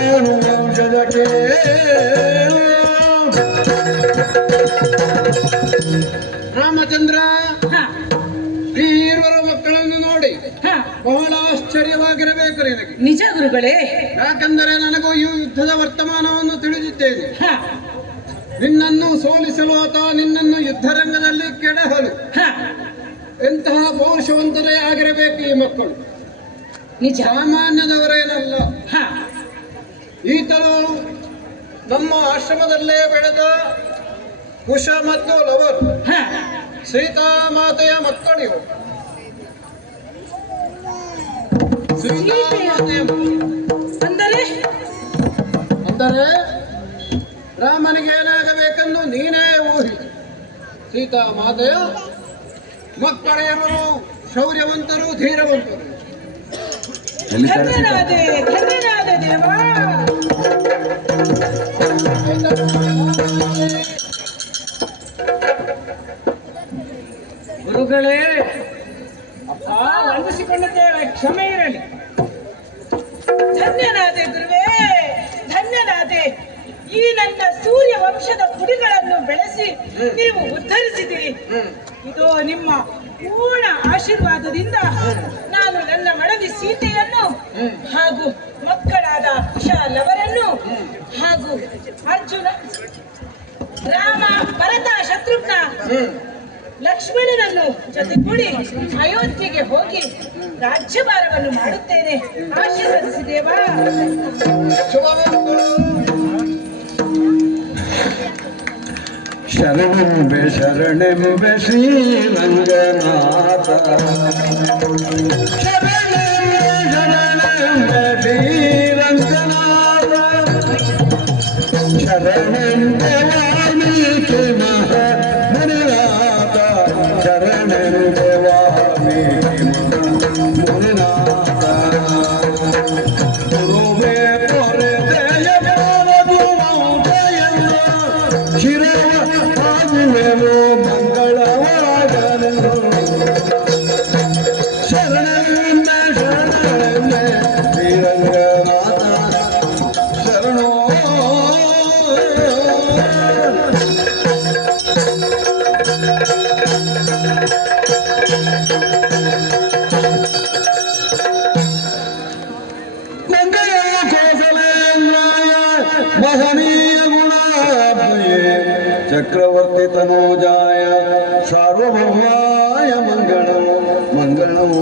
ಏನು ವಂಶದ ಕೇಳು. ರಾಮಚಂದ್ರ, ಹ, ಈ ಇರುವರು ಮಕ್ಕಳನ್ನು ನೋಡಿ ಹ, ಬಹಳ ಆಶ್ಚರ್ಯವಾಗಿರಬೇಕು ನಿನಗೆ. ನಿಜ ಗುರುಗಳೇ. ಯಾಕಂದರೆ ನನಗೂ ಈ ಯುದ್ಧದ ವರ್ತಮಾನವನ್ನು ತಿಳಿದಿದ್ದೇನೆ. ಹ, ನಿನ್ನನ್ನು ಸೋಲಿಸಲು ಅಥವಾ ನಿನ್ನನ್ನು ಯುದ್ಧರಂಗದಲ್ಲಿ ಕೆಡಹಲು ಹ, ಎಂತಹ ಪೌರುಷವಂತರೇ ಆಗಿರಬೇಕು ಈ ಮಕ್ಕಳು. ನಿಜ. ಸಾಮಾನ್ಯದವರೇನಲ್ಲ. ಹ, ಈತನು ನಮ್ಮ ಆಶ್ರಮದಲ್ಲೇ ಬೆಳೆದ ಕುಶ ಮತ್ತು ಲವರು, ಹ, ಸೀತಾಮಾತೆಯ ಮಕ್ಕಳಿವು. ಸೀತಾಮಾತೆಯ ಅಂದರೆ ಅಂದರೆ ರಾಮನಿಗೆ ಏನಾಗಬೇಕೆಂದು ನೀನೇ ಊಹಿಸಿ. ಸೀತಾಮಾತೆಯ ಮಕ್ಕಳಿರುವರು ಶೌರ್ಯವಂತರು, ಧೀರವಂತರು. ಧನ್ಯನಾದೆ ದೇವ. ಗುರುಗಳೇ, ಅಪ್ಪ ವಂದಿಸಿಕೊಳ್ಳುತ್ತೇವೆ, ಕ್ಷಮೆ ಇರಲಿ. ಧನ್ಯನಾದೆ ಗುರುವೇ, ಧನ್ಯನಾದೆ. ಈ ನನ್ನ ಸೂರ್ಯ ವಂಶದ ಕುಡಿಗಳನ್ನು ಬೆಳೆಸಿ ನೀವು ಉದ್ಧರಿಸಿದಿರಿ. ಇದು ನಿಮ್ಮ ಪೂರ್ಣ ಆಶೀರ್ವಾದದಿಂದ ನಾನು ನನ್ನ ಮಡದಿ ಸೀತೆಯನ್ನು ಹಾಗೂ ಮಕ್ಕಳಾದ ಕುಶಾಲವರನ್ನು ಹಾಗೂ ಅರ್ಜುನ, ರಾಮ, ಭರತ, ಶತ್ರುಘ್ನ, ಲಕ್ಷ್ಮಣನನ್ನು ಜೊತೆಗೂಡಿ ಅಯೋಧ್ಯೆಗೆ ಹೋಗಿ ರಾಜ್ಯಭಾರವನ್ನು ಮಾಡುತ್ತೇನೆ. ಆಶೀರ್ವದಿಸಿದೇವಾ. ಶರಣೆಂಬೆ ಶರಣೆಂಬೆ ಶ್ರೀರಂಗನಾಥ, ಶರಣೆಂಬೆ ಶರಣೆಂಬೆ ಶ್ರೀರಂಗನಾಥ, ಶರಣೆಂಬೆ ವಾಲ್ಮೀಕಿ ಮುನಿನಾಥ, ಶರಣೆಂಬೆ ವಾಲ್ಮೀಕಿ ಮುನಿನಾಥ. ಗುರುವೇ ಪೊರೆದೆಯ ಬಾಲದು ಮೌದೆಯಲ್ಲ, ಶಿರವ ಆಗುವೆನು ಮಂಗಳವಾಗನು. ಶರಣೆಂಬೆ ಶರಣೆಂಬೆ ಶ್ರೀರಂಗನಾಥ, ಶರಣೋ. महनीय गुणाभये चक्रवर्ती तनोजाय सार्वभौमाय मंगलम मंगलम.